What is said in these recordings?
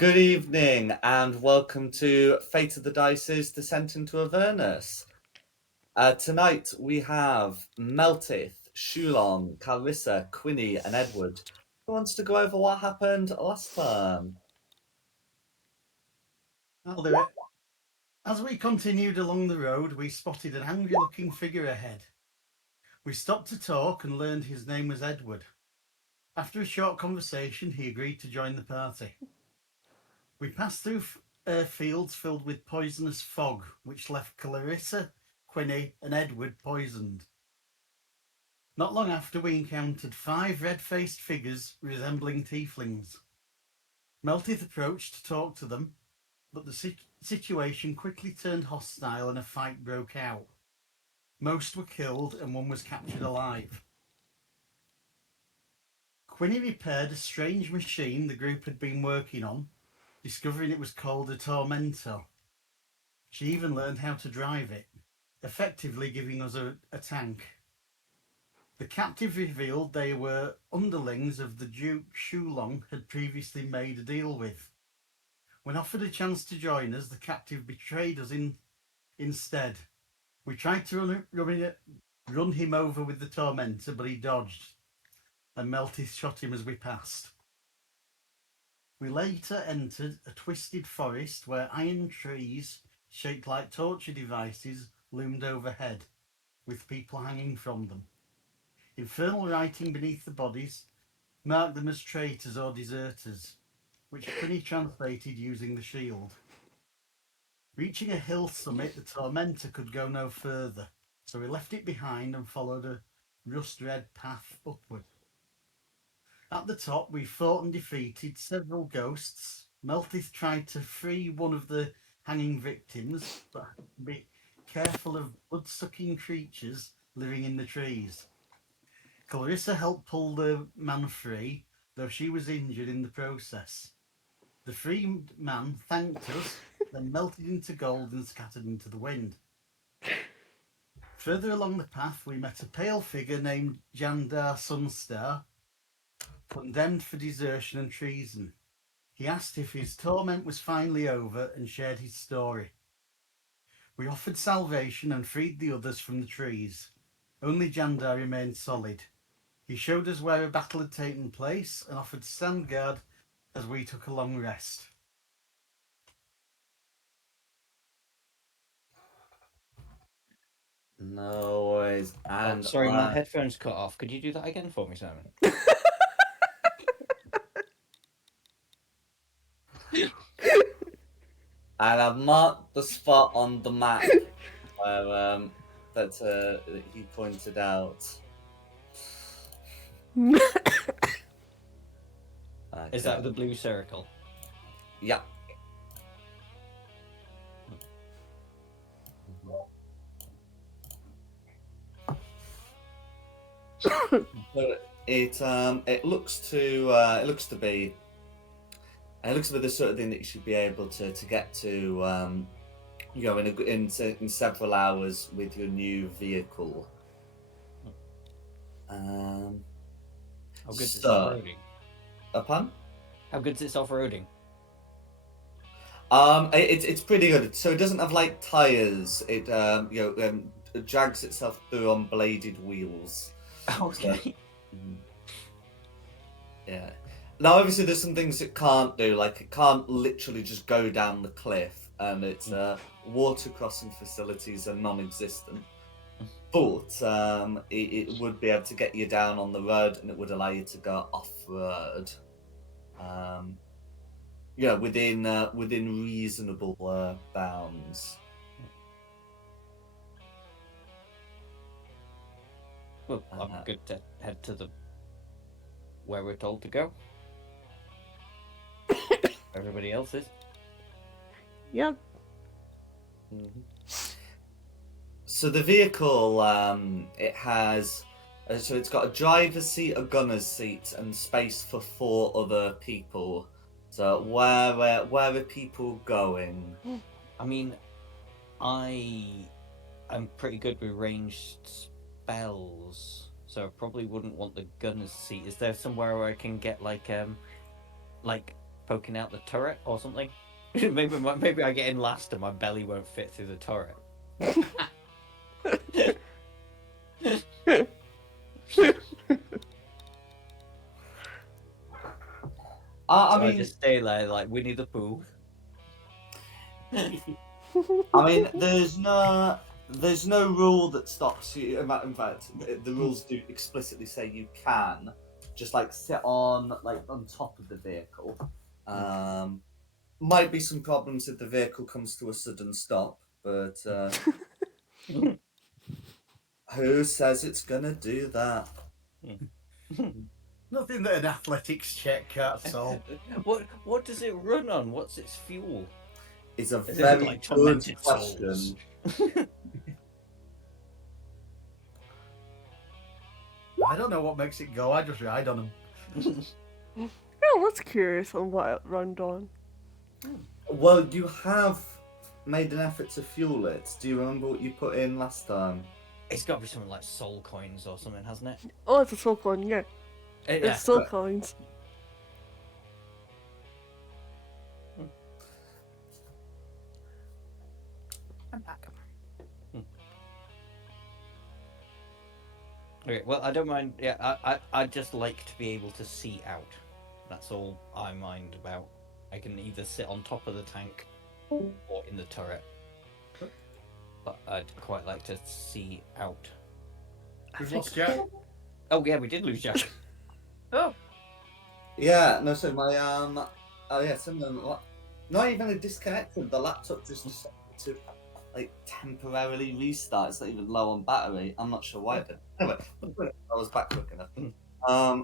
Good evening and welcome to Fate of the Dice's Descent into Avernus. Tonight we have Meltith, Shulon, Clarissa, Quinny, and Edward. Who wants to go over what happened last time? I'll do it. As we continued along the road, we spotted an angry-looking figure ahead. We stopped to talk and learned his name was Edward. After a short conversation, he agreed to join the party. We passed through fields filled with poisonous fog, which left Clarissa, Quinny, and Edward poisoned. Not long after, we encountered 5 red-faced figures resembling tieflings. Meltith approached to talk to them, but the situation quickly turned hostile and a fight broke out. Most were killed and one was captured alive. Quinny repaired a strange machine the group had been working on, discovering it was called a Tormentor. She even learned how to drive it, effectively giving us a tank. The captive revealed they were underlings of the Duke Shulong had previously made a deal with. When offered a chance to join us, the captive betrayed us instead. We tried to run him over with the Tormentor, but he dodged, and Meltith shot him as we passed. We later entered a twisted forest where iron trees, shaped like torture devices, loomed overhead, with people hanging from them. Infernal writing beneath the bodies marked them as traitors or deserters, which Quinny translated using the shield. Reaching a hill summit, the Tormentor could go no further, so we left it behind and followed a rust-red path upward. At the top, we fought and defeated several ghosts. Meltith tried to free one of the hanging victims, but had to be careful of blood-sucking creatures living in the trees. Clarissa helped pull the man free, though she was injured in the process. The freed man thanked us, then melted into gold and scattered into the wind. Further along the path, we met a pale figure named Jandar Sunstar, condemned for desertion and treason. He asked if his torment was finally over and shared his story. We offered salvation and freed the others from the trees. Only Jandar remained solid. He showed us where a battle had taken place and offered to stand guard as we took a long rest. No worries. And sorry, my headphones cut off. Could you do that again for me, Simon? I've marked the spot on the map where that he pointed out. Is that the blue circle? Yeah. So it looks to be the sort of thing that you should be able to get to in several hours with your new vehicle. How good is it off-roading? Pardon? How good is it off-roading? It's pretty good. So it doesn't have like tires. It it drags itself through on bladed wheels. Okay. So, yeah. Now, obviously, there's some things it can't do. Like it can't literally just go down the cliff, and its water crossing facilities are non-existent. But it would be able to get you down on the road, and it would allow you to go off-road. Within reasonable bounds. Well, I'm good to head to where we're told to go. Everybody else is. Yep. Mm-hmm. So the vehicle, it has, so it's got a driver's seat, a gunner's seat, and space for 4 other people. So where are people going? I mean, I'm pretty good with ranged spells, so I probably wouldn't want the gunner's seat. Is there somewhere where I can get like poking out the turret or something. maybe I get in last and my belly won't fit through the turret. I So I mean, just stay there like Winnie the Pooh. I mean, there's no rule that stops you. In fact, the rules do explicitly say you can just like sit on top of the vehicle. Might be some problems if the vehicle comes to a sudden stop, but who says it's gonna do that? Nothing that an athletics check can't solve. What does it run on? What's its fuel? It's a Is it very like good tormented question. souls? I don't know what makes it go. I just ride on them. I was curious on what it runned on. Well, you have made an effort to fuel it. Do you remember what you put in last time? It's got to be something like soul coins or something, hasn't it? Oh, it's a soul coin, yeah. Yeah. It's soul coins. I'm back. Okay, well, I don't mind. Yeah, I just like to be able to see out. That's all I mind about. I can either sit on top of the tank or in the turret. But I'd quite like to see out. We've lost Jack. Oh yeah, we did lose Jack. Oh, Yeah, no. So my oh yeah, not even disconnected. The laptop just decided to like temporarily restart. It's not even low on battery. I'm not sure why it did. Anyway, I was back quick enough.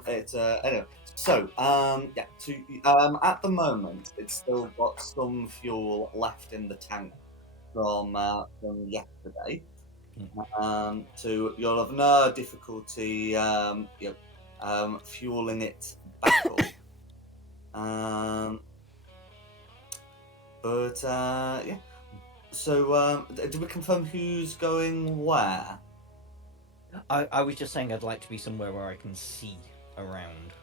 Anyway. So yeah. At the moment, it's still got some fuel left in the tank from yesterday. So you'll have no difficulty fueling it back up. But yeah. So do we confirm who's going where? I was just saying I'd like to be somewhere where I can see around.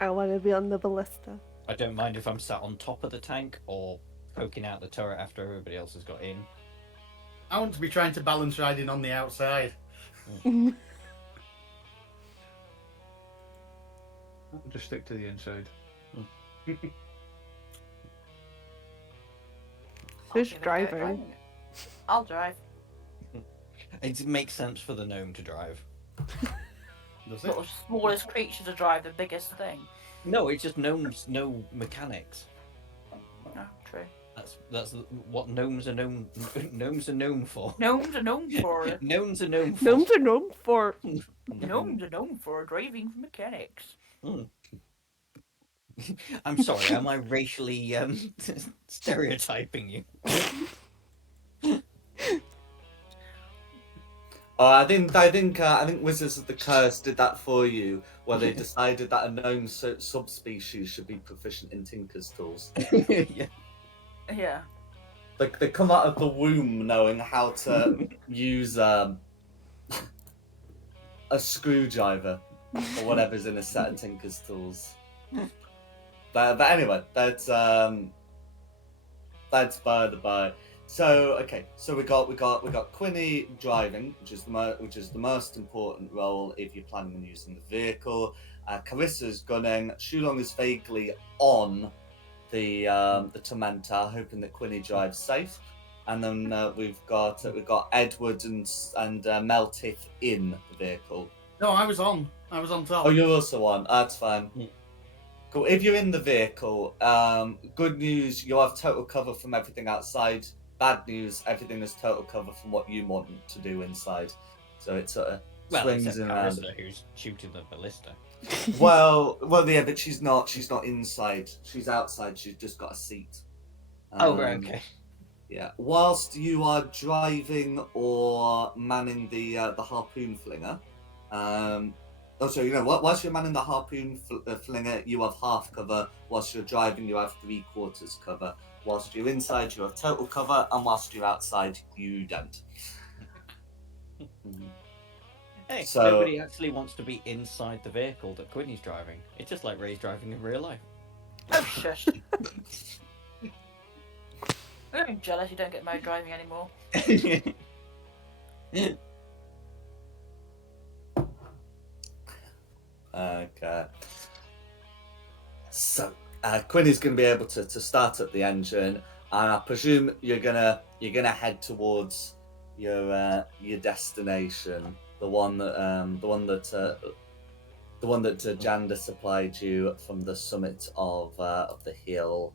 I want to be on the ballista. I don't mind if I'm sat on top of the tank or poking out the turret after everybody else has got in. I want to be trying to balance riding on the outside. Just stick to the inside. Who's give it a go driving? driving it. I'll drive. It makes sense for the gnome to drive. Does Sort it? of smallest creature to drive the biggest thing. No, it's just gnomes, no mechanics. No, true. That's what gnomes are known for. Gnomes are known for. Gnomes are known for. Gnomes are known for. Gnomes are known for driving mechanics. I'm sorry, am I racially stereotyping you? I think Wizards of the Curse did that for you, where they decided that a known subspecies should be proficient in Tinker's tools. Yeah. Yeah. Like they come out of the womb knowing how to use a screwdriver or whatever's in a set of Tinker's tools. But anyway, that's by the by. So okay, so we got Quinny driving, which is the most important role if you're planning on using the vehicle. Carissa's gunning. Shulong is vaguely on the Tormentor, hoping that Quinny drives safe. And then we've got Edward and Meltith in the vehicle. No, I was on top. Oh, you're also on. That's fine. Cool. If you're in the vehicle, good news, you'll have total cover from everything outside. Bad news, everything is total cover from what you want to do inside. So it sort of swings in and around. Carissa, who's shooting the ballista. Well, yeah, but she's not inside. She's outside. She's just got a seat. Oh, right, okay. Yeah. Whilst you are driving or manning the harpoon flinger, whilst you're manning the harpoon flinger, you have half cover. Whilst you're driving, you have 3/4 cover. Whilst you're inside, you have total cover, and whilst you're outside, you don't. Hey, So- nobody actually wants to be inside the vehicle that Quinny's driving. It's just like Ray's driving in real life. Oh, shush. I'm jealous you don't get mode driving anymore. Okay. So Quinn is going to be able to start up the engine, and I presume you're gonna head towards your destination, the one that Janda supplied you from the summit of the hill.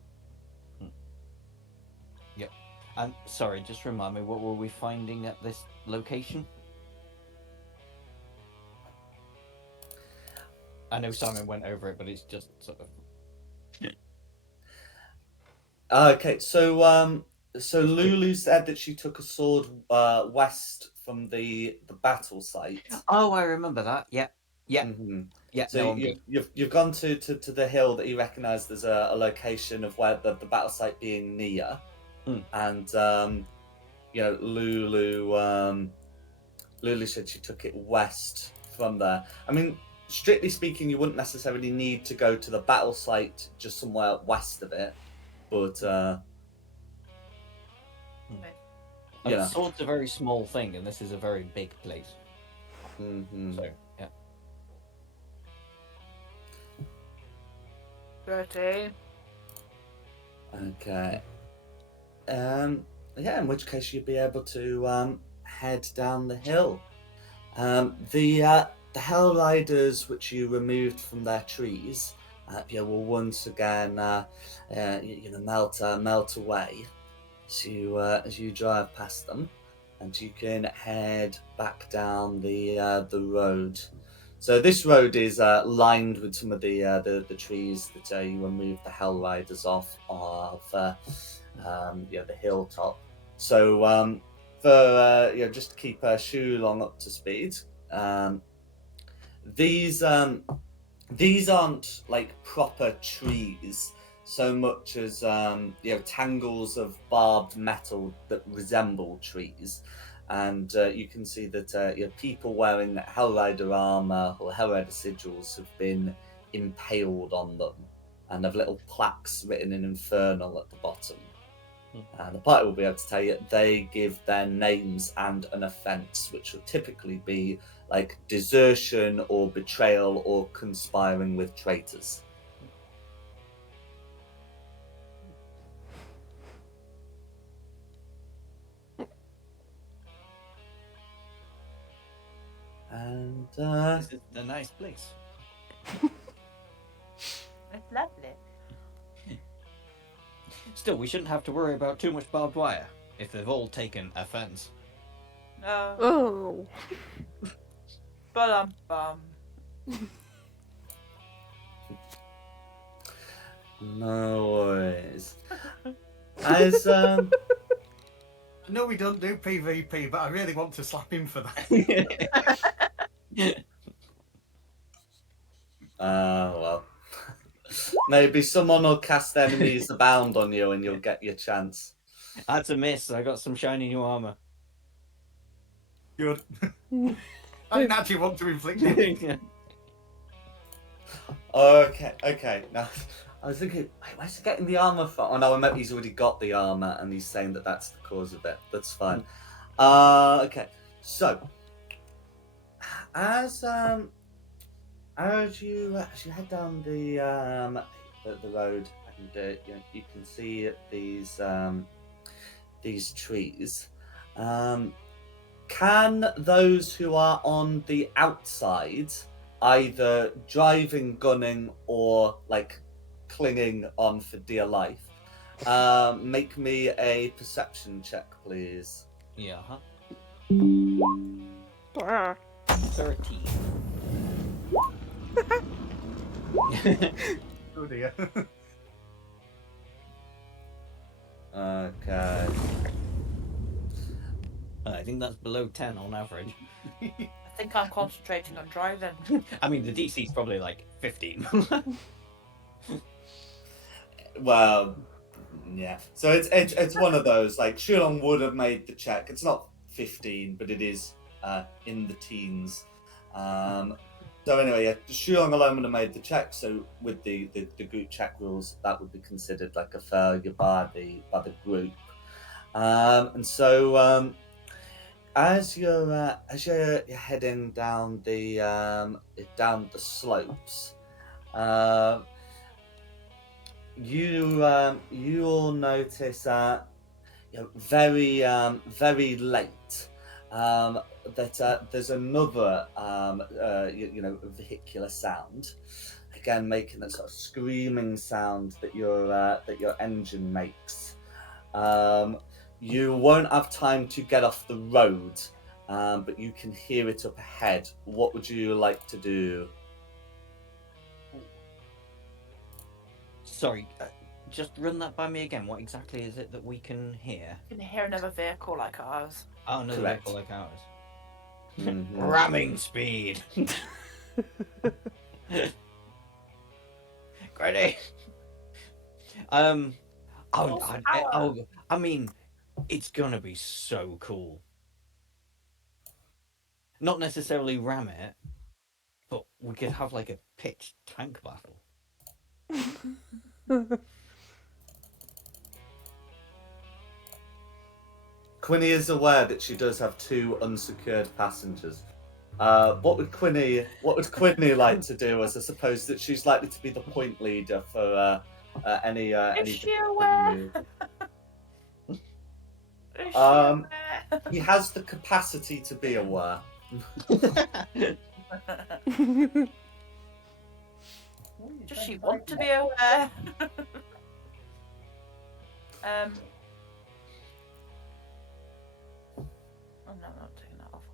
Yep. And sorry, just remind me, what were we finding at this location? I know Simon went over it, but it's just sort of. Okay, so Lulu said that she took a sword west from the battle site. Oh, I remember that. Yeah, yeah, Mm-hmm. yeah. So No, I'm good. you've gone to the hill that you recognise. There's a location of where the battle site being near, and Lulu said she took it west from there. I mean, strictly speaking, you wouldn't necessarily need to go to the battle site just somewhere west of it, but The sword's a very small thing, and this is a very big place. Mm-hmm. So yeah. 30. Okay. Yeah, in which case you'd be able to head down the hill. The Hell Riders, which you removed from their trees, will once again melt away as you drive past them, and you can head back down the road. So this road is lined with some of the trees that you removed the Hell Riders off of the hilltop. So for just to keep Shulong up to speed, these aren't like proper trees so much as tangles of barbed metal that resemble trees. And you can see that people wearing Hellrider armor or Hellrider sigils have been impaled on them, and have little plaques written in Infernal at the bottom. And the party will be able to tell you they give their names and an offence, which will typically be like desertion or betrayal or conspiring with traitors. And This is a nice place. It's lovely. Still, we shouldn't have to worry about too much barbed wire if they've all taken offence. Oh. Bum. no worries. As I know we don't do PvP, but I really want to slap him for that. well. Maybe someone will cast enemies abound on you and you'll get your chance. That's a miss. I got some shiny new armor. Good. I didn't actually want to inflict it. Okay. Now, I was thinking, where's he getting the armor from? Oh no, I meant he's already got the armor and he's saying that that's the cause of it. That's fine. Okay. So, as you head down the road, and you can see these trees. Can those who are on the outside, either driving, gunning, or like clinging on for dear life, make me a perception check, please? Yeah. 13. 13. Oh dear. Okay. I think that's below 10 on average. I think I'm concentrating on driving. I mean, the DC's probably like 15. Well, yeah. So it's one of those, like, Shulong would have made the check. It's not 15, but it is in the teens. So anyway, yeah, Shulong alone would have made the check. So with the group check rules, that would be considered like a failure by the group. And so as you're heading down the slopes, you'll notice very late that there's another vehicular sound, again making that sort of screaming sound that your engine makes. You won't have time to get off the road, but you can hear it up ahead. What would you like to do? Sorry, just run that by me again. What exactly is it that we can hear? You can hear another vehicle like ours. Oh, another Correct. vehicle like ours. Mhm. Ramming speed. Great. I mean, it's gonna be so cool. Not necessarily ram it, but we could have like a pitched tank battle. Quinny is aware that she does have 2 unsecured passengers. What would Quinny like to do? As I suppose that she's likely to be the point leader for any. Is she aware? Is she Um, aware? He has the capacity to be aware. Does she want to be aware? Oh no, I'm not taking that off.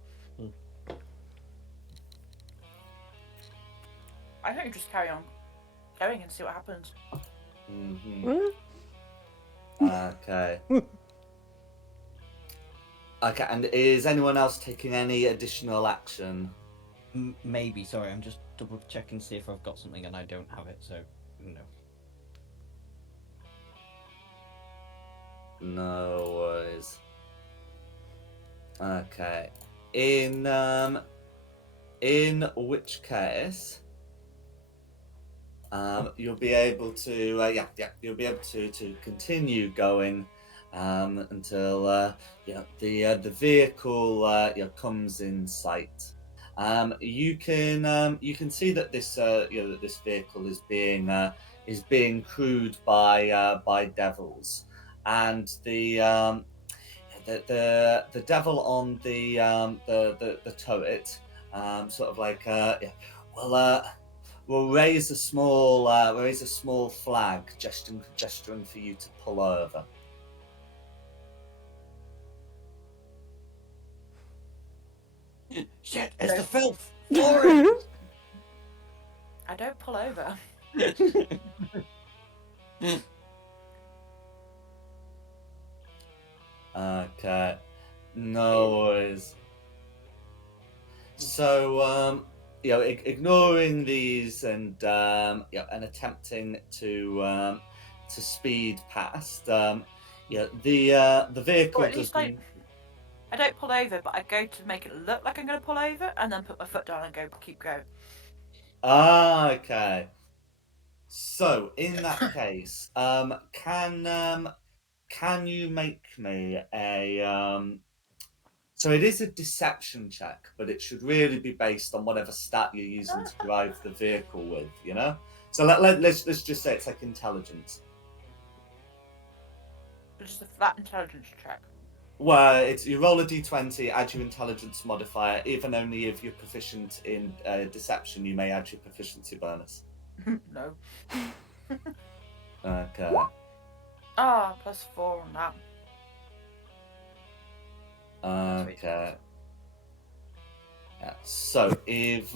I think you just carry on going and see what happens. Mm-hmm. Okay. Okay, and is anyone else taking any additional action? Maybe. Sorry, I'm just double checking to see if I've got something and I don't have it. So no. No worries. Okay. In which case, you'll be able to you'll be able to continue going until the vehicle comes in sight. You can see that this that this vehicle is being crewed by devils, and the devil on the turret sort of like we'll raise a small flag gesturing for you to pull over. Shit! It's the filth. Glory. I don't pull over. Okay, no worries. So ignoring these and and attempting to speed past, the vehicle Or at does. least I don't pull over, but I go to make it look like I'm going to pull over, and then put my foot down and keep going. Ah, okay. So in that case, can you make me a so it is a deception check, but it should really be based on whatever stat you're using to drive the vehicle with, you know? So let's just say it's like intelligence. It's just a flat intelligence check. Well, you roll a d20, add your intelligence modifier. Even only if you're proficient in deception, you may add your proficiency bonus. No. Okay. Ah, +4 on that. Okay. Yeah. So if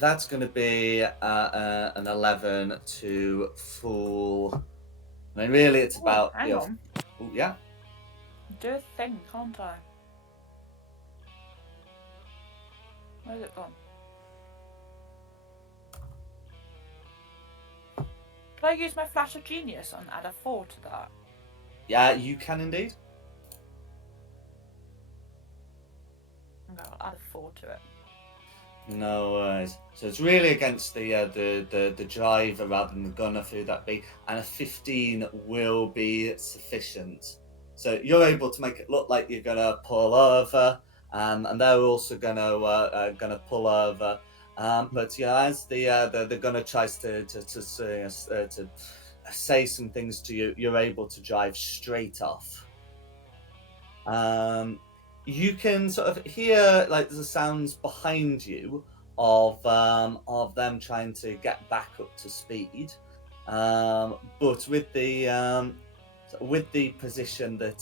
that's going to be an 11 to full, I mean, really, it's about Hang on. Ooh, yeah. Do a thing, can't I? Where's it gone? Can I use my flash of genius and add a 4 to that? Yeah, you can indeed. Okay, I'll add a 4 to it. No worries. So it's really against the driver rather than the gunner who that be, and a 15 will be sufficient. So you're able to make it look like you're gonna pull over, and they're also gonna pull over. But yeah, as the gunner tries to say some things to you, you're able to drive straight off. You can sort of hear like the sounds behind you of them trying to get back up to speed. But with the position that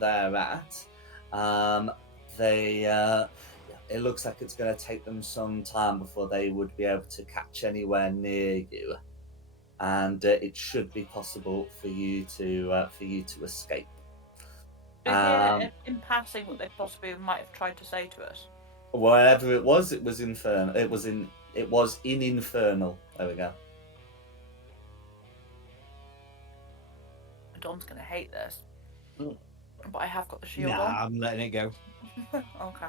they're at, um, they it looks like it's going to take them some time before they would be able to catch anywhere near you, and it should be possible for you to escape. Do you hear in passing what they possibly might have tried to say to us? Wherever it was infernal. It was in infernal. There we go. Don's gonna hate this. Mm. But I have got the shield Nah, on. I'm letting it go. Okay.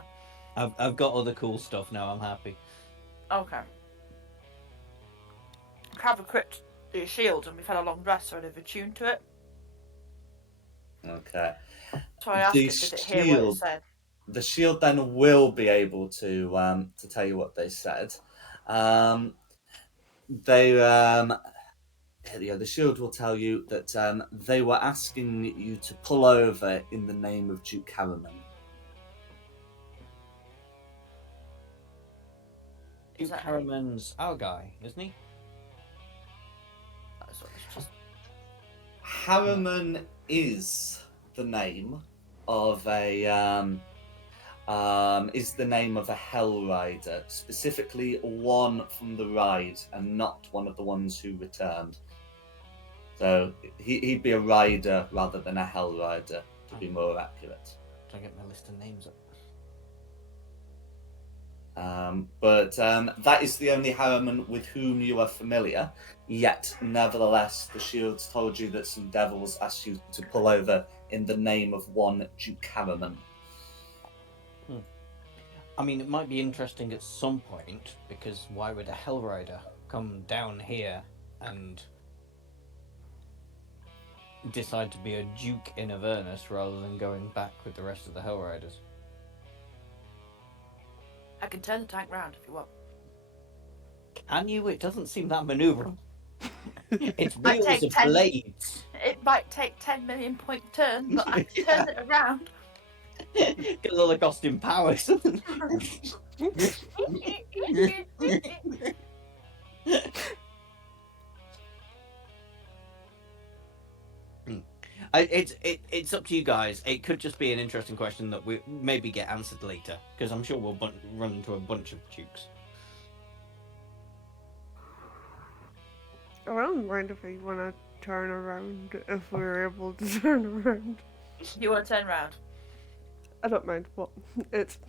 I've got other cool stuff now. I'm happy. Okay. Have equipped the shield and we've had a long rest, so they've attuned to it. Okay. So I asked The it, did it hear what it shield- said? The shield then will be able to tell you what they said. The shield will tell you that they were asking you to pull over in the name of Duke Harriman. Is Duke that Harriman's our guy, isn't he? That's what it's just. Harriman is the name of a Hell Rider, specifically one from the ride, and not one of the ones who returned. So he'd be a rider rather than a Hell Rider, to be more accurate. Try to get my list of names up. But that is the only Harriman with whom you are familiar. Yet, nevertheless, the Shield's told you that some devils asked you to pull over in the name of one Duke Harriman. I mean, it might be interesting at some point, because why would a Hell Rider come down here and decide to be a Duke in Avernus rather than going back with the rest of the Hell Riders? I can turn the tank round if you want. Can you? It doesn't seem that maneuverable. It's Might wheels take of 10 blades. It might take 10 million point turn, but I can turn it around. Get a little costume powers. It's up to you guys. It could just be an interesting question that we maybe get answered later, because I'm sure we'll run into a bunch of dukes. I don't mind if we want to turn around, if we're able to turn around. You want to turn around? I don't mind. Well, it's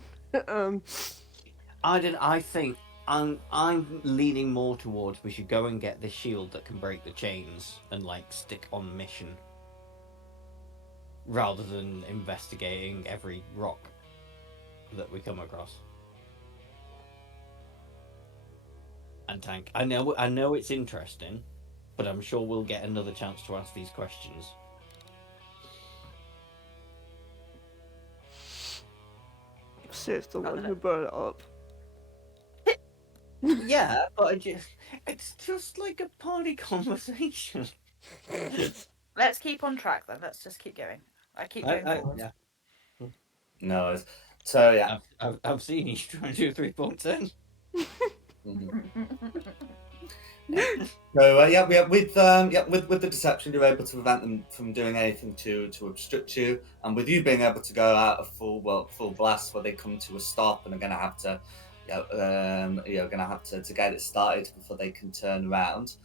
I think I'm leaning more towards we should go and get this shield that can break the chains and like stick on mission, rather than investigating every rock that we come across. And tank. I know it's interesting, but I'm sure we'll get another chance to ask these questions. Sis the one who brought it up. Yeah, but it's just like a party conversation. Let's keep on track then. Let's just keep going. I keep going forward. Yeah. No worries. So yeah. I've seen you trying to do 3.10. So with the deception, you're able to prevent them from doing anything to obstruct you, and with you being able to go out of full blast where they come to a stop and are going to have to, to get it started before they can turn around.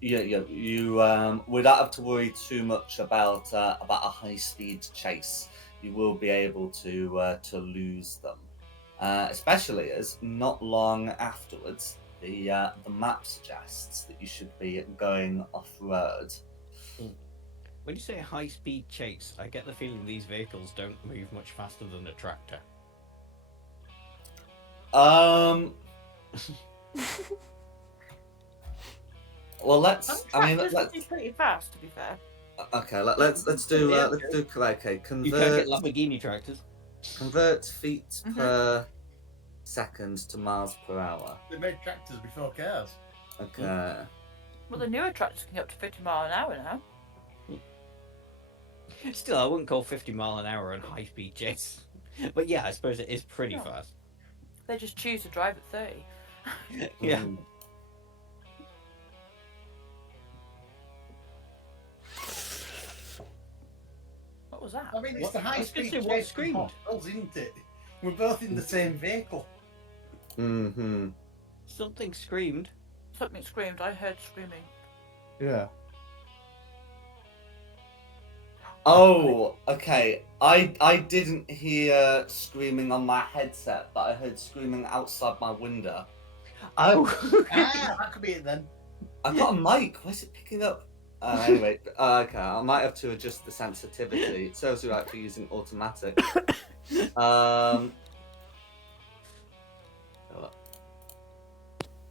You we don't have to worry too much about a high speed chase. You will be able to lose them, especially as not long afterwards. The map suggests that you should be going off-road. When you say high-speed chase, I get the feeling these vehicles don't move much faster than a tractor. Well, let's. Some I mean, tractors let's. can do pretty fast, to be fair. Okay, let's do Yeah, okay. You can't Convert get Lamborghini tractors. feet Mhm. per second to miles per hour. They made tractors before cars. Okay. Well, the newer tractors can get up to 50 mile an hour now. Still, I wouldn't call 50 mile an hour on high speed jets. But yeah, I suppose it is pretty Yeah. fast. They just choose to drive at 30. Yeah. Mhm. What was that? I mean, it's What- the I was high-speed gonna say, what chase from screamed? Hot, isn't it? We're both in the same vehicle. Mm-hmm. Something screamed. Something screamed. I heard screaming. Yeah. Oh, okay. I didn't hear screaming on my headset, but I heard screaming outside my window. Oh. That could be it then. I've got a mic. Where's it picking up? Anyway, okay. I might have to adjust the sensitivity. It serves me right for using automatic.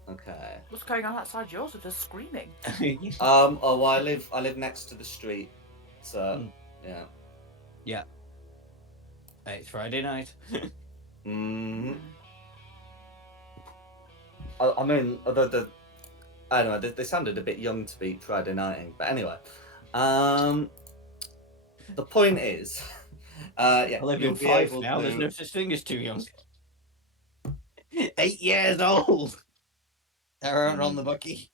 Okay. What's going on outside yours with the screaming? Oh, well, I live next to the street, so yeah. Yeah. It's Friday night. Mm. I mean, although I don't know, they sounded a bit young to be Friday nighting, but anyway. The point is, yeah, I live you'll in be 5 able now. to. There's no such thing as too young. 8 years old. They're out on the bucky.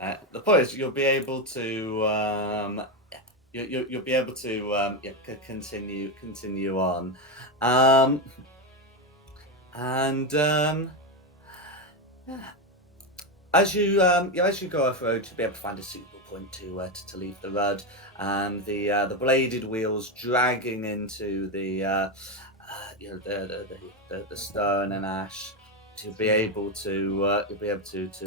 The point is, you'll be able to. You'll be able to yeah, continue on, and as you as you go off road, you'll be able to find a suitable point to leave the road, and the bladed wheels dragging into the the stone and ash. You'll be able to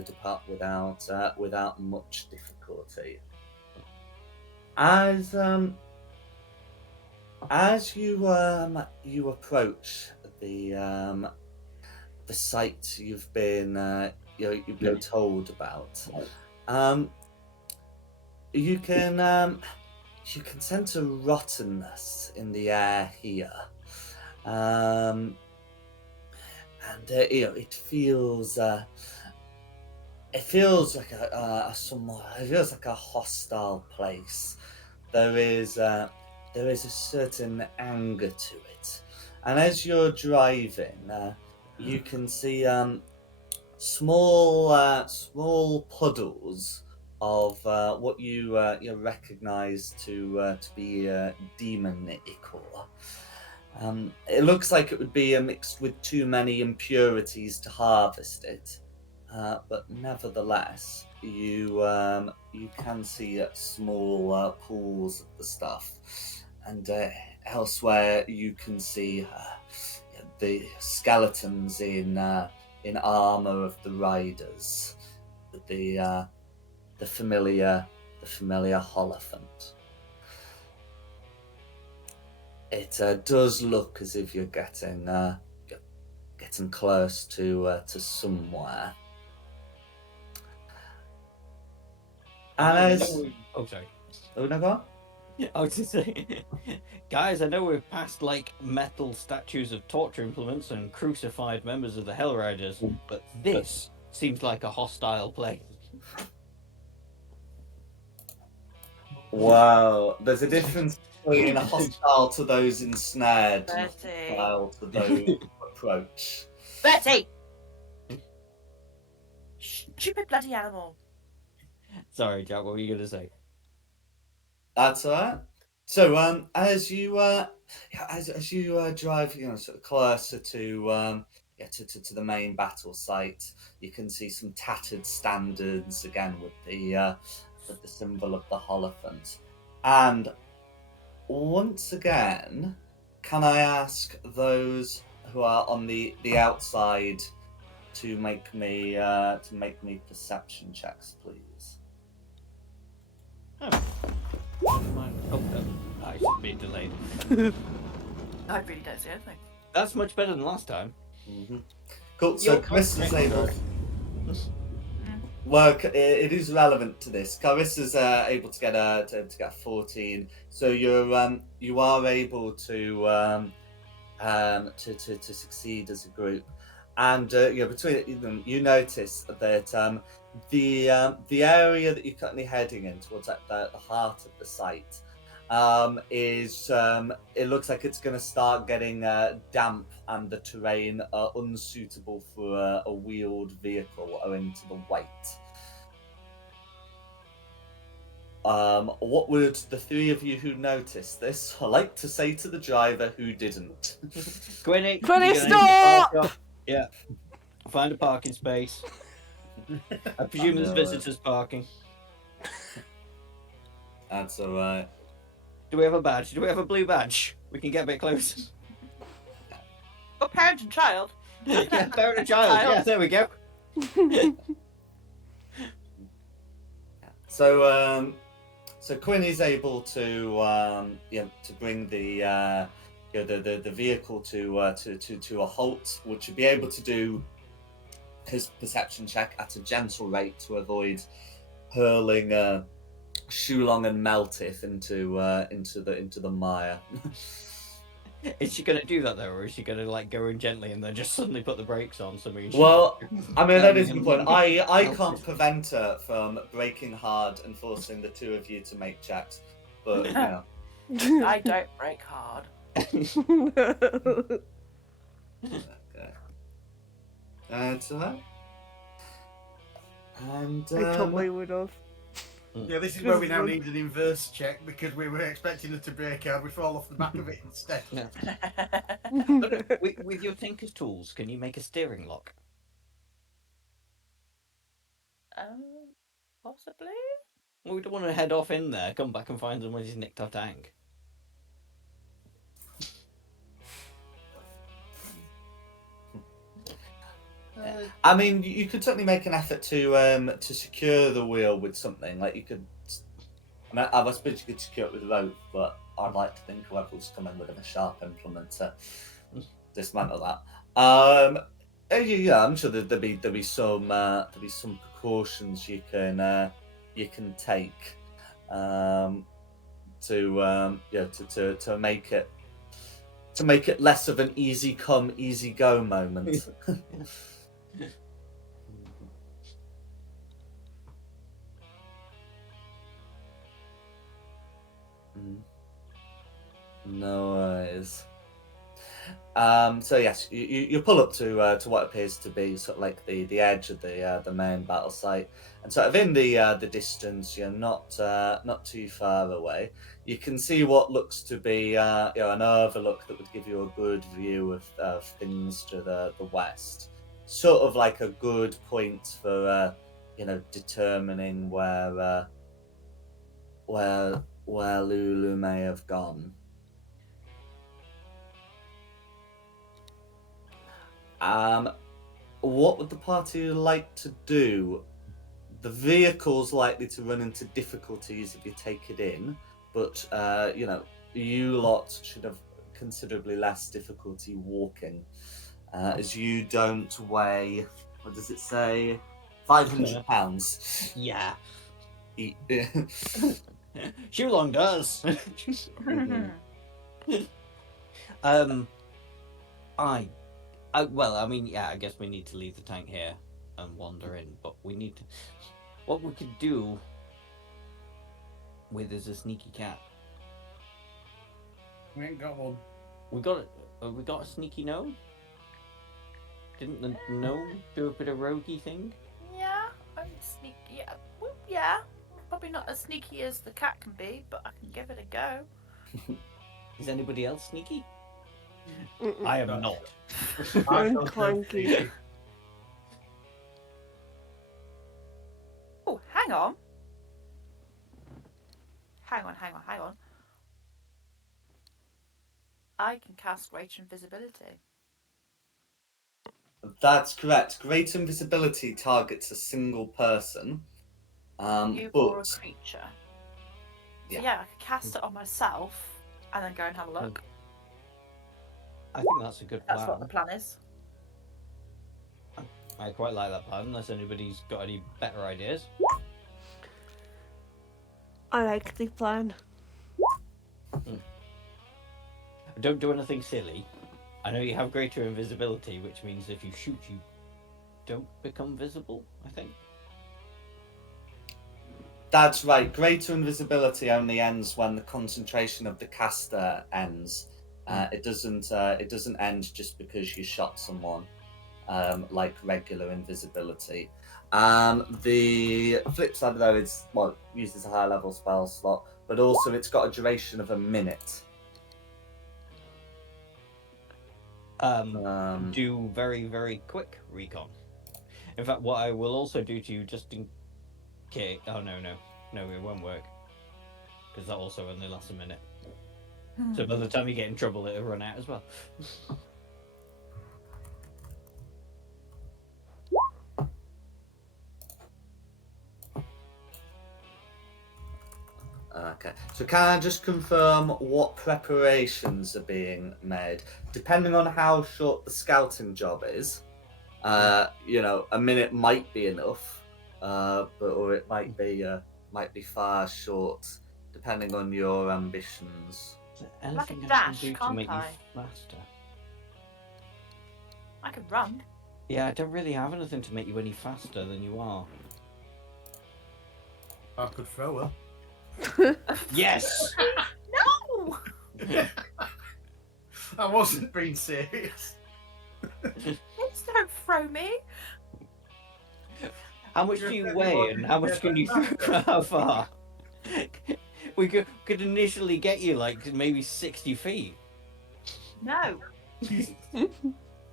depart without much difficulty. As you approach the site you've been you've been told about, you can sense a rottenness in the air here, and it feels like a somewhat, it feels like a hostile place. There is a certain anger to it, and as you're driving, you can see small puddles of what you recognize to be demon ichor. It looks like it would be mixed with too many impurities to harvest it. But nevertheless, you can see small pools of the stuff, and elsewhere you can see the skeletons in armor of the riders, the familiar Holophant. It does look as if you're getting close to somewhere. And as Oh, sorry. oh no, go on. I was just saying, guys, I know we've passed like metal statues of torture implements and crucified members of the Hell Riders, but this seems like a hostile place. Wow, there's a difference between hostile to those ensnared and Betty. hostile to those who approach. Betty! Stupid bloody animal. Sorry, Jack, what were you gonna say? That's all right. So, as you drive, sort of closer to to the main battle site, you can see some tattered standards again with the symbol of the Holophant. And once again, can I ask those who are on the outside to make me perception checks, please? Oh, I should be delayed. I really don't see anything. That's much better than last time. Mm-hmm. Cool. So Your Carissa's able. concentration. Well, it is relevant to this. Carissa's able to get to get 14. So you are able to succeed as a group, and between them, you notice that the area that you're currently heading in towards like, the heart of the site is it looks like it's going to start getting damp and the terrain unsuitable for a wheeled vehicle owing to the weight. What would the three of you who noticed this like to say to the driver who didn't? Quinny, Quinny, you're gonna need to stop! park up. Yeah. Find a parking space. I presume there's No. visitors parking. That's alright. Do we have a badge? Do we have a blue badge? We can get a bit closer. Got parent and child. Yeah, parent and child. Yeah, there we go. So Quinn is able to to bring the the vehicle to a halt, which would be able to do his perception check at a gentle rate to avoid hurling Shulong and Meltith into the mire. Is she gonna do that though, or is she gonna like go in gently and then just suddenly put the brakes on? So Well, I mean that is the point. I can't prevent her from braking hard and forcing the two of you to make checks, but you know. I don't break hard. Okay. It's alright. And I totally would have. Yeah, this is where we now need an inverse check because we were expecting her to break hard. We fall off the back of it instead. Yeah. With your tinker's tools, can you make a steering lock? Possibly. Well, we don't want to head off in there, come back and find somebody's nicked our tank. I mean, you could certainly make an effort to secure the wheel with something. Like you could, I suppose you could secure it with rope, but I'd like to think whoever was coming with a sharp implement to dismantle that. Yeah, I'm sure there'll be some precautions you can take to make it less of an easy come, easy go moment. No worries. So yes, you pull up to what appears to be sort of like the edge of the main battle site, and sort of in the distance, you're not too far away. You can see what looks to be an overlook that would give you a good view of things to the west. Sort of like a good point for determining where Lulu may have gone. What would the party like to do? The vehicle's likely to run into difficulties if you take it in, but you lot should have considerably less difficulty walking, as you don't weigh. What does it say? 500 pounds. Yeah. Mm-hmm. Shulong does. Well, I mean, yeah, I guess we need to leave the tank here and wander in, but we need to. What we could do with is a sneaky cat. We ain't got one. We got a sneaky gnome. Didn't the gnome do a bit of roguey thing? Yeah, I'm sneaky. Yeah, well, yeah. Probably not as sneaky as the cat can be, but I can give it a go. Is anybody else sneaky? Mm-mm. I am not. I'm clunky. Oh, hang on. Hang on. I can cast Greater Invisibility. That's correct. Great invisibility targets a single person. You but or a creature. Yeah. So yeah, I could cast it on myself and then go and have a look. I think that's a good plan. That's what the plan is. I quite like that plan, unless anybody's got any better ideas. I like the plan. Don't do anything silly. I know you have greater invisibility, which means if you shoot, you don't become visible, I think. That's right. Greater invisibility only ends when the concentration of the caster ends. It doesn't end just because you shot someone, like regular invisibility. The flip side though is it uses a higher level spell slot, but also it's got a duration of a minute. Do very, very quick recon. In fact, what I will also do to you, just in case... Oh, no, it won't work. Because that also only lasts a minute. So by the time you get in trouble, it'll run out as well. Okay, so can I just confirm what preparations are being made? Depending on how short the scouting job is, a minute might be enough, or it might be far short, depending on your ambitions. Anything I dash, can do to can't make I? you faster? I could run. Yeah, I don't really have anything to make you any faster than you are. I could throw her. Yes! No! I wasn't being serious. Please don't throw me. How much do you weigh and how much can you throw? How far? We could initially get you like maybe 60 feet. No.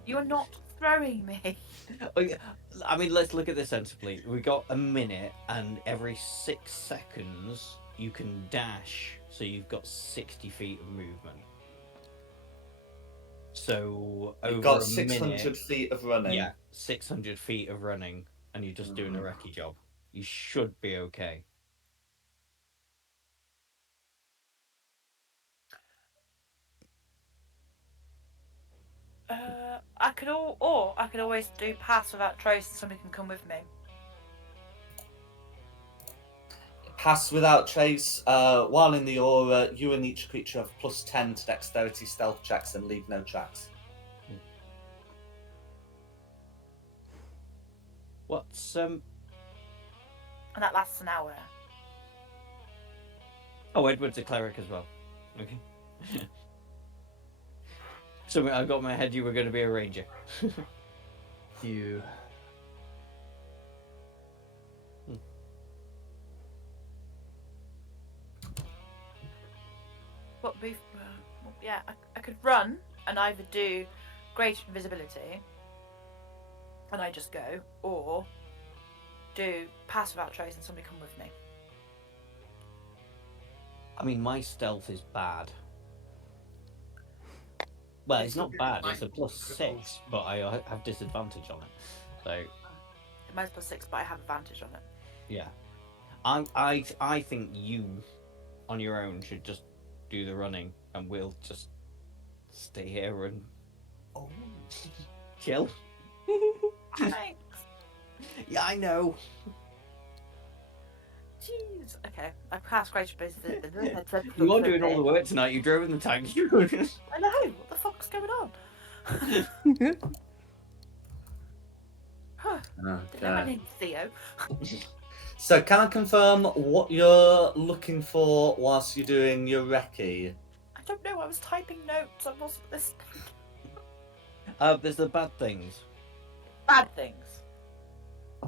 You're not throwing me. I mean, let's look at this sensibly. We got a minute, and every 6 seconds you can dash, so you've got 60 feet of movement. So over You've got a 600 minute, feet of running. yeah, 600 feet of running, and you're just doing a recce job. You should be okay. I could always do pass without trace, and somebody can come with me. Pass without trace. While in the aura, you and each creature have +10 to dexterity stealth checks and leave no tracks. What's And that lasts an hour. Oh, Edward's a cleric as well. Okay. So I got in my head you were going to be a ranger. You. What be? I could run and either do greater invisibility, and I just go, or do pass without trace and somebody come with me. I mean, my stealth is bad. Well, it's not bad. It's a +6, but I have disadvantage on it. So Mine's +6, but I have advantage on it. yeah, I think you, on your own, should just do the running, and we'll just stay here and chill. Thanks. Yeah, I know. Jeez. Okay, I passed greater invisibility. You are doing all the work tonight. You drove in the tank. I know. What the fuck's going on? Didn't know my name's Theo. So can I confirm what you're looking for whilst you're doing your recce? I don't know. I was typing notes. I wasn't listening. There's the bad things. Bad things.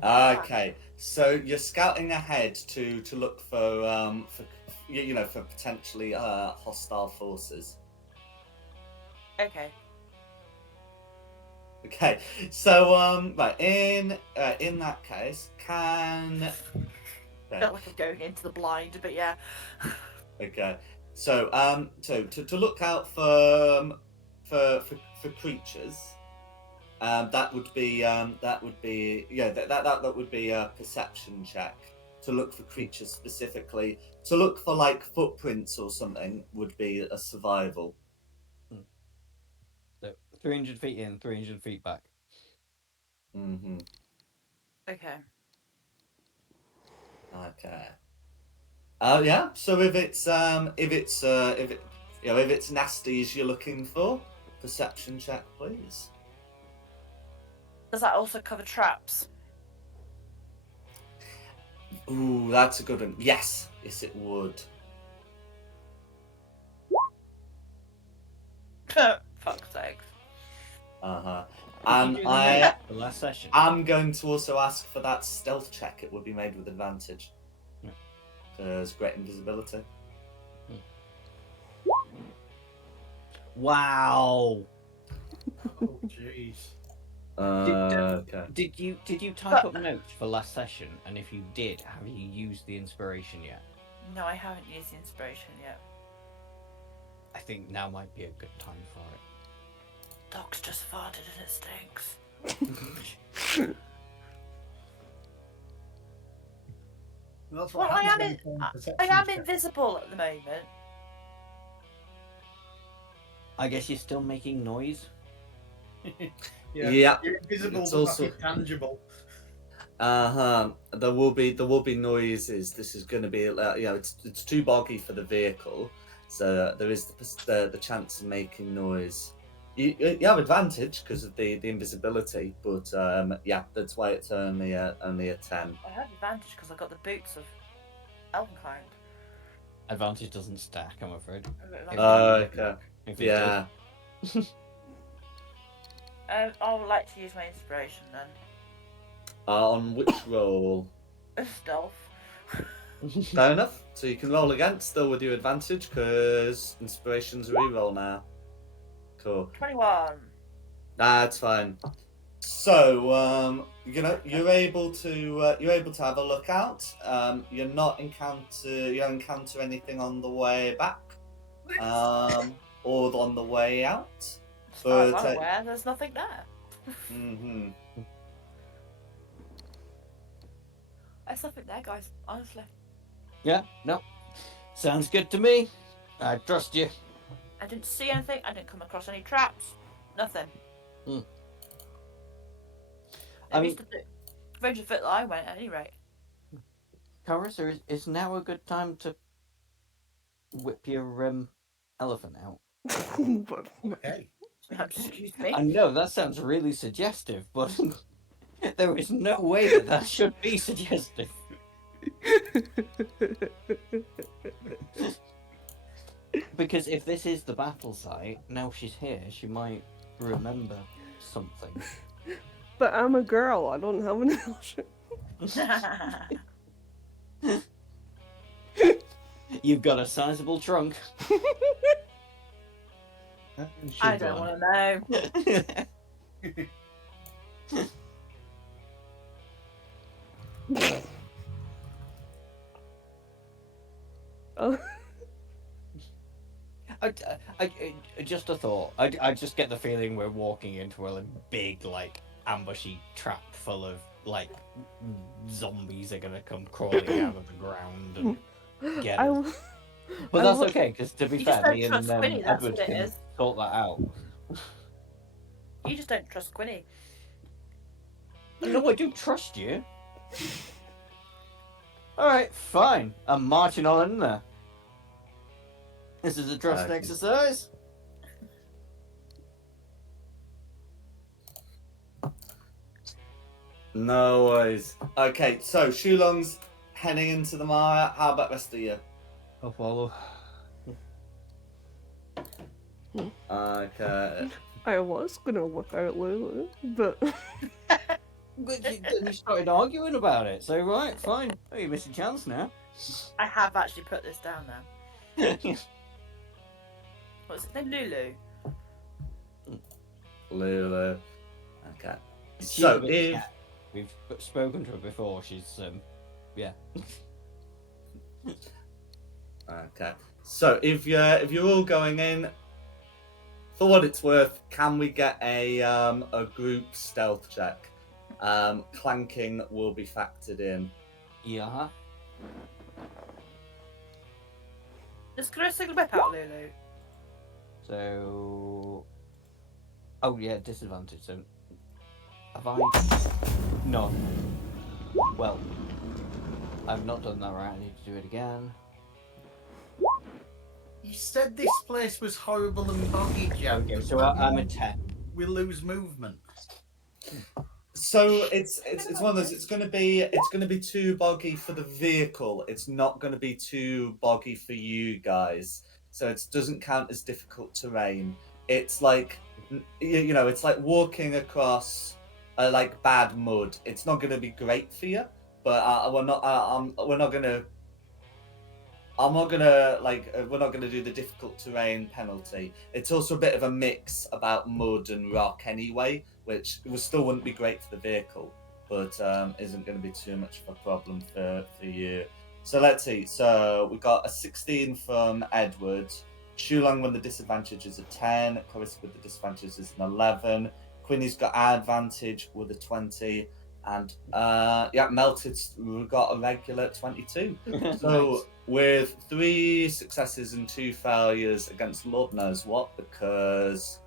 Okay, so you're scouting ahead to look for potentially hostile forces. Okay. Okay, so right in that case, can I felt like I'm going into the blind, but yeah. okay, so to look out for creatures. That would be a perception check to look for creatures specifically. To look for like footprints or something would be a survival. So 300 feet in, 300 feet back. Mm-hmm. Okay. Okay. Yeah. So if it's if it's nasties you're looking for, perception check, please. Does that also cover traps? Ooh, that's a good one. Yes, it would. Fuck's sakes. Uh-huh. Did you And do the make the last session? I'm going to also ask for that stealth check. It would be made with advantage. Yeah. There's great invisibility. Wow. Oh, jeez. Okay. Did you type up notes for last session? And if you did, have you used the inspiration yet? No, I haven't used the inspiration yet. I think now might be a good time for it. Doc's just farted and it stinks. That's Well, what I happens am when you play perception I am check. invisible at the moment. I guess you're still making noise. Yeah. Yeah. You're invisible, It's but also- not intangible. There will be noises. This is going to be it's too boggy for the vehicle, so there is the chance of making noise. You have advantage because of the invisibility, but yeah, that's why it's only a 10. I have advantage because I got the boots of Elvenkind. Advantage doesn't stack, I'm afraid. Okay. If it Yeah. I would like to use my inspiration then. On which roll? Stealth. does. Fair enough. So you can roll again, still with your advantage, because inspiration's a reroll now. Cool. 21. That's fine. So you're able to have a look out. You don't encounter anything on the way back, or on the way out. As far as But, I'm aware, there's nothing there. Mm-hmm. There's nothing there, guys. Honestly. Yeah, no. Sounds good to me. I trust you. I didn't see anything. I didn't come across any traps. Nothing. I At mean- least the 300 foot line went at any rate. Carissa, is now a good time to whip your elephant out? But Hey. Excuse me. I know that sounds really suggestive, but there is no way that should be suggestive. Because if this is the battle site, now she's here, she might remember something. but I'm a girl. I don't have an illusion. You've got a sizable trunk. I don't want to know. Oh. Just a thought. I just get the feeling we're walking into a big, like, ambushy trap full of, like, zombies are gonna come crawling out of the ground and get I us. w- But I that's w- okay, because to be You fair, just don't me and trust Quinny, that's Edward what it can is. sort that out. You just don't trust Quinny. No, I do trust you. Alright, fine. I'm marching on in there. This is a trust Okay. exercise. No worries. Okay, so Shulong's heading into the mire. How about the rest of you? I'll follow. Okay. I was gonna look out Lulu, but But you started arguing about it, so right, fine. Oh, you missed a chance now. I have actually put this down now. What's its name? Lulu. Lulu. Okay. She's a So bit if scat. We've spoken to her before. She's yeah. Okay. So if you're all going in, for what it's worth, can we get a group stealth check? Clanking will be factored in. Yeah. Just gonna single whip out Lulu. So Oh yeah, disadvantage. So have I? No. Well, I've not done that right. I need to do it again. You said this place was horrible and boggy, Jack. Okay, Does so that I'm a mean 10. we lose movement. So it's one of those. It's gonna be too boggy for the vehicle. It's not gonna be too boggy for you guys. So it doesn't count as difficult terrain. It's like it's like walking across like bad mud. It's not gonna be great for you, but we're not gonna. I'm not gonna we're not gonna do the difficult terrain penalty. It's also a bit of a mix about mud and rock anyway, which still wouldn't be great for the vehicle, but isn't going to be too much of a problem for you. So let's see. So we got a 16 from Edward. Shulang with the disadvantage is a 10. Clarissa with the disadvantage is an 11. Quinny's got advantage with a 20. And Melted's got a regular 22. So Nice. with 3 successes and 2 failures against Lord knows what, because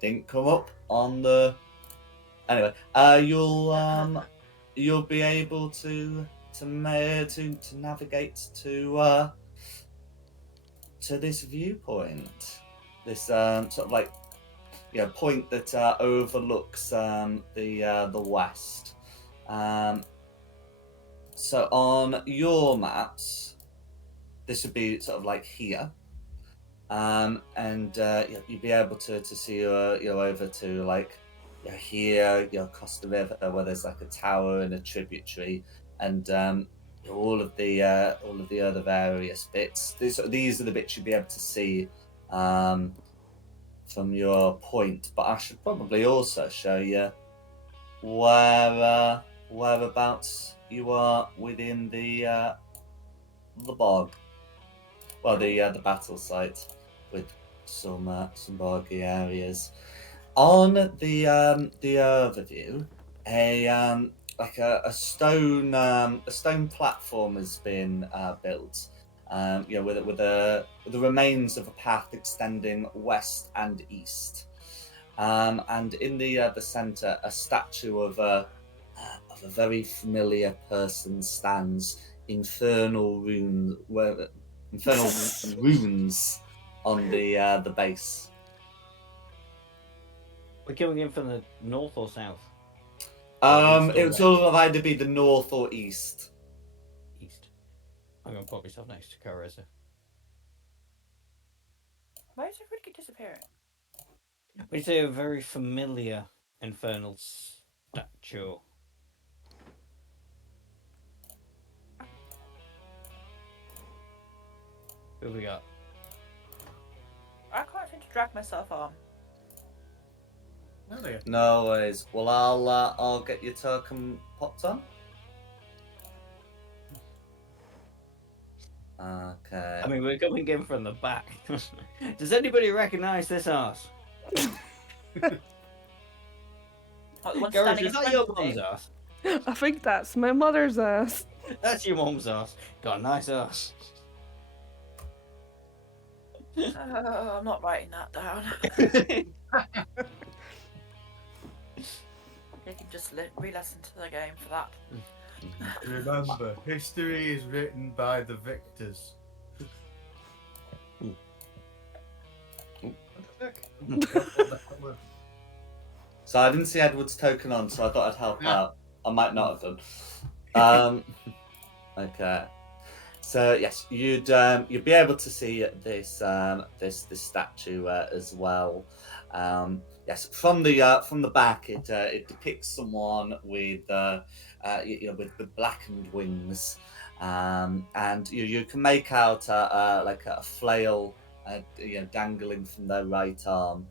didn't come up on the. Anyway, you'll be able to navigate to this viewpoint, this sort of like point that overlooks the west. So on your maps, this would be sort of like here, and you'd be able to see over to like here, across the river where there's like a tower and a tributary, and all of the other various bits. These are the bits you'd be able to see from your point. But I should probably also show you whereabouts you are within the bog. Well, the battle site with some boggy areas. On the overview, a stone platform has been built. With the remains of a path extending west and east. And in the center, a statue of a very familiar person stands. Infernal runes on the base. We're coming in from the north or south? It would sort of either be the north or east. East. I'm gonna put myself next to Carissa. Why is everybody keep disappearing? We say a very familiar infernal statue. Who we got? I can't seem to drag myself on. No worries. Well, I'll get your token popped on. Okay. I mean, we're coming in from the back. Does anybody recognise this arse? Gareth, is that your mum's ass? I think that's my mother's ass. That's your mum's ass. Got a nice ass. Oh, I'm not writing that down. You can just re-listen to the game for that. Remember, history is written by the victors. So I didn't see Edward's token on, so I thought I'd help out. I might not have done. Okay. So yes, you'd be able to see this this statue as well. Yes, from the back, it depicts someone with with blackened wings, and you can make out like a flail dangling from their right arm.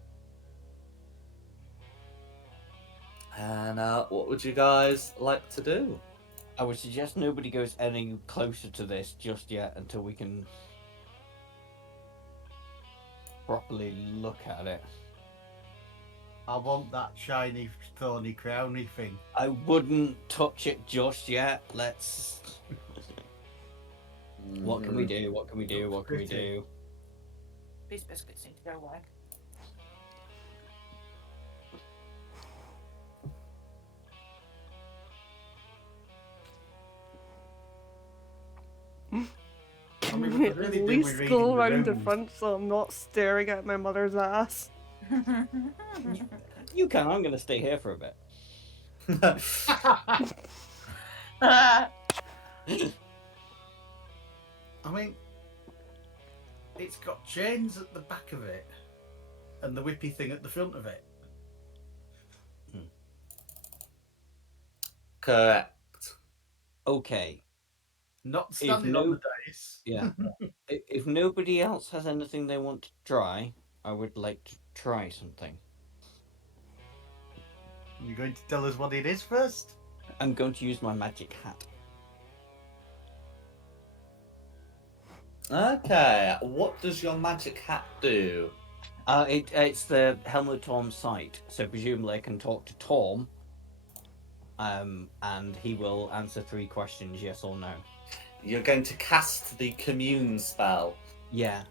And what would you guys like to do? I would suggest nobody goes any closer to this just yet until we can properly look at it. I want that shiny, thorny, crowny thing. I wouldn't touch it just yet. Let's. What can we do? What can we do? What can we do? These biscuits need to go away. I mean, we could really At do least with reading go the around the rooms. front so I'm not staring at my mother's ass. You can. I'm going to stay here for a bit. I mean, it's got chains at the back of it, and the whippy thing at the front of it. Correct. Okay. Not standing on the dice. Yeah. If nobody else has anything they want to try, I would like to try something. You're going to tell us what it is first? I'm going to use my magic hat. Okay, what does your magic hat do? It's the Helmut Torm site, so presumably I can talk to Torm, and he will answer 3 questions, yes or no. You're going to cast the commune spell. Yeah.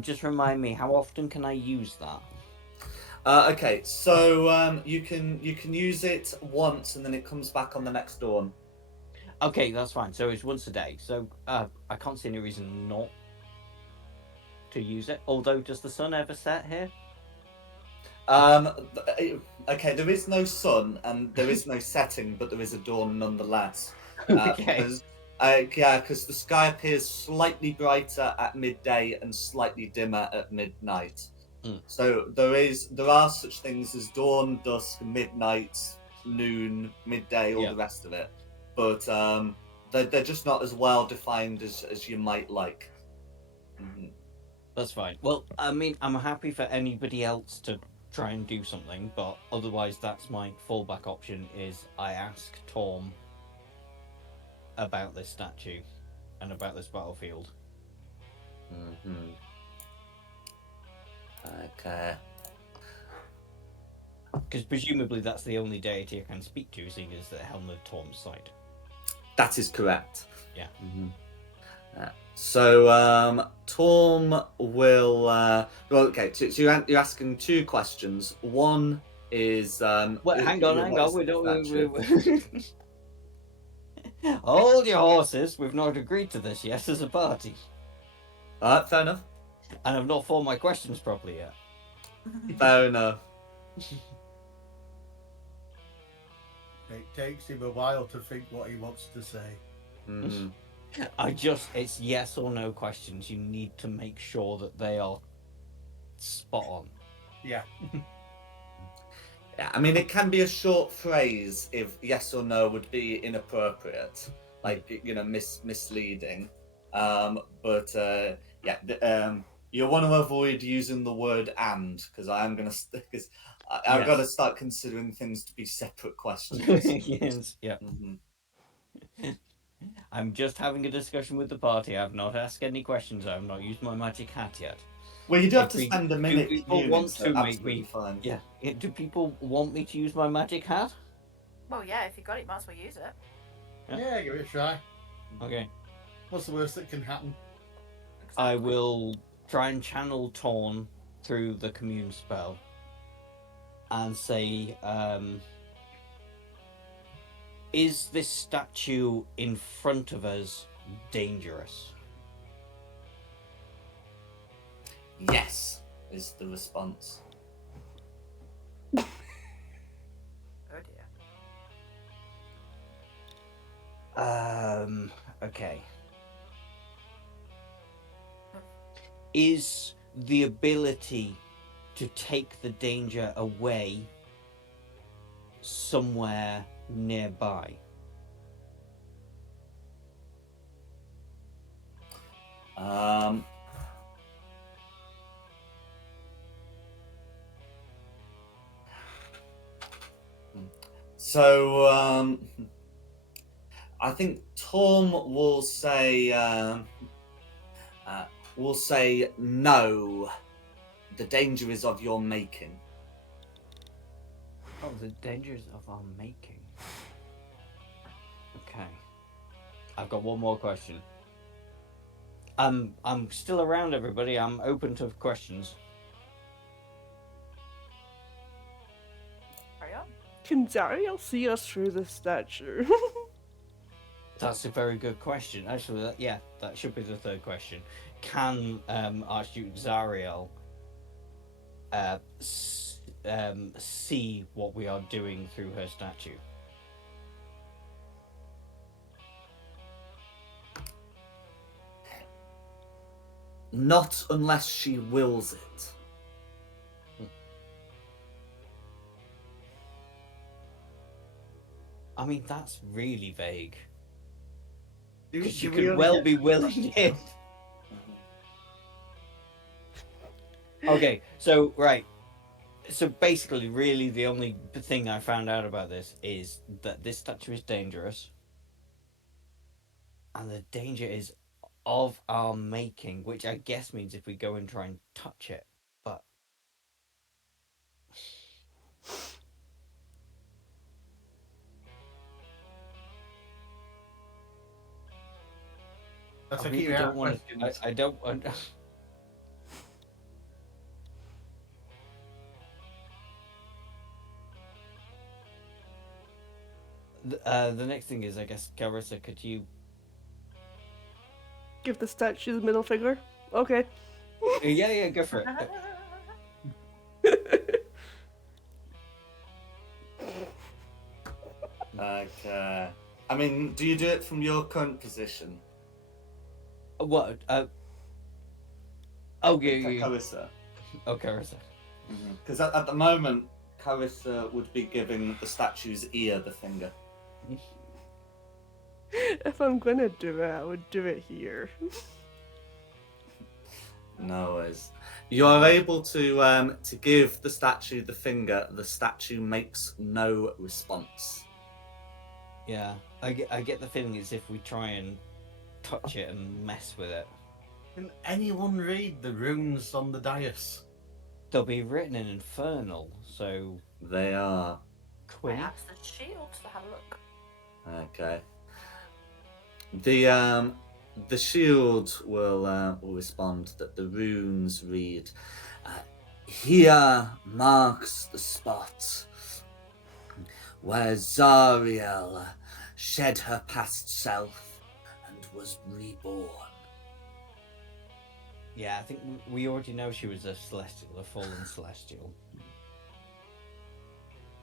Just remind me, how often can I use that? Okay, so you can use it once, and then it comes back on the next dawn. Okay, that's fine. So it's once a day. So I can't see any reason not to use it. Although, does the sun ever set here? Okay, there is no sun and there is no setting, but there is a dawn nonetheless. Okay. Because the sky appears slightly brighter at midday and slightly dimmer at midnight. So there are such things as dawn, dusk, midnight, noon, midday, all the rest of it. But they're just not as well defined as you might like. Mm-hmm. That's fine. Well, I mean, I'm happy for anybody else to try and do something, but otherwise that's my fallback option is I ask Torm about this statue and about this battlefield. Mm-hmm. Okay. Because presumably that's the only deity I can speak to, seeing as the Helmut Torm's site. That is correct. Yeah. Mm-hmm. So Torm will. Well, okay. So you're asking 2 questions. One is. Well, hang on. what We is the don't. statue? Hold your horses. We've not agreed to this yet as a party, Fair enough. and I've not formed my questions properly yet. Fair enough. It takes him a while to think what he wants to say. Mm-hmm. It's yes or no questions. You need to make sure that they are spot on. Yeah. Yeah, I mean, it can be a short phrase if yes or no would be inappropriate, like misleading. You want to avoid using the word "and" because I've got to start considering things to be separate questions. Yes, yeah. Mm-hmm. I'm just having a discussion with the party. I've not asked any questions. I've not used my magic hat yet. Well, you do have to spend a minute. Do people want to make me? Fine. Yeah. Do people want me to use my magic hat? Well, yeah, if you got it, might as well use it. Yeah, give it a try. Okay. What's the worst that can happen? I will try and channel Torn through the commune spell and say, is this statue in front of us dangerous? Yes, is the response. Oh dear. Okay. Is the ability to take the danger away somewhere nearby? So I think Torm will say no. The danger is of your making. Oh, the dangers of our making. Okay. I've got one more question. I'm still around, everybody. I'm open to questions. Can Zariel see us through the statue? That's a very good question. Actually, that should be the third question. Can Archduke Zariel see what we are doing through her statue? Not unless she wills it. I mean, that's really vague. Do- Because she do we could only well get- be willing it. Okay, so right. So basically, really, the only thing I found out about this is that this statue is dangerous. And the danger is of our making, which I guess means if we go and try and touch it. But That's I a really keep out don't want to. questions. I don't want. The next thing is, I guess, Carissa, could you? Give the statue the middle finger. Okay. Yeah, go for it. Okay. I mean, do you do it from your current position? What? Oh, yeah. Carissa. Oh, Carissa. Because at the moment, Carissa would be giving the statue's ear the finger. If I'm gonna do it, I would do it here. No worries. You are able to give the statue the finger. The statue makes no response. Yeah, I get the feeling it's if we try and touch it and mess with it, Can anyone read the runes on the dais? they'll be written in Infernal. So They are. I Quinn. asked the shield to have a look. Okay. The shield will respond that the runes read, "Here marks the spot where Zariel shed her past self and was reborn." Yeah, I think we already know she was a celestial, a fallen celestial.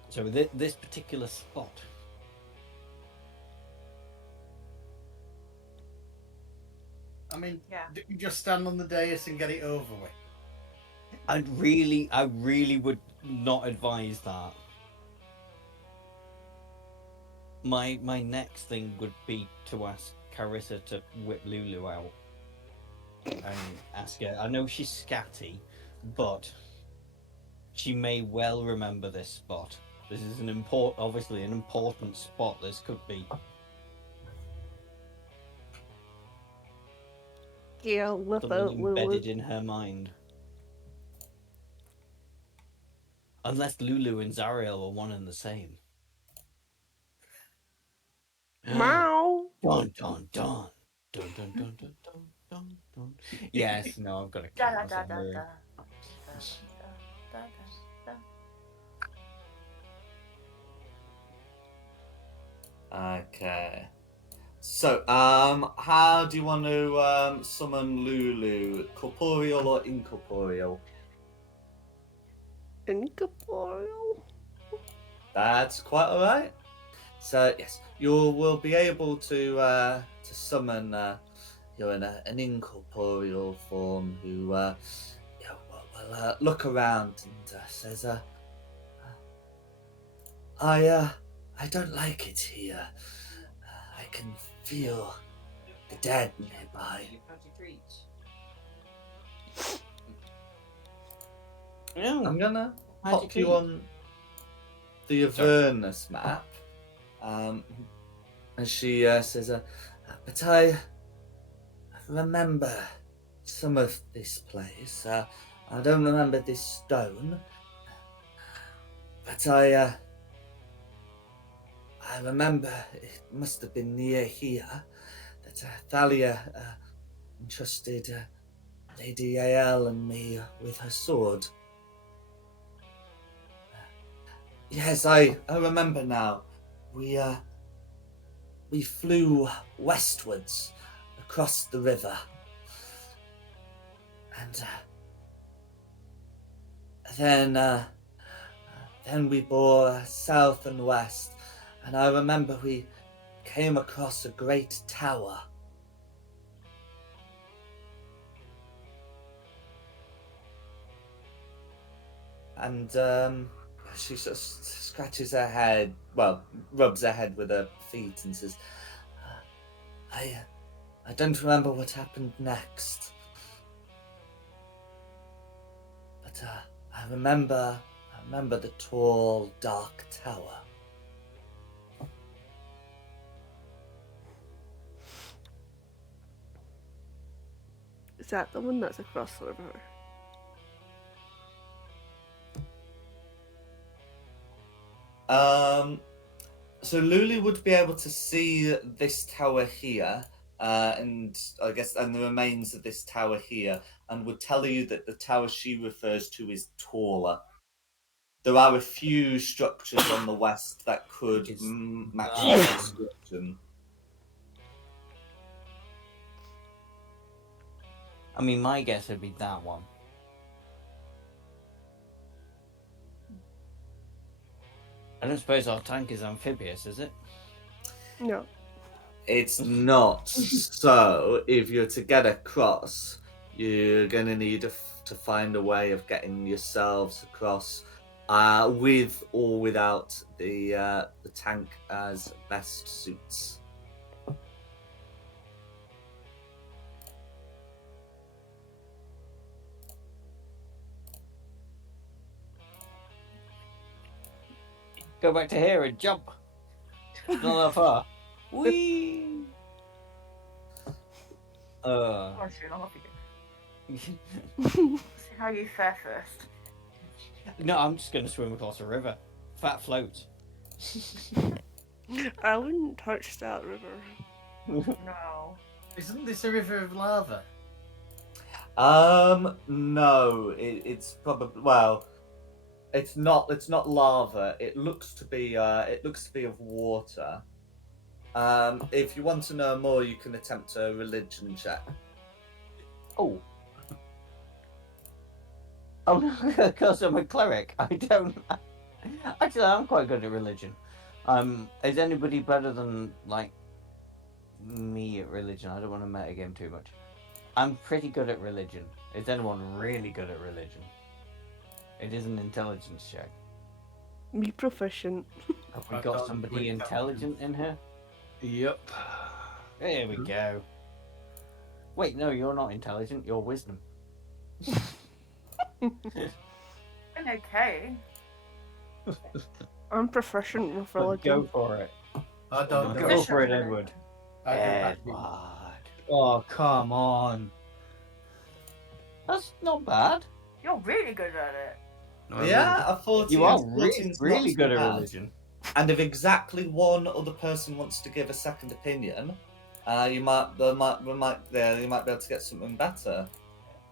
So this particular spot. I mean, Yeah. do you just stand on the dais and get it over with? I really would not advise that. My next thing would be to ask Carissa to whip Lulu out and ask her. I know she's scatty, but she may well remember this spot. This is obviously an important spot. This could be. Yeah, whip Something out embedded Lulu. in her mind. Unless Lulu and Zariel are one and the same. Meow. Dun dun dun. Dun dun dun dun dun dun dun. Yes, no, I've got a Da cat. da da da da. Da, da, da. Okay. So, how do you want to summon Lulu? Corporeal or incorporeal? Incorporeal. That's quite alright. So yes, you will be able to summon you're in an incorporeal form who will look around and says, I don't like it here. I can feel the dead nearby. I'm gonna pop you on the Avernus map. And she says, but I remember some of this place. I don't remember this stone, but I remember it must have been near here that Thalia entrusted Lady Yael and me with her sword. Yes, I remember now. We we flew westwards across the river. And then we bore south and west, and I remember we came across a great tower. And she sort of scratches her head, well, rubs her head with her feet and says, I don't remember what happened next. But I remember the tall, dark tower. Is that the one that's across the river? So Luli would be able to see this tower here, and I guess and the remains of this tower here, and would tell you that the tower she refers to is taller. There are a few structures on the west that could match the description. I mean, my guess would be that one. I don't suppose our tank is amphibious, is it? No. It's not. So if you're to get across, you're gonna need to find a way of getting yourselves across, with or without the tank as best suits. Go back to here and jump. It's not that far. Whee! Come on, Shun, I'll off you go. See how you fare first. No, I'm just going to swim across a river. Fat floats. I wouldn't touch that river. No. Isn't this a river of lava? No, it's probably, well, it's not lava. It looks to be of water. If you want to know more, you can attempt a religion check. Oh. Oh no, because I'm a cleric. I don't. Actually, I'm quite good at religion. Is anybody better than like me at religion? I don't want to metagame too much. I'm pretty good at religion. Is anyone really good at religion? It is an intelligence check. Be proficient. Have we I've got got somebody good intelligent in here? Yep. There we go. Wait, no, you're not intelligent. You're wisdom. I'm okay. I'm proficient with religion. Go for it. I don't know. Go for it, Edward. I don't Edward. Oh, come on. That's not bad. You're really good at it. Yeah, a 14. You are 14's really not good too at bad. religion. And if exactly one other person wants to give a second opinion, you might be able to get something better.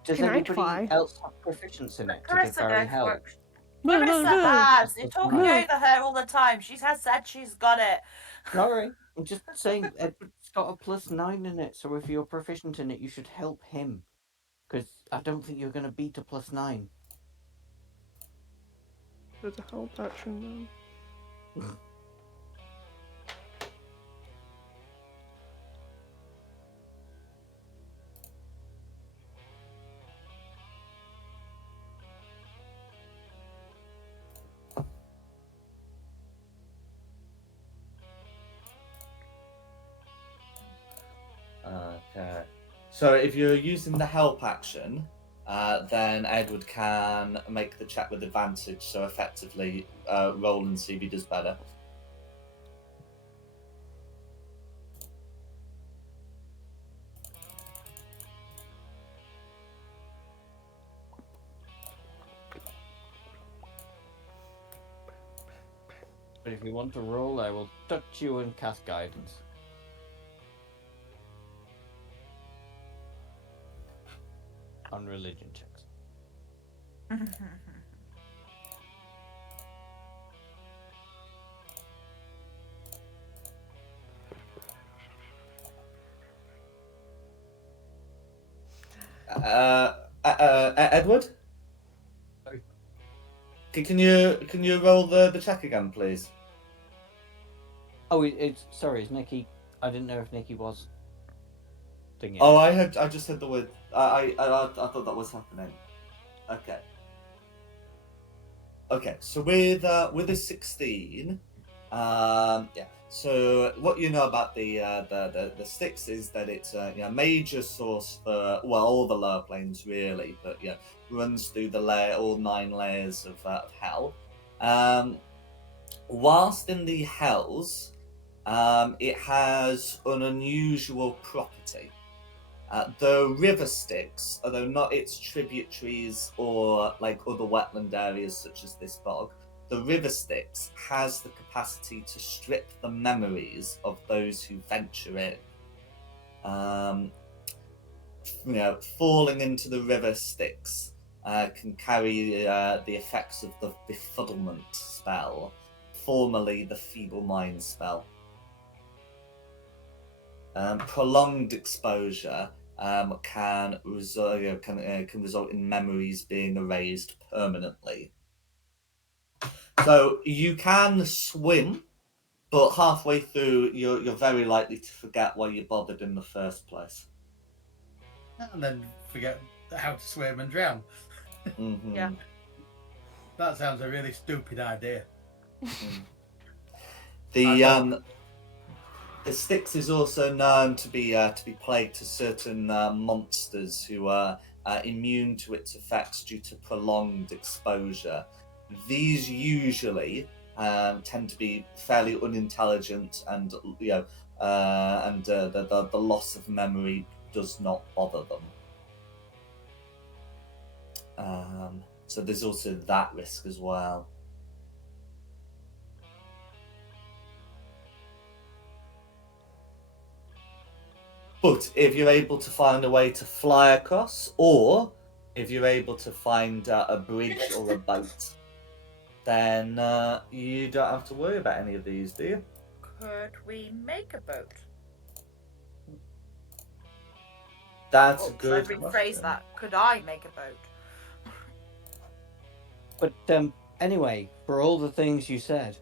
Does Can I anybody try? else have proficiency in it to Clarissa, Barry go help? for it. No, Clarissa no, no. has. You're talking No. over her all the time. She has said she's got it. Sorry, I'm just saying Edward's got a +9 in it, so if you're proficient in it, you should help him. Because I don't think you're going to beat a +9. There's a help action then. Okay. So if you're using the help action, then Edward can make the check with advantage. So effectively, roll and see if he does better. But if you want to roll, I will touch you and cast guidance. On religion checks. Edward, Sorry. can you roll the check again, please? Oh, sorry, it's Nikki. I didn't know if Nikki was thinking. Oh, I just heard the word. I thought that was happening. Okay. Okay, so with a 16, yeah. So what you know about the sticks is that it's a major source for all the lower planes really, but runs through all 9 layers of hell. Whilst in the hells, it has an unusual property. The river Styx, although not its tributaries or like other wetland areas such as this bog, the river Styx has the capacity to strip the memories of those who venture in. Falling into the river Styx can carry the effects of the befuddlement spell, formerly the feeble mind spell. Prolonged exposure can result in memories being erased permanently. So you can swim, but halfway through, you're very likely to forget why you bothered in the first place. And then forget how to swim and drown. Mm-hmm. Yeah. That sounds a really stupid idea. The Styx is also known to be plagued to certain monsters who are immune to its effects due to prolonged exposure. These usually tend to be fairly unintelligent, and the loss of memory does not bother them. So there's also that risk as well. But if you're able to find a way to fly across, or if you're able to find a bridge or a boat, then you don't have to worry about any of these, do you? Could we make a boat? That's a Should good I rephrase question. that? Could I make a boat? But anyway, for all the things you said,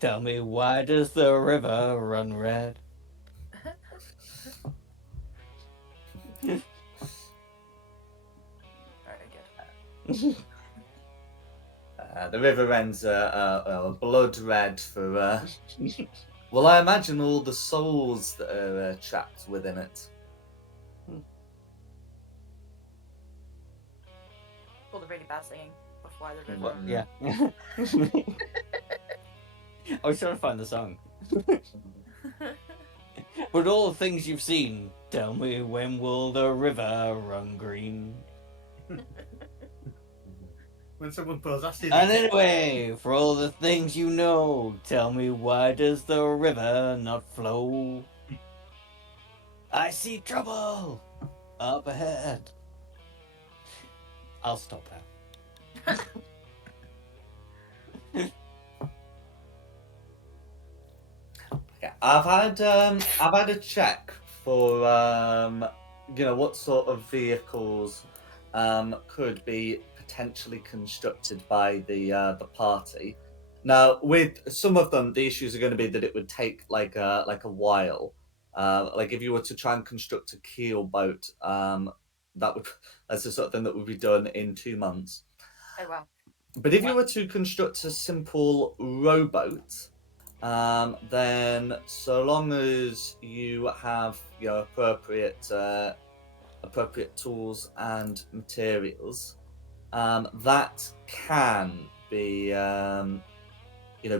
tell me, why does the river run red? Very good. The river ends blood red for, well, I imagine all the souls that are trapped within it. All the really bad singing of why the river. What? Yeah. I was trying to find the song. But all the things you've seen, tell me, when will the river run green? When someone pulls acid. And anyway, for all the things you know, tell me, why does the river not flow? I see trouble up ahead. I'll stop now. Okay, I've had a check for what sort of vehicles could be potentially constructed by the party. Now, with some of them, the issues are going to be that it would take like a while. Like if you were to try and construct a keel boat, that's the sort of thing that would be done in 2 months. Oh wow. But if you were to construct a simple rowboat, then so long as you have appropriate tools and materials, that can be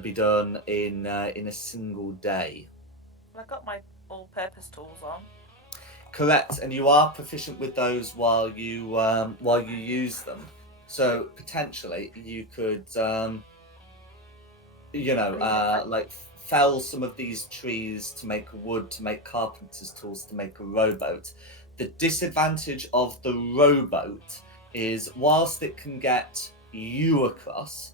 be done in a single day. Well, I got my all-purpose tools on. Correct, and you are proficient with those while you use them. So potentially you could like fell some of these trees to make wood, to make carpenter's tools, to make a rowboat. The disadvantage of the rowboat is, whilst it can get you across,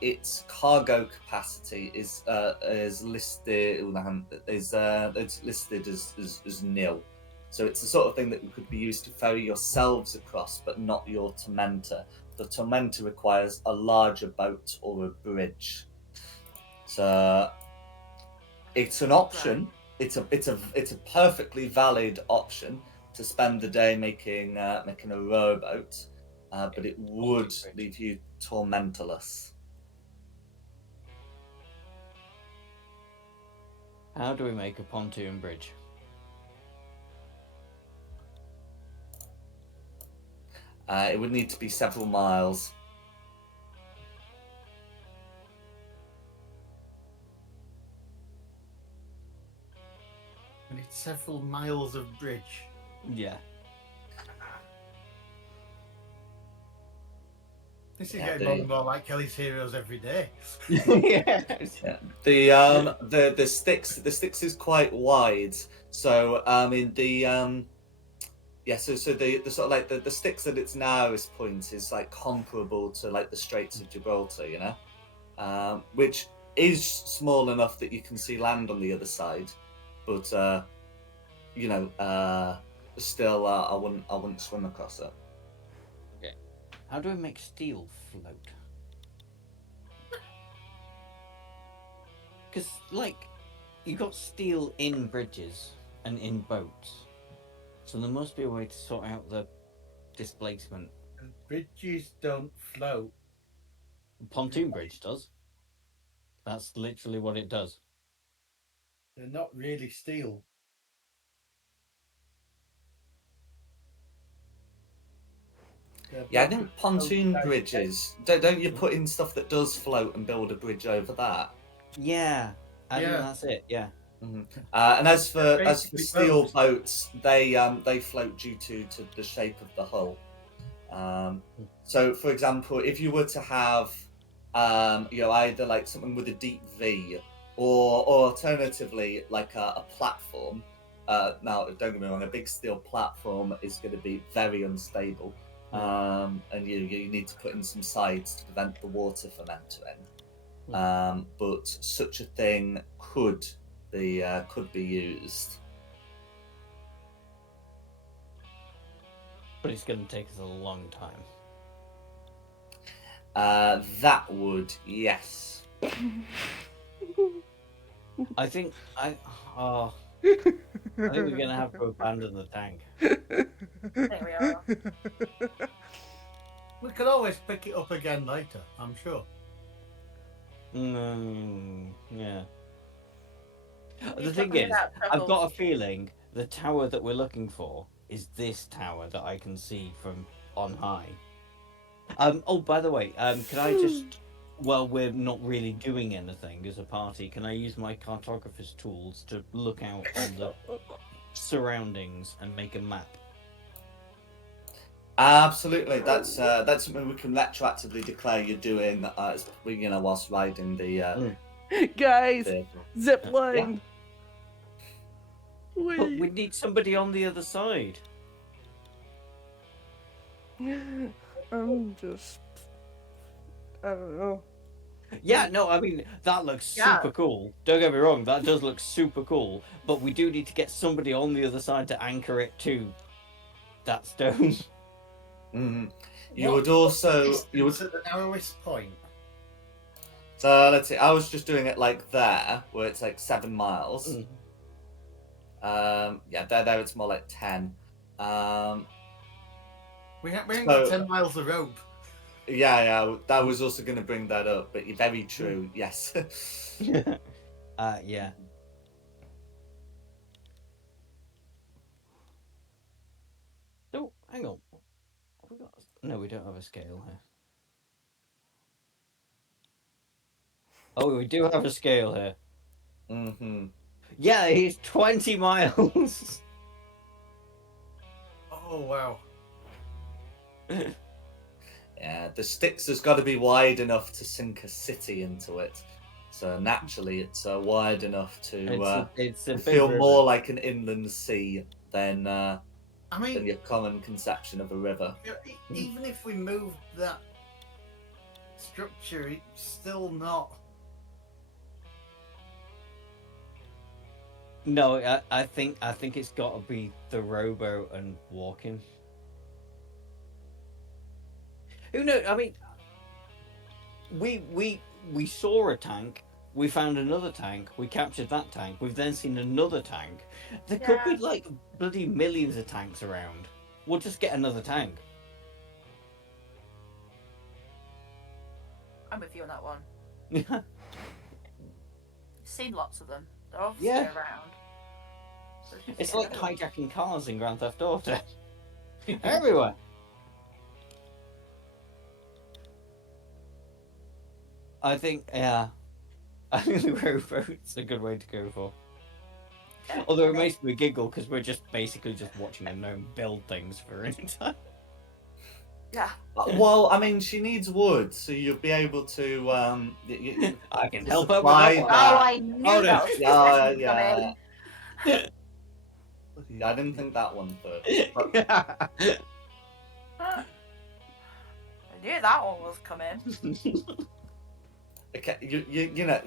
its cargo capacity is listed it's listed as nil. So it's the sort of thing that could be used to ferry yourselves across, but not your tormentor. The tormentor requires a larger boat or a bridge. So it's an option. It's a perfectly valid option to spend the day making a rowboat, but it would leave you tormentorless. How do we make a pontoon bridge? It would need to be several miles. And it's several miles of bridge. Yeah. This is Yeah, getting more and more like Kelly's Heroes every day. Yes. Yeah. The sticks is quite wide. So in the so the sort of like the sticks at its narrowest point is like comparable to like the Straits of Gibraltar, you know, which is small enough that you can see land on the other side, but you know, still I wouldn't swim across it. Okay. How do we make steel float? Because like you got steel in bridges and in boats, so there must be a way to sort out the displacement. And bridges don't float. Pontoon bridge does. That's literally what it does. They're not really steel. Yeah, I think pontoon bridges. Don't you put in stuff that does float and build a bridge over that? Yeah, I think Yeah. that's it. Yeah. And as for Basically steel boats. boats, they float due to the shape of the hull. So, for example, if you were to have you know, either like something with a deep V, or alternatively like a platform. Now, don't get me wrong, a big steel platform is going to be very unstable, and you need to put in some sides to prevent the water from entering. But such a thing could be used. But it's going to take us a long time. That would, yes. I think we're gonna have to abandon the tank. There we are. We could always pick it up again later, I'm sure. Yeah. The He's thing talking is, about I've got a truffles. feeling the tower that we're looking for is this tower that I can see from on high. Oh, by the way, can I just, while we're not really doing anything as a party, can I use my cartographer's tools to look out on the surroundings and make a map? Absolutely, that's something we can retroactively declare you're doing, you know, whilst riding the. Guys, vehicle. zip line. But we need somebody on the other side. I'm just, I don't know. Yeah, no, I mean, that looks Yeah. super cool. Don't get me wrong, that does look super cool. But we do need to get somebody on the other side to anchor it to that stone. You would also at the narrowest point. So let's see. I was just doing it like there, where it's like 7 miles. Yeah, there it's more like 10. We ain't got 10 miles of rope. Yeah, that was also going to bring that up, but you're very true. Yes. Yeah. Oh, hang on. Have we got... No, we don't have a scale here. Oh, we do have a scale here. Yeah, he's 20 miles. Oh, wow. Yeah, the sticks has got to be wide enough to sink a city into it. So naturally, it's wide enough to it's a big feel river. more like an inland sea than I mean, than your common conception of a river. even if we moved that structure, it's still not. No, I think it's got to be the rowboat and walking. Who knows? I mean, we saw a tank. We found another tank. We captured that tank. We've then seen another tank. There could be Yeah. like bloody millions of tanks around. We'll just get another tank. I'm with you on that one. Yeah. Seen lots of them. They're obviously Yeah. around. So just It's get like rid of them. hijacking cars in Grand Theft Auto. Everywhere. I think, yeah. I think the rowboat's a good way to go for. Yeah. Although it makes me giggle because we're just basically just watching a gnome build things for any time. Yeah. Well, I mean, she needs wood, so you'll be able to. I can To help out with supply that one. that. Oh, I knew Oh, no. that was Yeah, coming. yeah. I didn't think that one through. But I knew that one was coming. okay, you know,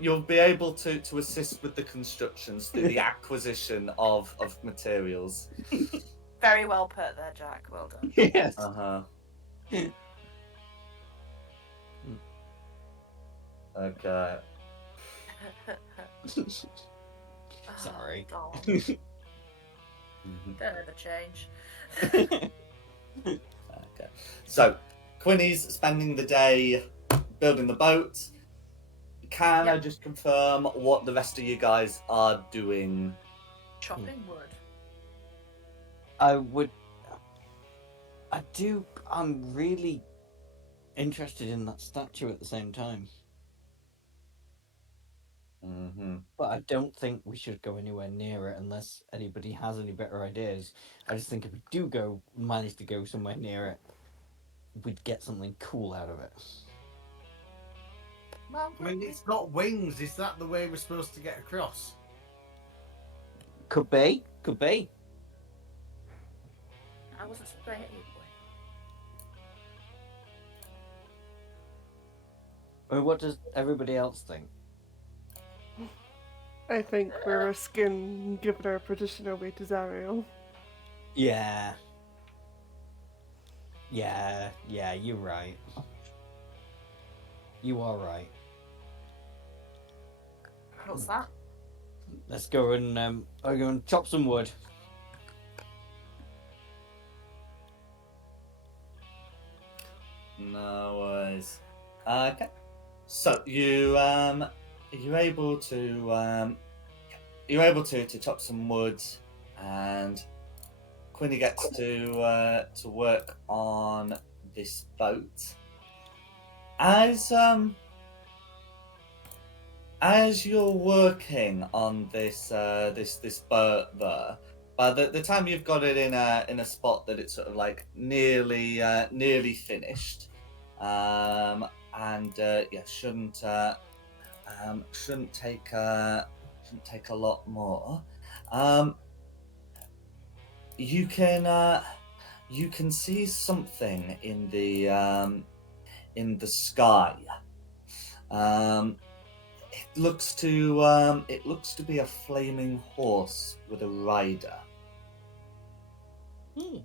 you'll be able to assist with the constructions through the acquisition of materials. Very well put there, Jack. Well done. Yes. Okay. Sorry. Oh, Mhm. don't ever change. Okay. So, Quinny's spending the day building the boat. Can I Yep. just confirm what the rest of you guys are doing? Chopping wood. I'm really interested in that statue at the same time. Mm-hmm. But I don't think we should go anywhere near it unless anybody has any better ideas. I just think if we do manage to go somewhere near it, we'd get something cool out of it. Well, I mean, it's got wings. Is that the way we're supposed to get across? Could be. I wasn't spraying at you, boy. I mean, what does everybody else think? I think we're risking giving our position away to Zariel. Yeah. Yeah, you're right. You are right. What's that? Let's go and I'll go and chop some wood. No worries. Okay. So you're able to chop some wood, and Quinny gets to work on this boat. As you're working on this boat there, by the time you've got it in a spot that it's sort of like nearly finished, and shouldn't take a lot more. You can see something in the sky. It looks to be a flaming horse with a rider. Shoot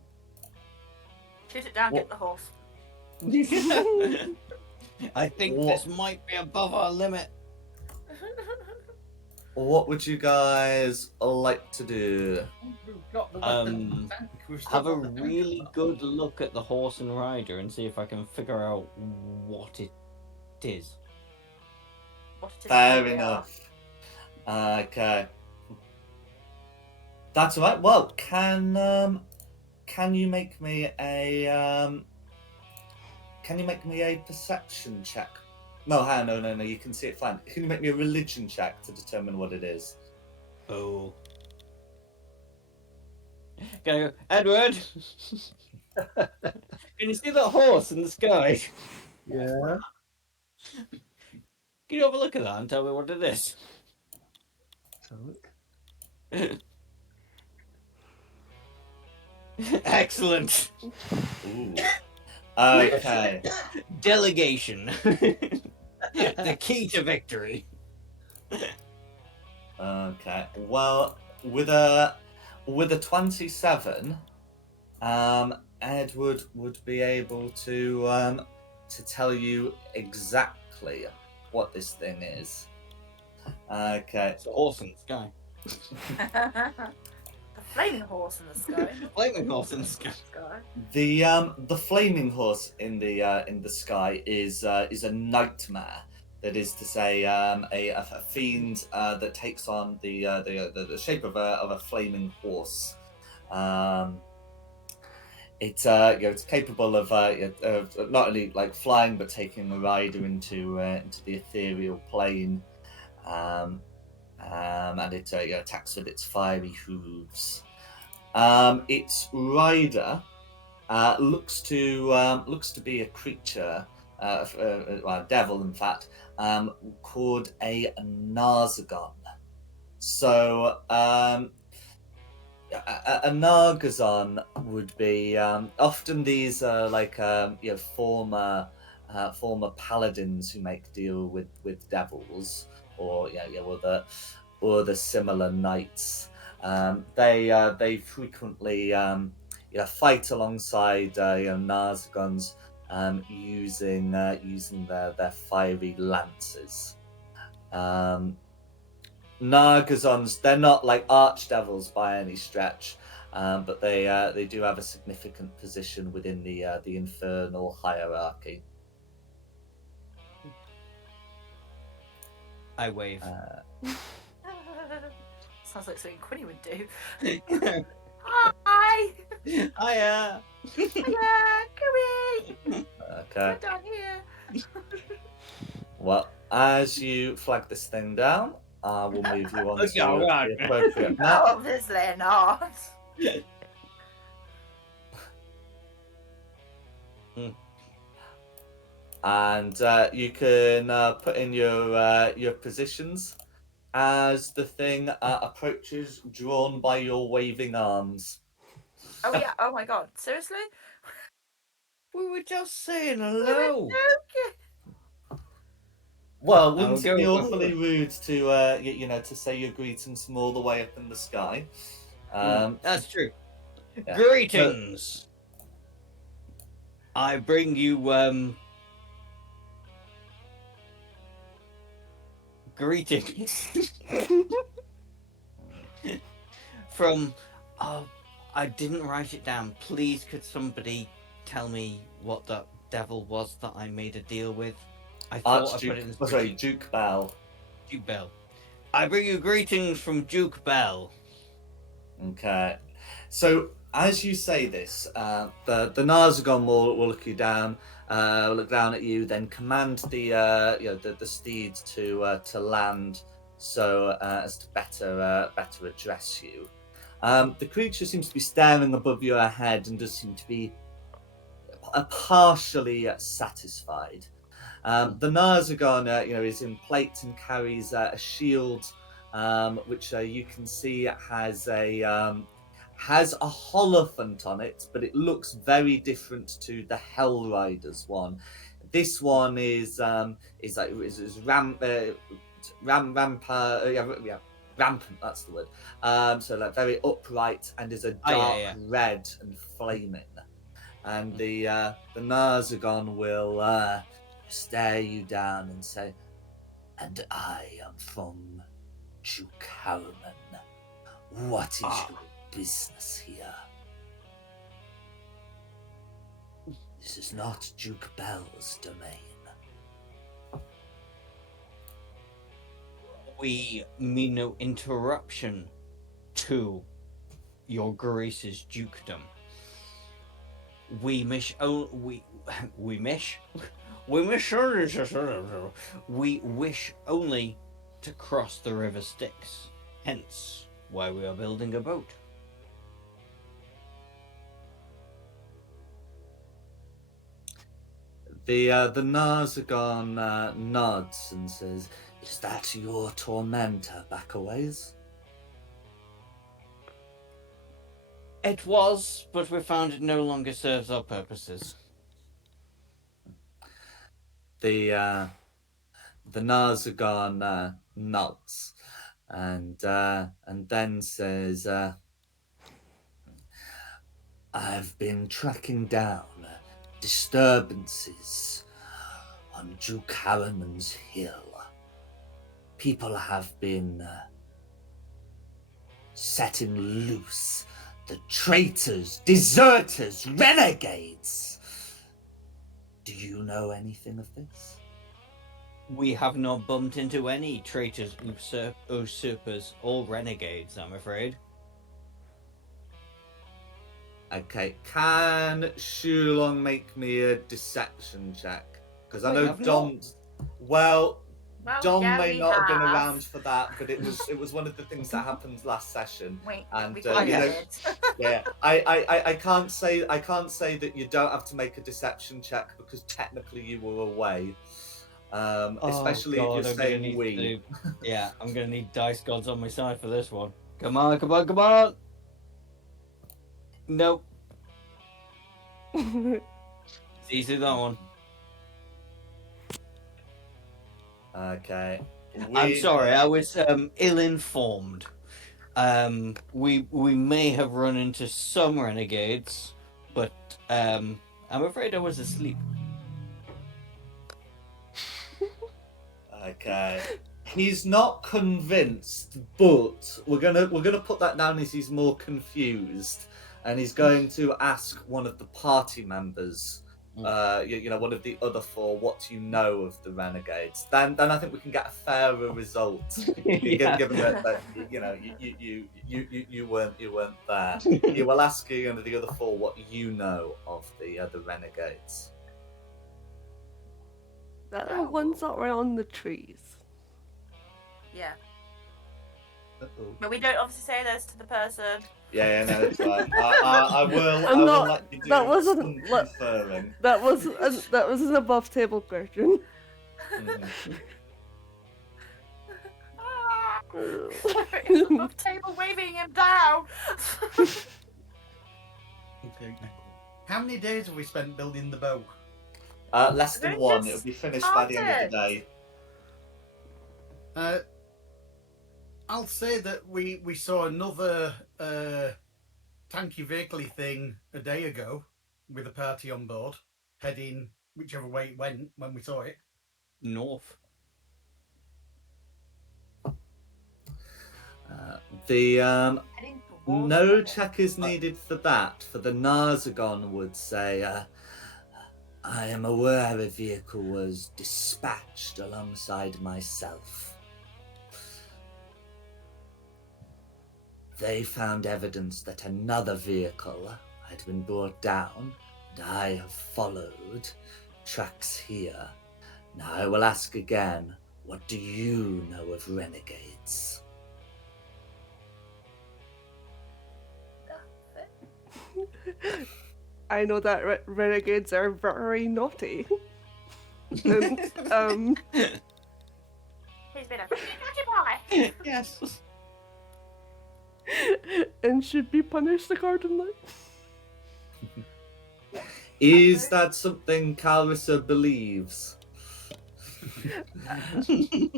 it down, What? get the horse. I think What? this might be above our limit. What would you guys like to do? We've got the weapon Um, tank. We've still Have a got the tank. really good look at the horse and rider and see if I can figure out what it is. What it is Fair they are. enough. Okay. That's all right. Well, can you make me a perception check? No, no. You can see it fine. Can you make me a religion check to determine what it is? Oh. Go, Edward. Can you see that horse in the sky? Yeah. Can you have a look at that and tell me what it is? So look. Excellent. Ooh. Okay. Delegation. The key to victory. Okay. Well, with a 27, Edward would be able to tell you exactly what this thing is. Okay. It's a horse in the sky. The flaming horse in the sky. Flaming horse in the sky. The flaming horse in the sky is a nightmare. That is to say, a fiend that takes on the shape of a flaming horse. It's capable of not only like flying but taking a rider into the ethereal plane, and it attacks with its fiery hooves. Its rider looks to be a creature, well, a devil in fact, called a Narzagon. So a Nargazon would be often these are like former paladins who make deal with devils or other similar knights. They frequently fight alongside Narzagons, using their fiery lances. Nargazons, they're not like archdevils by any stretch, but they do have a significant position within the infernal hierarchy. I wave. Sounds like something Quinny would do. Hiya. Hi! Hiya. Hiya! Quinny! Okay. Get down here! Well, as you flag this thing down, I will move you on to Oh, God. the appropriate map. Obviously not. And you can put in your positions as the thing approaches, drawn by your waving arms. Oh yeah, oh my god, seriously? We were just saying We were hello. joking. Well, I'll wouldn't it go be with awfully rude to to say your greetings from all the way up in the sky? That's true. Yeah. Greetings. I bring you greetings from. I didn't write it down. Please, could somebody tell me what that devil was that I made a deal with? I thought I put it in the spreadsheet. Duke Bell. Duke Bell. I bring you greetings from Duke Bell. Okay. So as you say this, the Narzagon will look you down, look down at you, then command the steeds to land, so as to better address you. The creature seems to be staring above your head and does seem to be partially satisfied. The Narzagon, is in plate and carries a shield, which you can see has a holophant on it, but it looks very different to the Hell Riders one. This one is rampant. That's the word. So like very upright and is a dark red and flaming. And the Narzagon will stare you down and say, "And I am from Duke Harriman. What is your business here? This is not Duke Bell's domain." We mean no interruption to your Grace's dukedom. We wish only to cross the river Styx, hence why we are building a boat. The Narzagon nods and says, "Is that your tormentor, Backaways?" It was, but we found it no longer serves our purposes. The Narzagon nods, and then says, "I've been tracking down disturbances on Duke Harriman's Hill. People have been setting loose the traitors, deserters, renegades. Do you know anything of this?" We have not bumped into any traitors, usurpers, or renegades, I'm afraid. Okay, can Shulong make me a deception check? Because I We know have Dom's. Well, Dom yeah, may we not have been have. around for that, but it was one of the things that happened last session. Wait, And we you know, did. yeah, I can't say that you don't have to make a deception check because technically you were away. Especially if you're saying we. Yeah, I'm gonna need dice gods on my side for this one. Come on, come on, come on! Nope. See through that one. Okay. I'm sorry, I was ill-informed. We may have run into some renegades, but I'm afraid I was asleep. Okay. He's not convinced, but we're gonna put that down as he's more confused, and he's going to ask one of the party members, one of the other four, what do you know of the renegades? Then I think we can get a fairer result, Yeah. given that you weren't there. He will ask you and the other four what you know of the renegades. They're the ones that were on the trees. Yeah. Uh-oh. But we don't obviously say this to the person. Yeah, no, it's fine. I will not- let you do that wasn't- some conferring. That was an above table question. It's above table waving him down. Okay. How many days have we spent building the bow? Less than They one. just It'll be finished by the end of the day. I'll say that we saw another tanky vehicle-y thing a day ago with a party on board, heading whichever way it went when we saw it. North. Heading towards No the- check is needed for that. For the Narzagon would say, I am aware a vehicle was dispatched alongside myself. They found evidence that another vehicle had been brought down, and I have followed. Tracks here. Now I will ask again, what do you know of renegades? I know that renegades are very naughty. And, He's been a naughty boy. Yes. and should be punished accordingly. Is that something Calrissa believes? Have you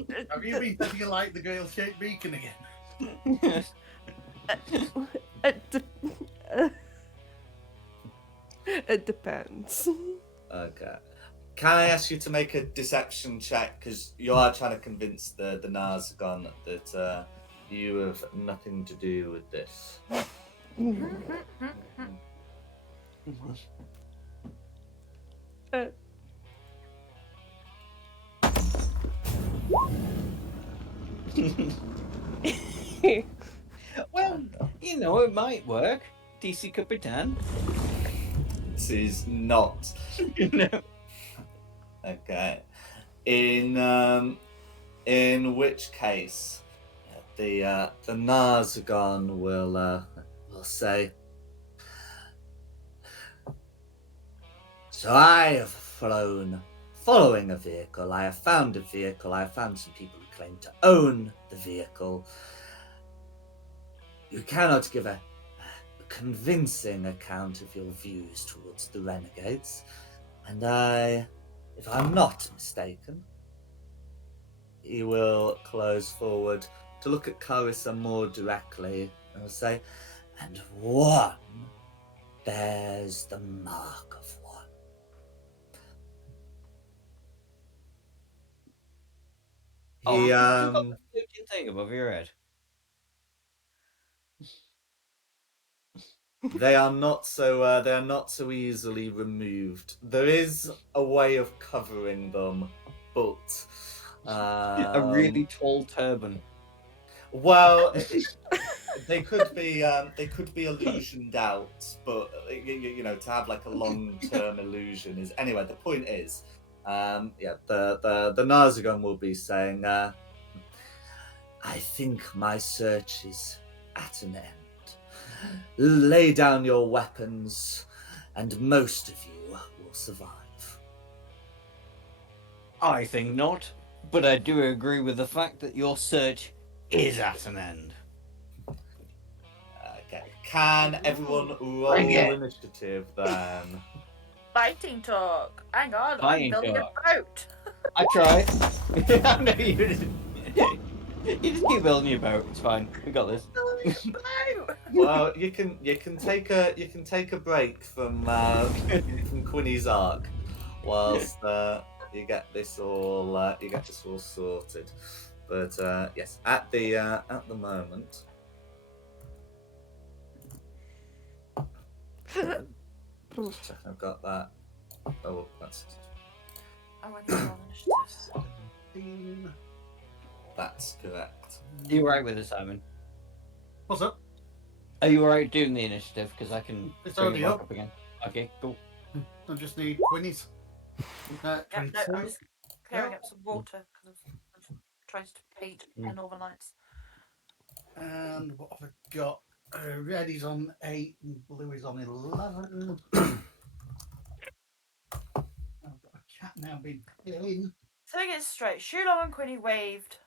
been thinking like the grail-shaped beacon again? It depends. Okay. Can I ask you to make a deception check? Because you are trying to convince the Narzagon that you have nothing to do with this. Well, you know, it might work. DC Capitan. This is not. No. Okay. In which case, the Narzagon will say. So I have flown following a vehicle. I have found a vehicle. I have found some people who claim to own the vehicle. You cannot give a convincing account of your views towards the renegades, and if I'm not mistaken, he will close forward. to look at Carissa more directly and will say, "And one bears the mark of one." He Floating thing above your head. they are not so easily removed. There is a way of covering them, but A really tall turban. well, they could be illusioned out, but you know, to have like a long-term illusion is anyway. The point is, the Narzagon will be saying, "I think my search is at an end. Lay down your weapons, and most of you will survive." I think not, but I do agree with the fact that your search is at an end. Okay. Can everyone roll Bring it. initiative then? Fighting talk. Hang on, Fighting I'm building talk. a boat. I tried. I know you didn't. You just keep building your boat. It's fine. We got this. Building a boat. Well, you can take a break from Quinny's arc whilst you get this all sorted. But yes, at the moment. Just check I've got that. Oh, that's I went to roll initiatives. 17. that's correct. Are you alright with it, Simon? What's up? Are you alright doing the initiative? Because I can It's bring already it back up. up again. Okay, cool. I just need Quinny's. Yeah, no, 22. I'm just clearing Yeah. up some water because I've tried to paint the Northern Lights. And what have I got? Red is on 8 and blue is on 11. I've got a cat now being killing. So I get it straight. Shulong and Quinny waved,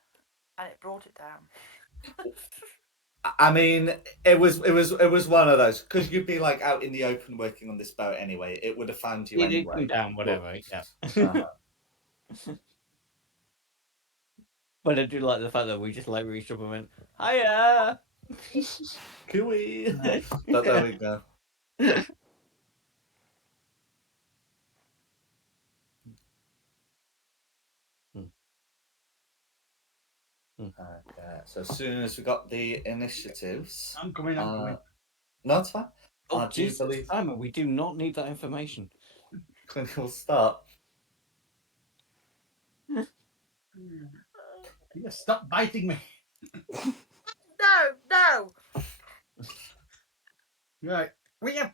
and it brought it down. I mean, it was one of those because you'd be like out in the open working on this boat anyway. It would have found you You did anyway. come down, whatever. Yeah. Uh, But I do like the fact that we just like reached up and went, "Hiya." Cooey. But there we go. Okay, so as soon as we got the initiatives, I'm coming. no, it's fine. Oh, I do Jesus, believe Simon, we do not need that information. Quinn will start. Yeah, stop biting me. No. Right. We have.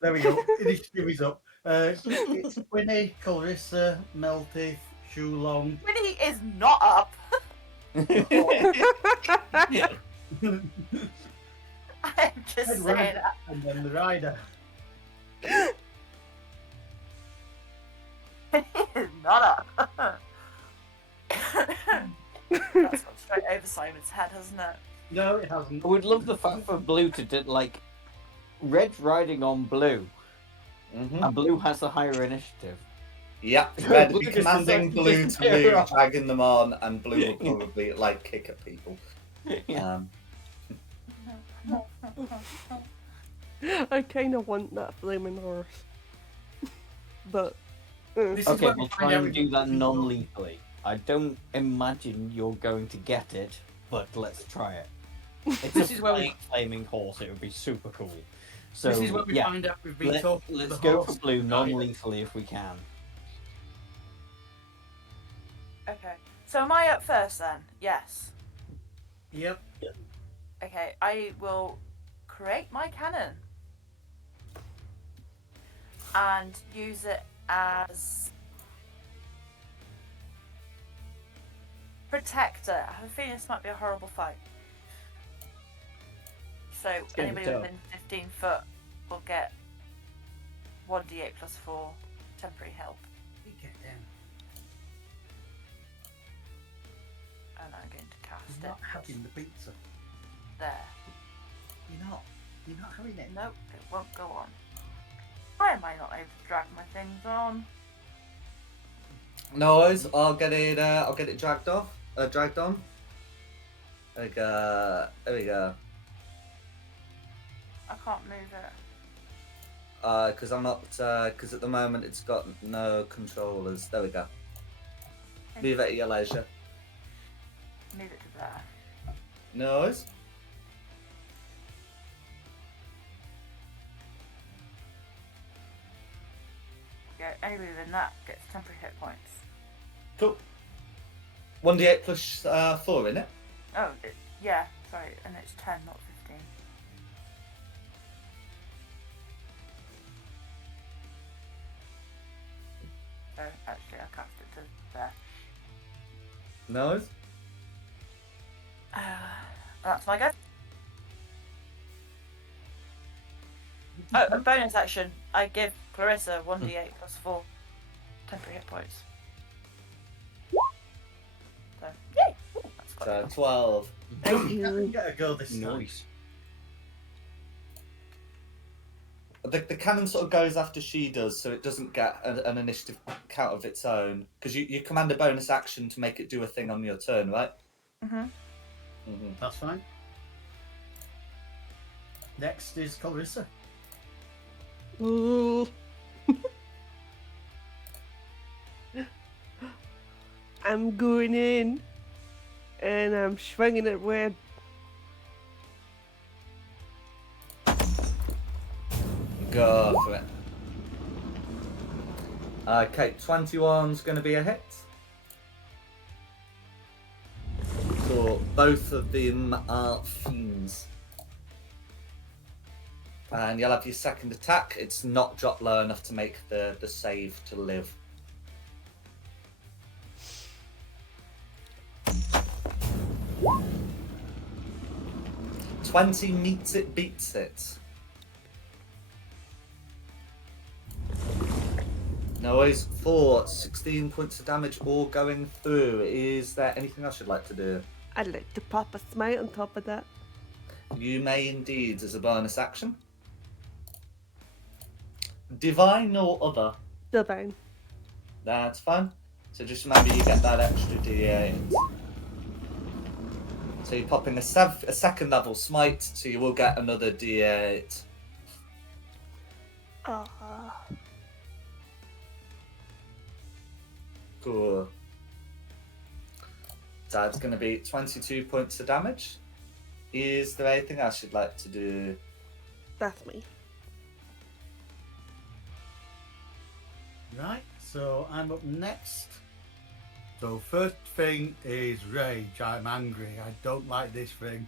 There we go. Initiative is up. It's Quinny, Clarissa, Melty, Shulong. Quinny is not up. I'm just And saying Rider, that. and then the rider. Is not up. That's gone straight over Simon's head, hasn't it? No, it hasn't. I would love the fact for Blue to do, like, Red riding on Blue, and Blue has the higher initiative. Yep, Red Blue be just commanding doesn't Blue to disappear move, off. dragging them on, and Blue will probably like kick at people. Yeah. I kind of want that flaming horse. But. This is Okay, where we we'll find try out and if do that we- non-lethally. I don't imagine you're going to get it, but let's try it. If This this is where we- is flaming horse, it would be super cool. So This is where we yeah, find out we've been talking to let's the go horse. for Blue non-lethally if we can. Okay. So am I up first then? Yes. Yep. Okay, I will create my cannon and use it as protector. I have a feeling this might be a horrible fight. So gonna be anybody tough. within 15 foot will get 1d8 plus 4 temporary help. You get down. And I'm going to cast You're it not having the pizza. there. You're not. You're not having it. Nope, it won't go on. Why am I not able to drag my things on? No worries. I'll get it dragged off. Dragged on. There we go. There we go. I can't move it. Because I'm not. Because at the moment it's got no controllers. There we go. Move it at your leisure. Move it to there. No worries. Yeah, anybody than that gets temporary hit points. Cool. 1d8 plus 4 in it. Oh, yeah, sorry, and it's 10, not 15. So, actually, I cast it to there. No worries. That's my go. Oh, a bonus action. I give Clarissa 1d8 plus 4 temporary hit points. So, yay! Ooh, that's quite So good. 12. You get a go this time. Nice. The cannon sort of goes after she does, so it doesn't get an initiative count of its own. Because you command a bonus action to make it do a thing on your turn, right? Mhm. Mm-hmm. That's fine. Next is Clarissa. Ooh. I'm going in, and I'm swinging it with. Go for it. Okay, 21's going to be a hit. So both of them are fiends. And you'll have your second attack. It's not dropped low enough to make the save to live. "20 meets it, beats it." No worries. For 16 points of damage all going through. Is there anything else you'd like to do? I'd like to pop a smite on top of that. You may indeed, as a bonus action. Divine or other? Divine. That's fine. So just remember you get that extra D8. So you're popping a second level smite, so you will get another D8. Cool. So it's going to be 22 points of damage. Is there anything else you'd like to do? That's me. Right, so I'm up next. So first thing is rage. I'm angry. I don't like this thing.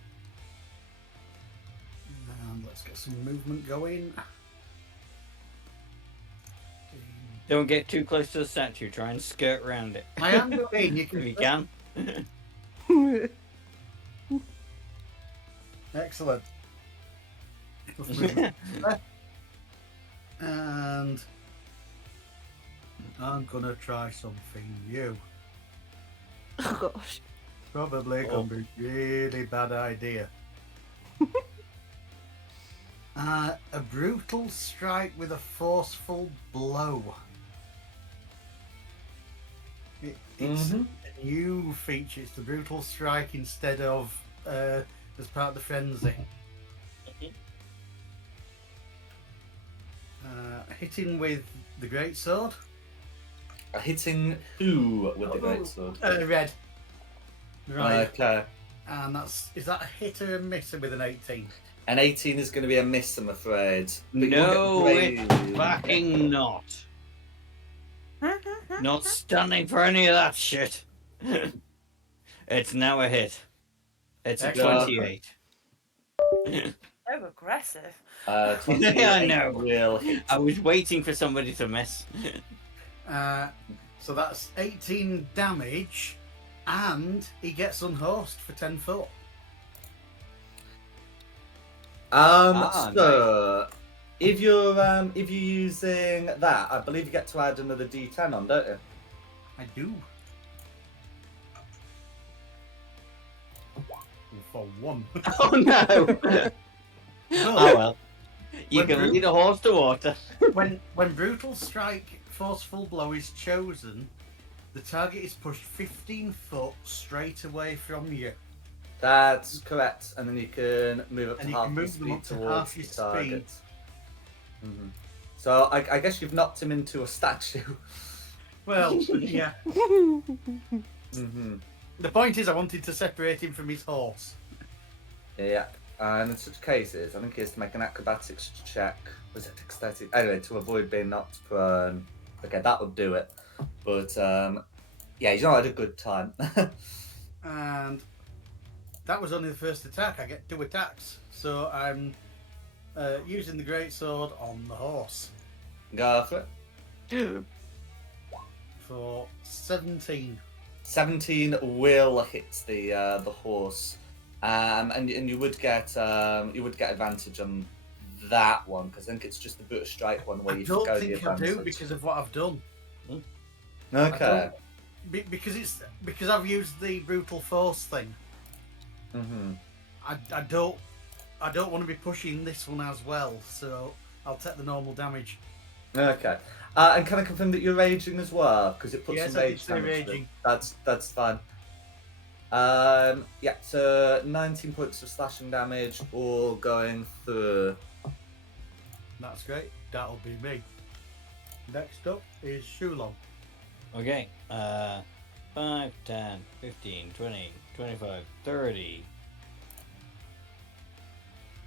And let's get some movement going. Don't get too close to the statue. Try and skirt around it. I am going. You If can. you can. Excellent. And I'm gonna try something new. Oh gosh. Probably gonna be really bad idea. A brutal strike with a forceful blow. It's Mhm. a new feature. It's the brutal strike instead of as part of the frenzy. Hitting with the greatsword. Hitting who with the greatsword? Red. Right. Okay. And is that a hit or a miss with an 18? An 18 is going to be a miss, I'm afraid. But you'll No, get it's brave. fucking not. Not standing for any of that shit. It's now a hit. It's a Excellent. 28. So aggressive. 28 Yeah, I know. will hit. I was waiting for somebody to miss. So that's 18 damage, and he gets unhorsed for 10 foot. So if you're using that, I believe you get to add another D10 on, don't you? I do. For 1. Oh no! Oh well. You When can Drew- lead a horse to water. when brutal strike forceful blow is chosen, The target is pushed 15 foot straight away from you. That's correct, and then you can move up And to you half can your move them speed up to towards half the your target. So I guess you've knocked him into a statue. Well, yeah. hmm The point is, I wanted to separate him from his horse. Yeah, and in such cases, I think he has to make an acrobatics check. Was it dexterity? Anyway, to avoid being knocked prone. Okay, that would do it. But yeah, he's not had a good time. And that was only the first attack. I get 2 attacks. So I'm using the greatsword on the horse Go for it. for 17. 17 will hit the horse, and you would get advantage on that one because I think it's just the brutal strike one where I you don't go the think I advantage. do because of what I've done. Okay. Because I've used the brutal force thing. hmm I don't want to be pushing this one as well, so I'll take the normal damage. Okay. And can I confirm that you're raging as well? Because it puts Yes, some I did rage say damage. raging. That's fine. Yeah. So 19 points of slashing damage, all going through. That's great. That'll be me. Next up is Shulong. Okay. 5, 10, 15, 20, 25, 30.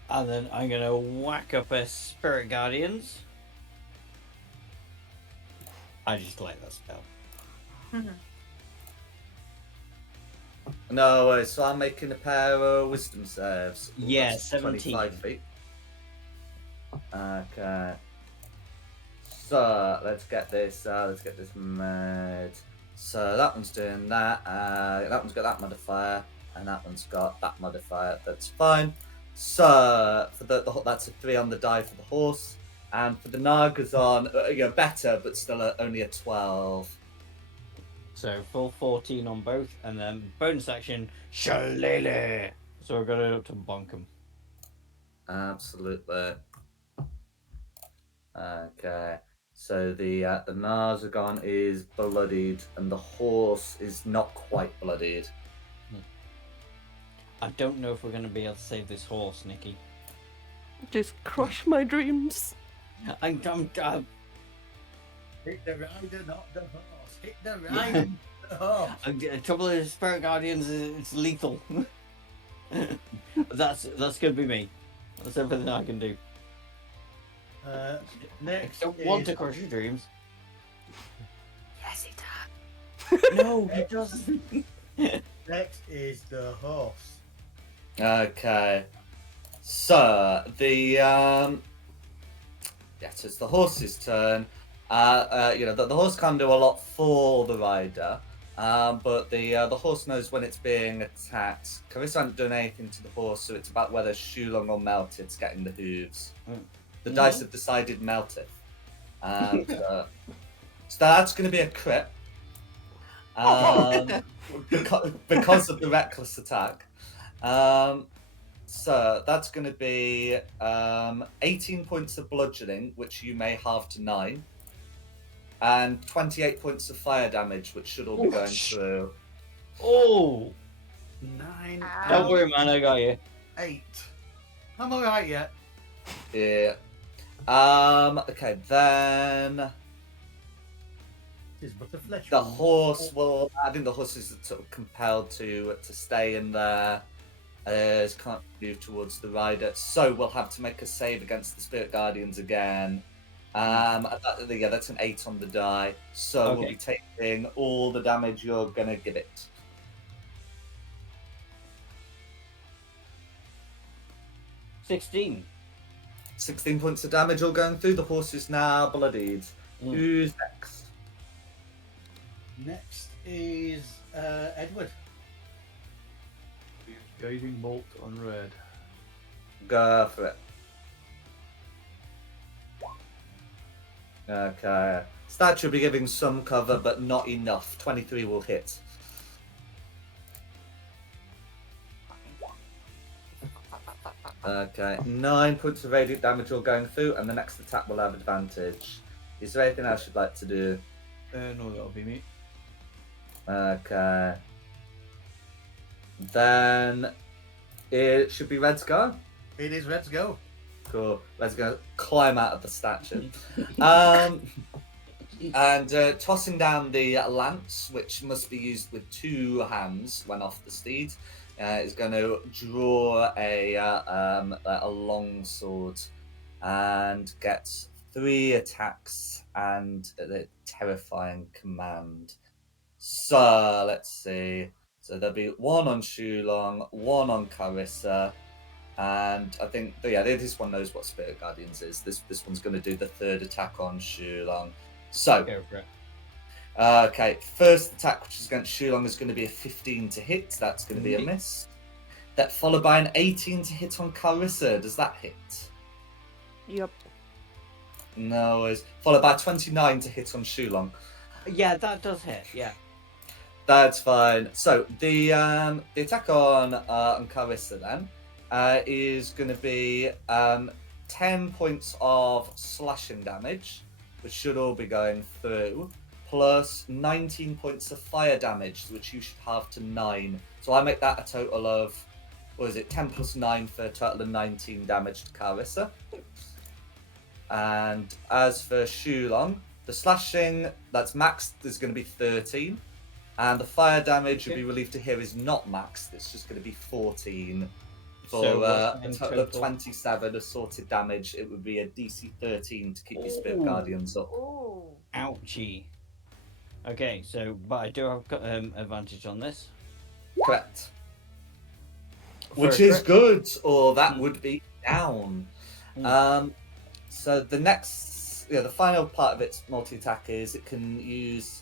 And then I'm gonna whack up a Spirit Guardians. I just like that spell. No, so I'm making a pair of wisdom saves. Ooh, Yeah, that's 17. 25 feet. Okay. So let's get this made. So that one's doing that. That one's got that modifier, and that one's got that modifier. That's fine. So for the that's a 3 on the die for the horse, and for the Nargazon, better, but still only a 12. So full 14 on both, and then bonus action, Shillelagh. So we're gonna up to bonk him. Absolutely. Okay. So the Narzagon is bloodied, and the horse is not quite bloodied. I don't know if we're gonna be able to save this horse, Nikki. Just crush my dreams. I'm Hit the rider, not the horse. Hit the rider, not the horse. the trouble is, Spirit Guardians, it's lethal. That's gonna be me. That's everything I can do. I Next don't want is to crush your dreams. Yes, he does. No, he doesn't. next is the horse. Okay. So the so it's the horse's turn. The horse can't do a lot for the rider, but the horse knows when it's being attacked. Carissa hasn't done anything to the horse, so it's about whether Shulong or Melted's getting the hooves. The dice have decided Melted. And, so that's going to be a crit. Because of the reckless attack. So that's going to be 18 points of bludgeoning, which you may halve to 9. And 28 points of fire damage, which should all be going through. Oh! 9. Don't worry, man, I got you. 8. I'm alright yet. Yeah. Okay, then It's but a flesh the wound. horse will. I think the horse is sort of compelled to stay in there. Can't move towards the rider, so we'll have to make a save against the Spirit Guardians again. That's an 8 on the die, so we'll be taking all the damage you're gonna give it. 16. 16 points of damage all going through. The horse is now bloodied. Who's next? Next is Edward. Guiding bolt on red. Go for it. Okay. Statue will be giving some cover, but not enough. 23 will hit. Okay. 9 points of radiant damage all going through, and the next attack will have advantage. Is there anything else you'd like to do? No, that'll be me. Okay. Then it should be Red's go. It is. Let's go. Cool. Red's gonna climb out of the statue. And tossing down the lance, which must be used with 2 hands when off the steed, is going to draw a long sword and get 3 attacks and a terrifying command. So let's see. So there'll be 1 on Shulong, 1 on Carissa, and I think this one knows what Spirit Guardians is. This one's going to do the 3rd attack on Shulong. So, Go for it. okay, first attack, which is against Shulong, is going to be a 15 to hit. That's going to be a miss. That followed by an 18 to hit on Carissa. Does that hit? Yep. No worries. Followed by 29 to hit on Shulong. Yeah, that does hit. Yeah. That's fine. So the attack on Carissa then is going to be 10 points of slashing damage, which should all be going through, plus 19 points of fire damage, which you should have to 9. So I make that a total of, 10 plus 9 for a total of 19 damage to Carissa. And as for Shulong, the slashing that's maxed is going to be 13. And the fire damage you'll be relieved to hear is not maxed, it's just going to be 14. For So a what's total of total? 27 assorted damage, it would be a DC 13 to keep your Spirit Guardians up. Ooh. Ouchie. Okay, so but I do have advantage on this. Correct. For Which a is crit. good, or that would be down. Mm. So the next, the final part of its multi-attack is it can use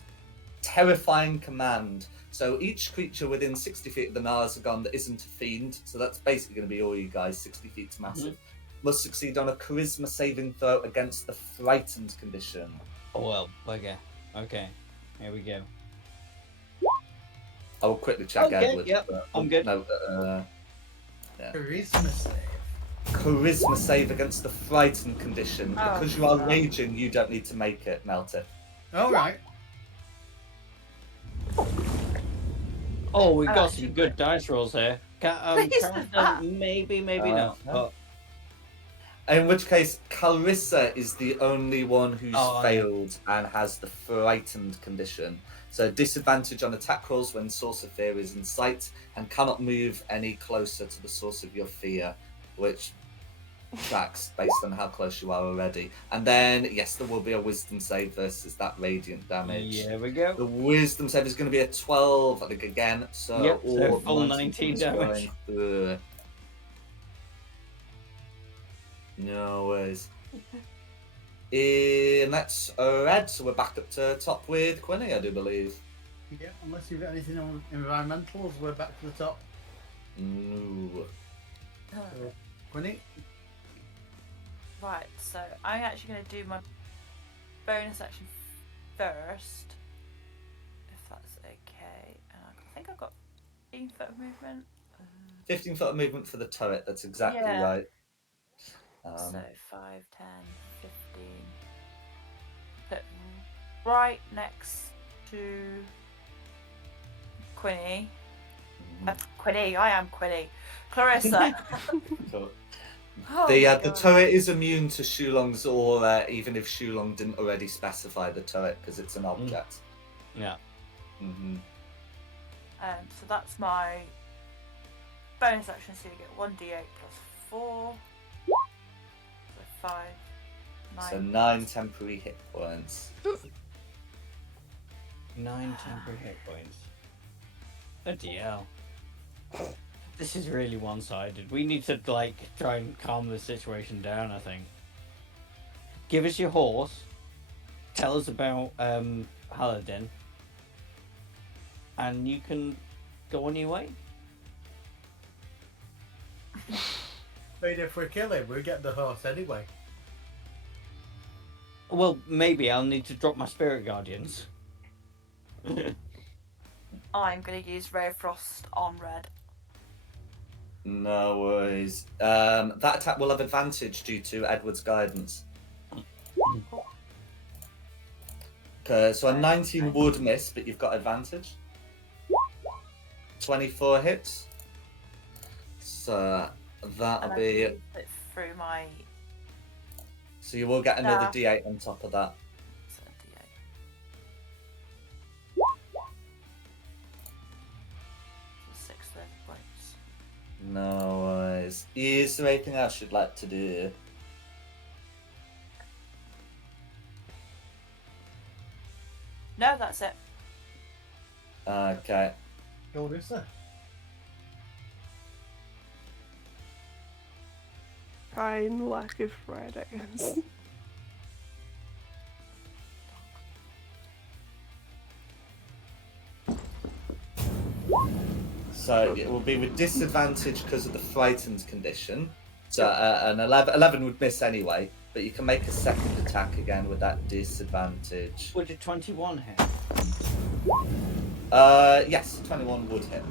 Terrifying Command. So each creature within 60 feet of the Narzagon that isn't a fiend, so that's basically going to be all you guys, 60 feet's massive, must succeed on a Charisma saving throw against the Frightened condition. Oh well, bugger. Okay, here we go. I will quickly check Okay, Edward. yep, I'm good. No, Charisma save. Charisma save against the Frightened condition. Oh, Because you are crap. raging, you don't need to make it, Melter. All right. Oh, we've Oh, got actually, some good dice rolls here. Please Character, not. maybe no. not. But In which case, Carissa is the only one who's Oh, yeah. failed and has the Frightened condition. So disadvantage on attack rolls when source of fear is in sight, and cannot move any closer to the source of your fear, which tracks based on how close you are already. And then, yes, there will be a wisdom save versus that radiant damage. here we go. The wisdom save is going to be a 12, I think, again. So, Yep, so all full 19 points damage. going through. No worries. And that's red, so we're back up to top with Quinny, I do believe. Yeah, unless you've got anything on environmentals, we're back to the top. No. Quinny? Right, so I'm actually going to do my bonus action first, if that's okay. And I think I've got 15 foot of movement. 15 foot of movement for the turret, that's exactly Yeah. right. So 5, 10, 15. Put right next to Quinny. Quinny, I am Quinny. Clarissa. Cool. Oh The my the God. turret is immune to Shulong's aura, even if Shulong didn't already specify the turret, because it's an object. Yeah. Mm-hmm. So that's my bonus action, so you get 1d8 plus 4. So 5, 9. So 9 temporary hit points. 9 temporary hit points. Bloody hell. This is really one-sided. We need to try and calm the situation down, I think. Give us your horse. Tell us about Haladin. And you can go on your way. But if we kill him, we get the horse anyway. Well, maybe I'll need to drop my spirit guardians. I'm going to use Ray of Frost on red. No worries. That attack will have advantage due to Edward's guidance. So a 19 would miss, but you've got advantage. 24 hits. So that'll And I be. can put through my So you will get another Nah. D8 on top of that. so D8. So 6 30 points. No worries. Is there anything else you'd like to do? No, that's it. Okay. Clarissa. Fine, lack of Fred, I guess. So it will be with disadvantage because of the frightened condition. So an 11 would miss anyway, but you can make a second attack again with that disadvantage. Would a 21 hit? Yes, 21 would hit.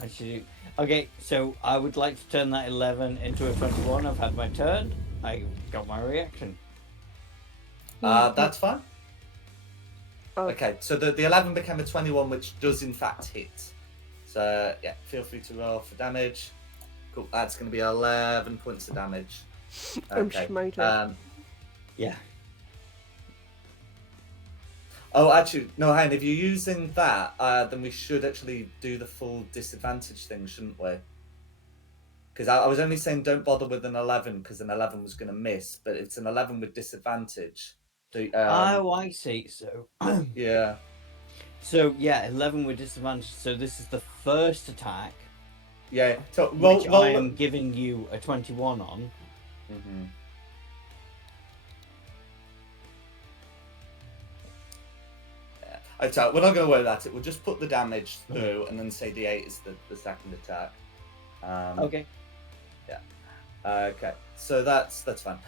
I should. Okay, so I would like to turn that 11 into a 21. I've had my turn. I got my reaction. That's fine. Oh. Okay, so the 11 became a 21, which does in fact hit. So yeah, feel free to roll for damage. Cool, that's going to be 11 points of damage. I'm smited. Yeah. Oh, actually, no, hang on. If you're using that, then we should actually do the full disadvantage thing, shouldn't we? Because I was only saying don't bother with an 11 because an 11 was going to miss, but it's an 11 with disadvantage. So, Oh, I see. So. yeah. So yeah, 11 with disadvantage. So this is the first attack, Yeah. So which I am giving you a 21 on. Mm-hmm. Yeah. We're not going to worry about it. We'll just put the damage through and then say D8 is the second attack. Okay. Yeah. Okay. So that's fine.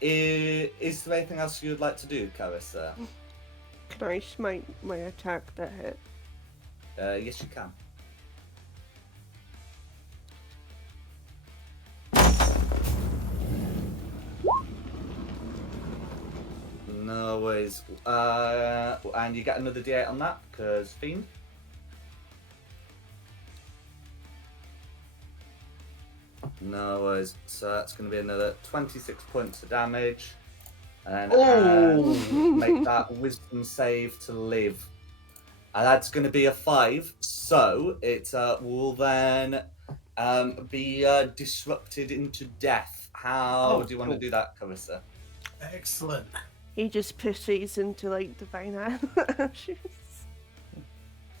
Is there anything else you'd like to do, Carissa? Can I smite my attack that hit? Yes, you can. No worries. And you get another D8 on that, because Fiend. No worries. So that's going to be another 26 points of damage. And make that wisdom save to live. And that's going to be a 5. So it will then be disrupted into death. How do you want to do that, Carissa? Excellent. He just proceeds into like divine ashes.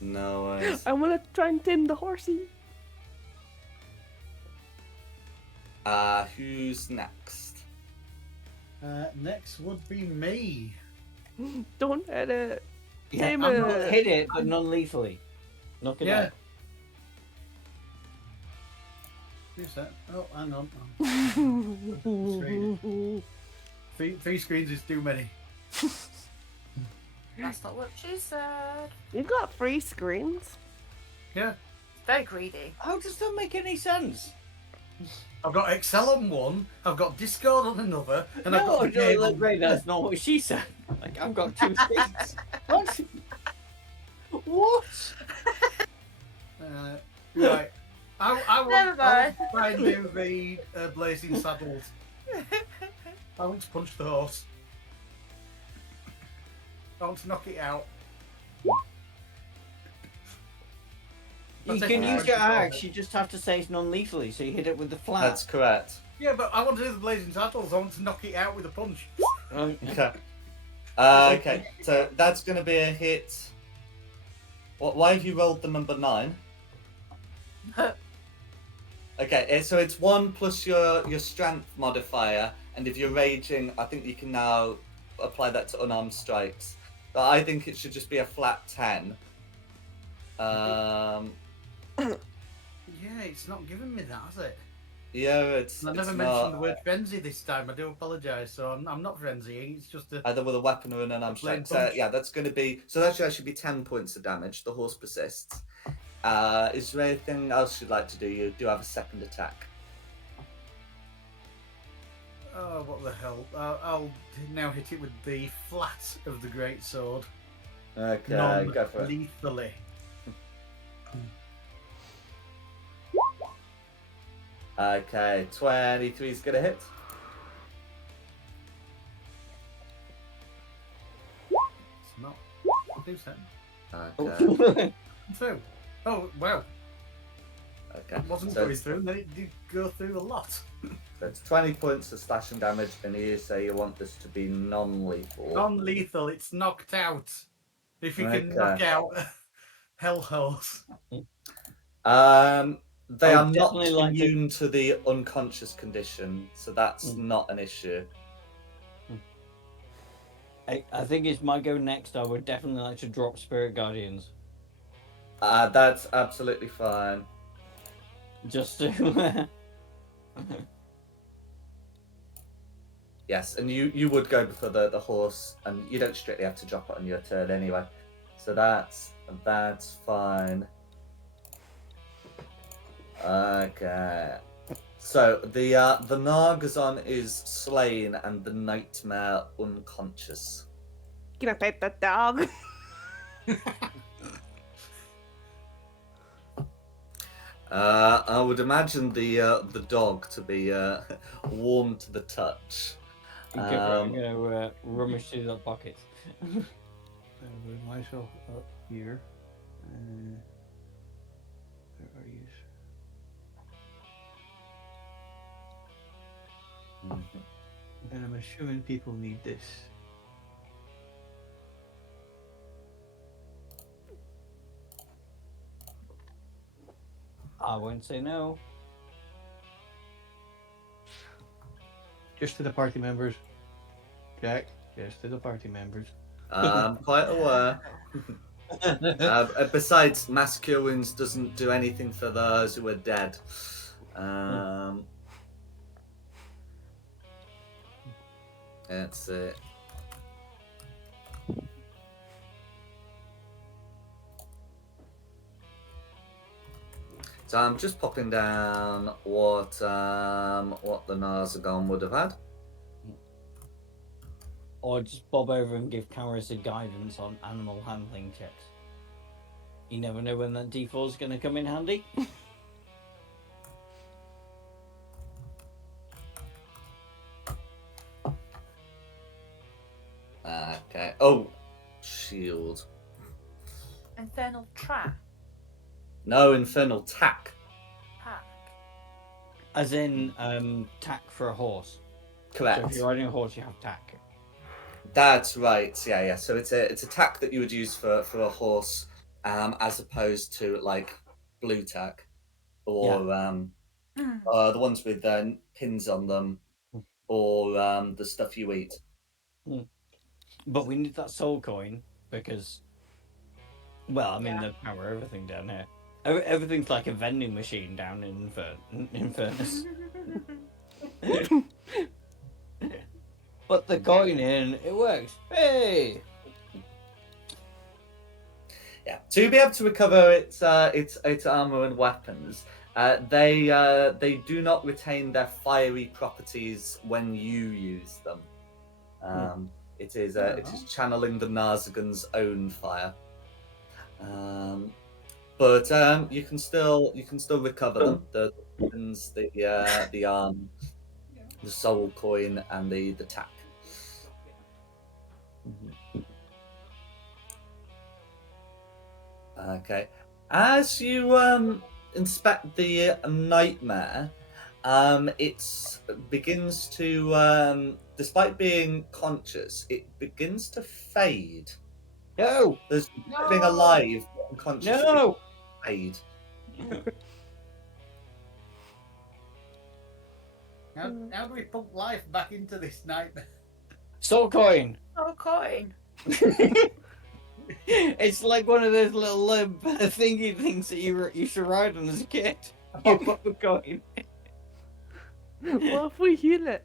No worries. I want to try and tame the horsey. Who's next? Next would be me. Don't hit it. Yeah, Tame I'm not it. hit it, but non-lethally. Knock it out. Who's that? Oh, hang on. Three screens is too many. That's not what she said. You got 3 screens. Yeah. Very greedy. How does that make any sense? I've got Excel on one, I've got Discord on another, and I've No, got the game on... Ray, that's not what she said. Like, I've got 2 screens. What? What? Right. I Never want mind. to try and do the Blazing Saddles. I want to punch the horse. I want to knock it out. You can use your axe, you just have to say it's non-lethally, so you hit it with the flat. That's correct. Yeah, but I want to do the Blazing Saddles. I want to knock it out with a punch. Okay. Okay, so that's going to be a hit. Why have you rolled the number 9? Okay, so it's 1 plus your strength modifier, and if you're raging, I think you can now apply that to unarmed strikes. But I think it should just be a flat 10. Yeah, it's not giving me that, has it? Yeah, it's. I never it's mentioned not, the word frenzy this time. I do apologise. So I'm not frenzying. It's just a... either with a weapon or an unarmed plain strike. So punch. yeah, that's going to be. So that should actually be 10 points of damage. The horse persists. Is there anything else you'd like to do? You do have a second attack. Oh, what the hell? I'll now hit it with the flat of the great sword. Okay, go for it. non-lethally. Okay, 23's gonna hit. It's not. Do so. Okay. Through. Oh, wow. Okay. It wasn't So going through, and then it did go through a lot. it's 20 points of slashing damage, and you say you want this to be non-lethal. Non-lethal, it's knocked out. If you can Okay. knock out hellholes. They I are would not definitely like to- immune to the unconscious condition, so that's not an issue. I think it's my go next. I would definitely like to drop Spirit Guardians. That's absolutely fine. Just to... Yes, and you would go before the horse, and you don't strictly have to drop it on your turn anyway. So that's fine. Okay. So the Nargazon is slain and the Nightmare unconscious. Can I pet that dog? I would imagine the dog to be warm to the touch. I'm gonna rummage through the pockets. Move myself up here. Where are you? And I'm assuming people need this. I won't say no. Just to the party members. Jack, just to the party members. I'm quite aware. Besides, Mass Cure Wounds doesn't do anything for those who are dead. That's it. So I'm just popping down what the Narzagon would have had. Or just bob over and give Karis a guidance on animal handling checks. You never know when that D4 is going to come in handy. Okay. Oh, shield. Infernal trap. No, infernal tack. Pack. As in, tack for a horse. Correct. So if you're riding a horse, you have tack. That's right. Yeah. So it's a tack that you would use for a horse, as opposed to like blue tack, or the ones with pins on them, or the stuff you eat. But we need that soul coin because, well, I mean, the power everything down here. Everything's like a vending machine down in Avernus. Put the coin in, it works. Hey! Yeah. To be able to recover its armor and weapons, they do not retain their fiery properties when you use them. It is channeling the Narzagon's own fire. But you can still recover them. The weapons, the arm, the soul coin, and the tack. Okay. As you inspect the nightmare, it begins to, despite being conscious, it begins to fade. No! There's being alive, unconscious. No! Fade. How do we pump life back into this nightmare? Soul coin! Oh, coin. It's like one of those little thingy things that you used to ride on as a kid. Oh, coin. What if we heal it?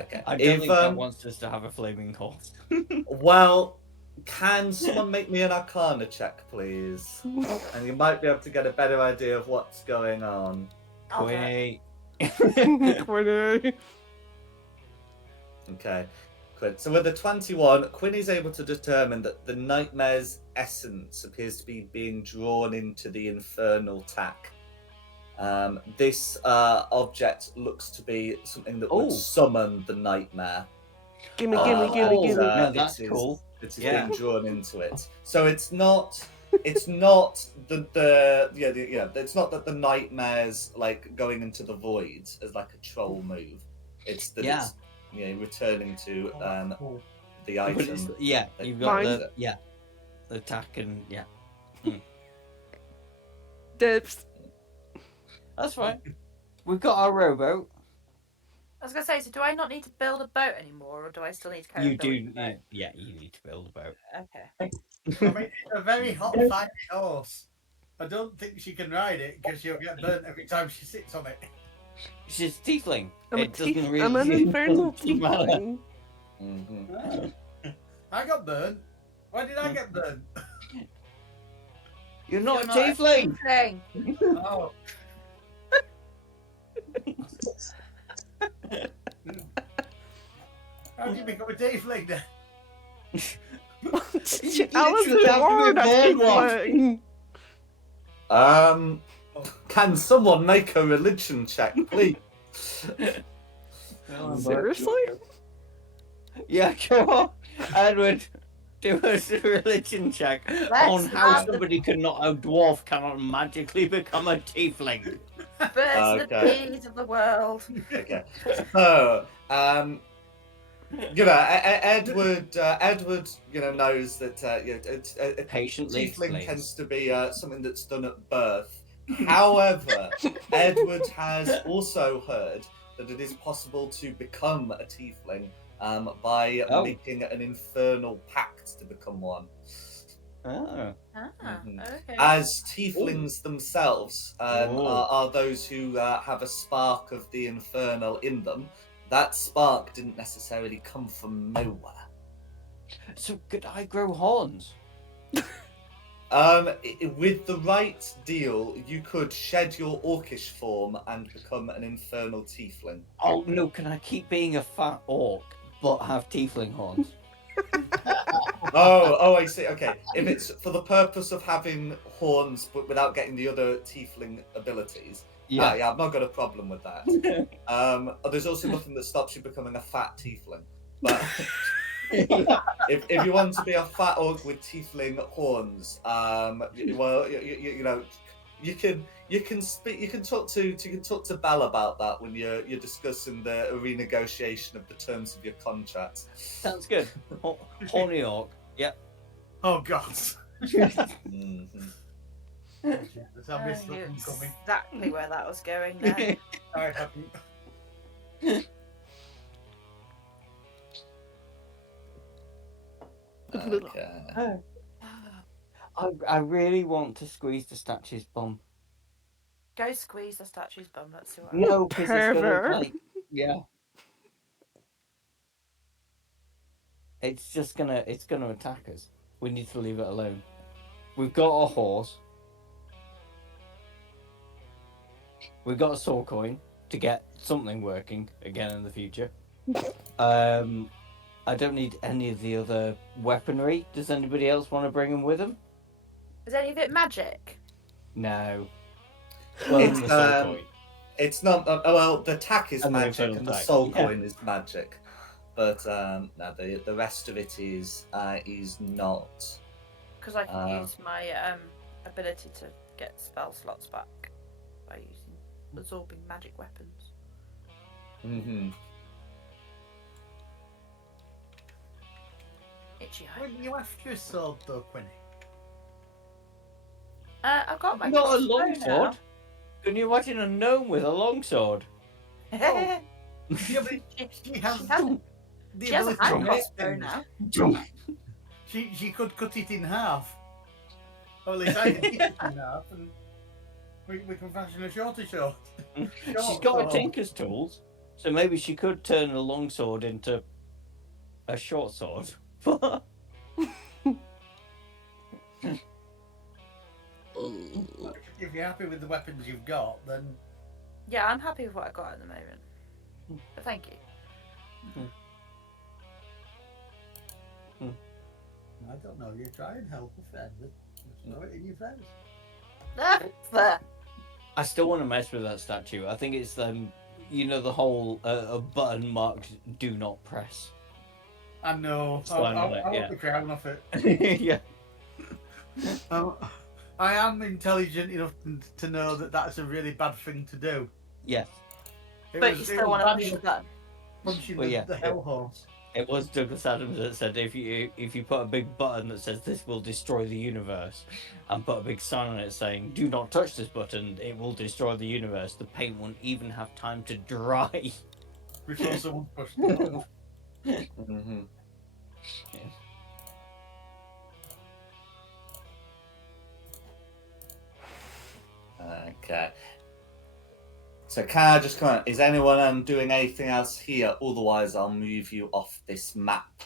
Okay. I don't think that wants us to have a flaming horse. Well, can someone make me an Arcana check, please? And you might be able to get a better idea of what's going on. Wait. 20. Okay. Quinn. So with a 21, Quinn is able to determine that the nightmare's essence appears to be being drawn into the infernal tack. This object looks to be something that would summon the nightmare. Gimme, And, gimme. No, it that's is- cool. It is Yeah. being drawn into it. So it's not it's not it's not that the nightmare's like going into the void as like a troll move. It's that Yeah. it's returning to Cool. the But item. it's, yeah, that you've got Mine. the attack and yeah. Dips. That's fine. We've got our rowboat. I was gonna say, so do I not need to build a boat anymore, or do I still need to carry You on building do, a boat? yeah. You need to build a boat. Okay. I mean, it's a very hot, fiery horse. I don't think she can ride it because she'll get burnt every time she sits on it. She's tiefling. I'm, a It doesn't tief- really. I'm an infernal doesn't matter. tiefling. Mhm. I got burnt. Why did I get burnt? You're not a You're not a tiefling. Thing. Oh. How do you become a tiefling then? I was literally have to born be a born tiefling. Can someone make a religion check, please? Seriously? Yeah, go on. Edward, do a religion check on how have- somebody cannot, a dwarf cannot magically become a tiefling. Birds and the Okay. bees of the world. Okay. So, Edward, knows that a Patiently tiefling explains. tends to be something that's done at birth. However, Edward has also heard that it is possible to become a tiefling by Oh. making an infernal pact to become one. Oh. Ah, Mhm. okay. As tieflings themselves Ooh. are those who have a spark of the infernal in them. That spark didn't necessarily come from nowhere. So could I grow horns? With the right deal, you could shed your orcish form and become an infernal tiefling. Oh no, can I keep being a fat orc but have tiefling horns? Oh, I see. Okay, if it's for the purpose of having horns but without getting the other tiefling abilities, yeah, I've not got a problem with that. There's also nothing that stops you becoming a fat tiefling. But if you want to be a fat orc with tiefling horns, well, you can talk to Belle about that when you're discussing the renegotiation of the terms of your contract. Sounds good. Horny orc. Yep. Oh God. Mhm. Jesus, I missed I knew something coming. exactly where that was going then. I haven't. Okay. I really want to squeeze the statue's bum. Go squeeze the statue's bum. Let's see what. No, because it's gonna Pervert. like, yeah. It's gonna attack us. We need to leave it alone. We've got a horse. We've got a saw coin to get something working again in the future. I don't need any of the other weaponry. Does anybody else want to bring them with them? Is any of it magic? No. Well, It's, the soul coin. It's not. Well, the tack is And the magic, infernal and the tack, soul yeah. coin is magic, but no, the rest of it is not. Because I can Ah. use my ability to get spell slots back by using absorbing magic weapons. Mm-hmm. Itchy eye. When you after a sword though, Quinny? I've got my Not a crossbow longsword. Can you imagine a gnome with a longsword? now. Yeah, but she has She has, the she has a ability to hand make crossbow things. now. She could cut it in half. Or at least I can cut it in half, and we can fashion a shorter sword. She's got a tinker's tools, so maybe she could turn a longsword into a short sword. If you're happy with the weapons you've got, then Yeah, I'm happy with what I got at the moment. But thank you. I don't know. You try and help a friend. Just throw it in your face. There. I still want to mess with that statue. I think it's you know, the whole a button marked "Do not press." I know. I Slime on it, want yeah. the crown off it. Yeah. I am intelligent enough to know that that's a really bad thing to do. Yes. But you still want to bad push the enough button. punching Well, yeah, the hell horse. It was Douglas Adams that said if you put a big button that says "This will destroy the universe," and put a big sign on it saying "Do not touch this button, it will destroy the universe," the paint won't even have time to dry. Before someone pushed the button. Mm-hmm. Okay. So can I just comment? Is anyone doing anything else here? Otherwise, I'll move you off this map.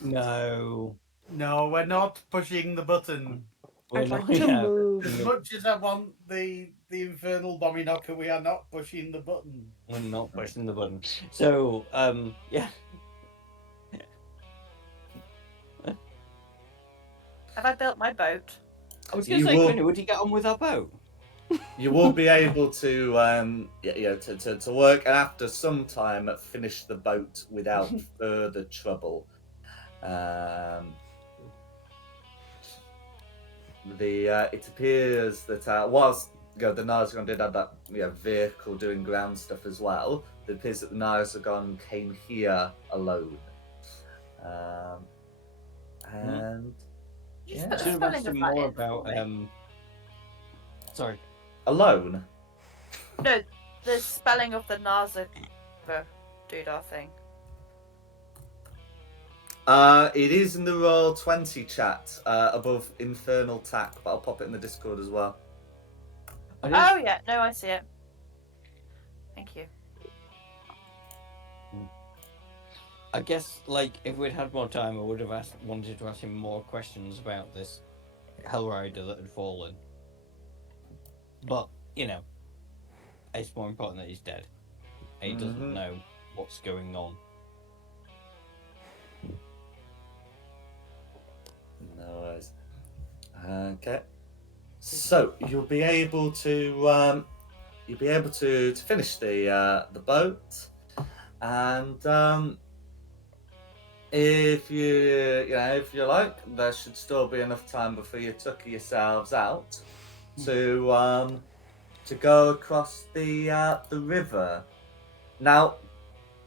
No. No, we're not pushing the button. We're I'd not- like to yeah. move. As much as I want the infernal bommy knocker, we are not pushing the button. We're not pushing the button. So, yeah. Have I built my boat? I was going You to say, will- Quinny, would you get on with our boat? You will be able to, to work, and after some time, finish the boat without further trouble. It appears that whilst the Narzagon did have that vehicle doing ground stuff as well, it appears that the Narzagon came here alone. And You Yeah. put the Should have spelling asked of him that more in for about, me. sorry. alone. No, the spelling of the Narza doodah thing. It is in the Roll 20 chat above Infernal Tack, but I'll pop it in the Discord as well. I Oh yeah, no, I see it. Thank you. I guess, like, if we'd had more time, I would have wanted to ask him more questions about this Hellrider that had fallen. But, you know, it's more important that he's dead. And he doesn't Mhm. know what's going on. No worries. Okay. So you'll be able to finish the boat, and if if you like, there should still be enough time before you tucker yourselves out to go across the river. Now,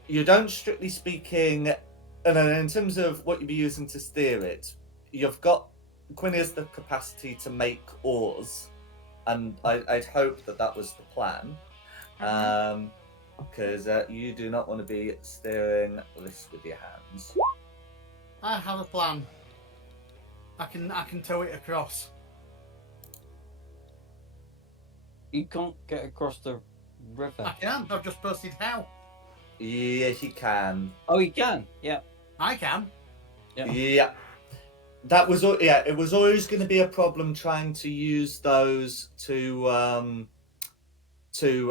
you don't, strictly speaking, and then in terms of what you'll be using to steer it, you've got Quinn has the capacity to make oars, and I'd hope that was the plan, because you do not want to be steering this with your hands. I have a plan. I can tow it across. You can't get across the river. I can. I've just posted how. Yes, you can. Oh, you can? Yeah. I can. Yeah. That was it was always going to be a problem trying to use those to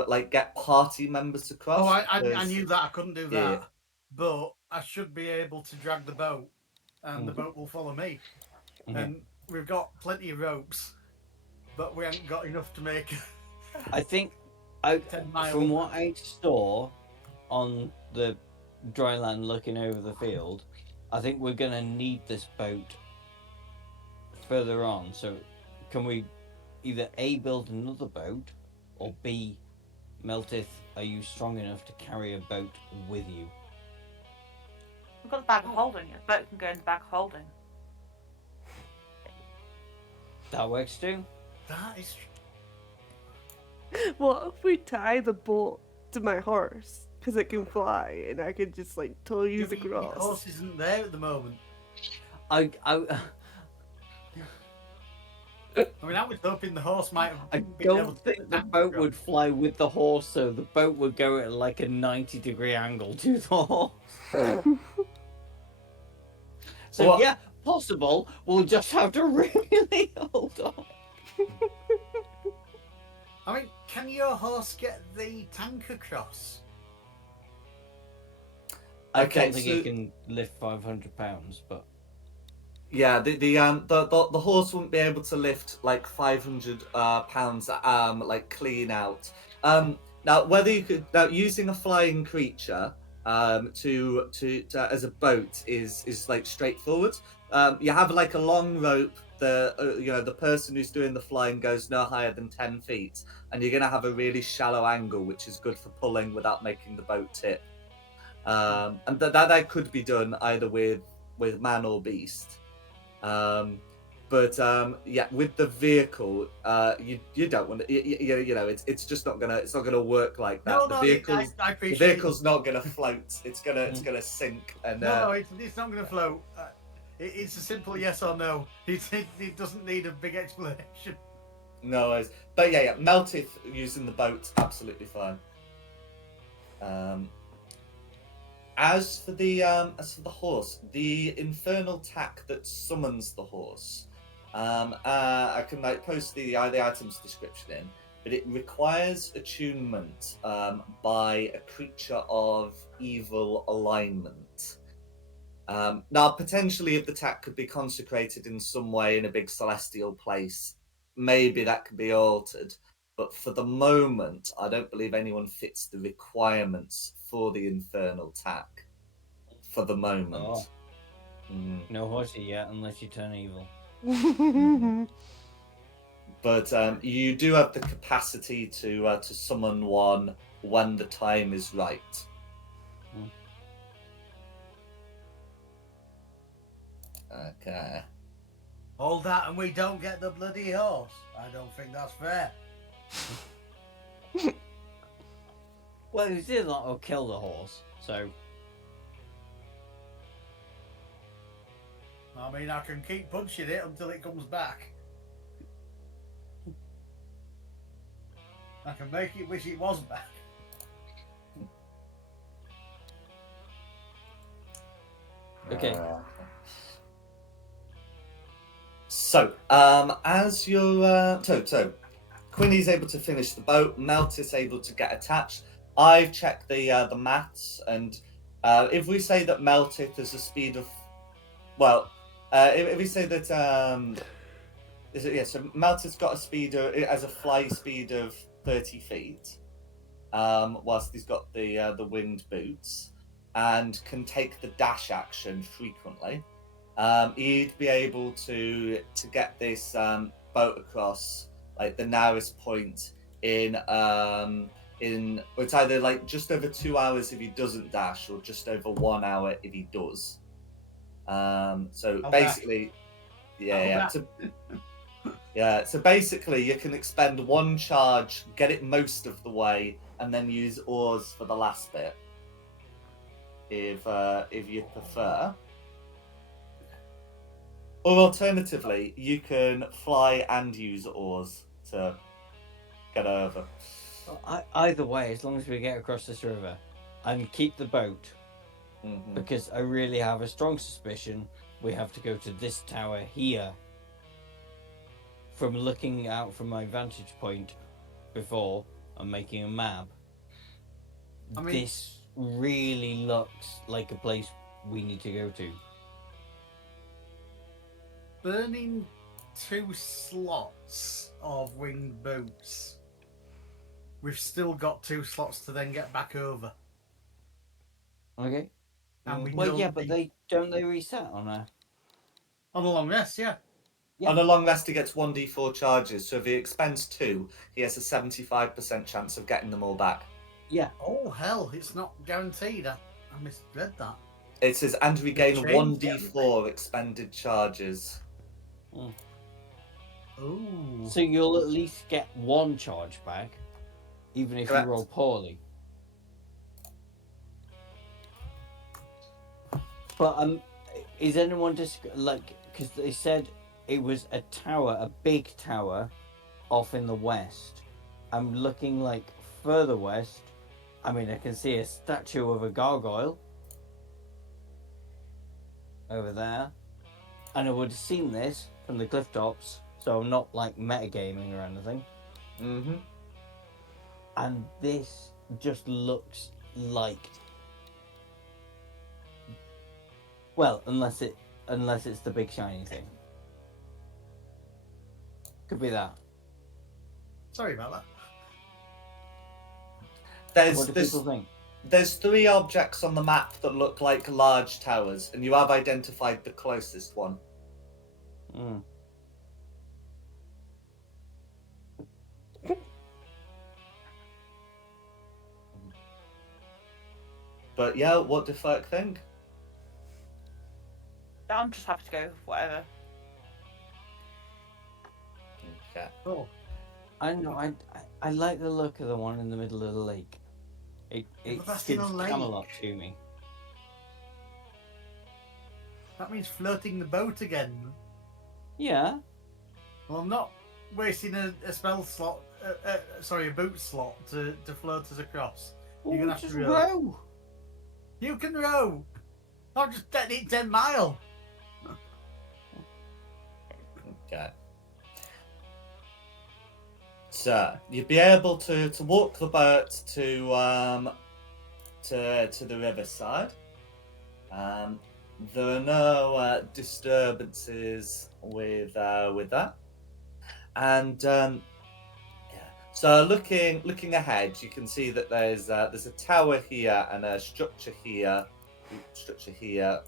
like get party members across. Oh, I because- knew that. I couldn't do that. Yeah. But I should be able to drag the boat, and the Mhm. boat will follow me. Mhm. And we've got plenty of ropes, but we haven't got enough to make I think, 10 miles. from what I saw on the dry land looking over the field, I think we're going to need this boat further on. So can we either A, build another boat, or B, Meltith, are you strong enough to carry a boat with you? We've got the bag of holding. The boat can go in the bag of holding. That works too? That is. What if we tie the boat to my horse? Because it can fly, and I can just like totally use it Your across. horse isn't there at the moment. I I mean, I was hoping the horse might have been able don't to think the boat would fly with the horse, so the boat would go at like a 90-degree angle to the horse. So Well- yeah, possible. We'll just have to really hold on. I mean, can your horse get the tank across? I Okay, don't think so- he can lift 500 pounds, but Yeah, the horse wouldn't be able to lift like 500 pounds like clean out. Now whether you could now using a flying creature to as a boat is like straightforward. You have like a long rope. The person who's doing the flying goes no higher than 10 feet, and you're gonna have a really shallow angle, which is good for pulling without making the boat tip. And that could be done either with man or beast. Yeah, with the vehicle, you don't want to, it's just not gonna work like that. No, The no, vehicle's I the appreciate vehicle's not gonna float. It's gonna sink. And No, it's not going to float. It's a simple yes or no. It doesn't need a big explanation. no worries. But yeah, Meltith using the boat, absolutely fine. As for the horse, the infernal tack that summons the horse, I can like post the item's description in, but it requires attunement by a creature of evil alignment. Now, potentially, if the tack could be consecrated in some way in a big celestial place, maybe that could be altered. But for the moment, I don't believe anyone fits the requirements for the infernal tack. For the moment. Oh. No horsey yet, unless you turn evil. But you do have the capacity to summon one when the time is right. Okay. All that and we don't get the bloody horse. I don't think that's fair. Well, it did not will kill the horse, so. I mean, I can keep punching it until it comes back. I can make it wish it was back. Okay. So, as you're so Quinny's able to finish the boat, Meltis able to get attached. I've checked the maths, and if we say that Meltith has a speed of, well, if we say that so Meltith's got a speed as a fly speed of 30 feet, whilst he's got the winged boots, and can take the dash action frequently. He'd be able to get this boat across like the narrowest point in it's either like just over 2 hours if he doesn't dash, or just over 1 hour if he does. So basically, so basically you can expend one charge, get it most of the way, and then use oars for the last bit if you prefer. Or alternatively, you can fly and use oars to get over. Either way, as long as we get across this river and keep the boat, because I really have a strong suspicion we have to go to this tower here. From looking out from my vantage point before and making a map, I mean, this really looks like a place we need to go to. Burning 2 slots of winged boots. We've still got 2 slots to then get back over. Okay. And we well, yeah, but they reset on a long rest, yeah. On a long rest, he gets 1d4 charges. So if he expends 2, he has a 75% chance of getting them all back. Yeah. Oh hell, it's not guaranteed. I misread that. It says and regain 1d4 expended charges. Ooh. So you'll at least get 1 charge back, even if you roll poorly. But is anyone just because they said it was a tower, a big tower, off in the west. I'm looking like further west. I mean, I can see a statue of a gargoyle over there, and I would have seen this from the cliff tops, so I'm not like metagaming or anything. And this just looks like, well, unless unless it's the big shiny thing. Could be that. Sorry about that. What do people think? There's 3 objects on the map that look like large towers, and you have identified the closest one. Mm. But yeah, what do folk think? I'm just happy to go with whatever. Okay. Oh, I don't know. I like the look of the one in the middle of the lake. It but that's in gives a lake. Camelot to me. that means floating the boat again. Yeah. Well, I'm not wasting a spell slot. Sorry, a boot slot to float us across. Well, You're gonna have just to row. You can row. I'll just need 10 mile. Okay. So you'd be able to walk the boat to the riverside. There are no disturbances with that, and yeah. So looking ahead, you can see that there's a tower here and a structure here. Structure here.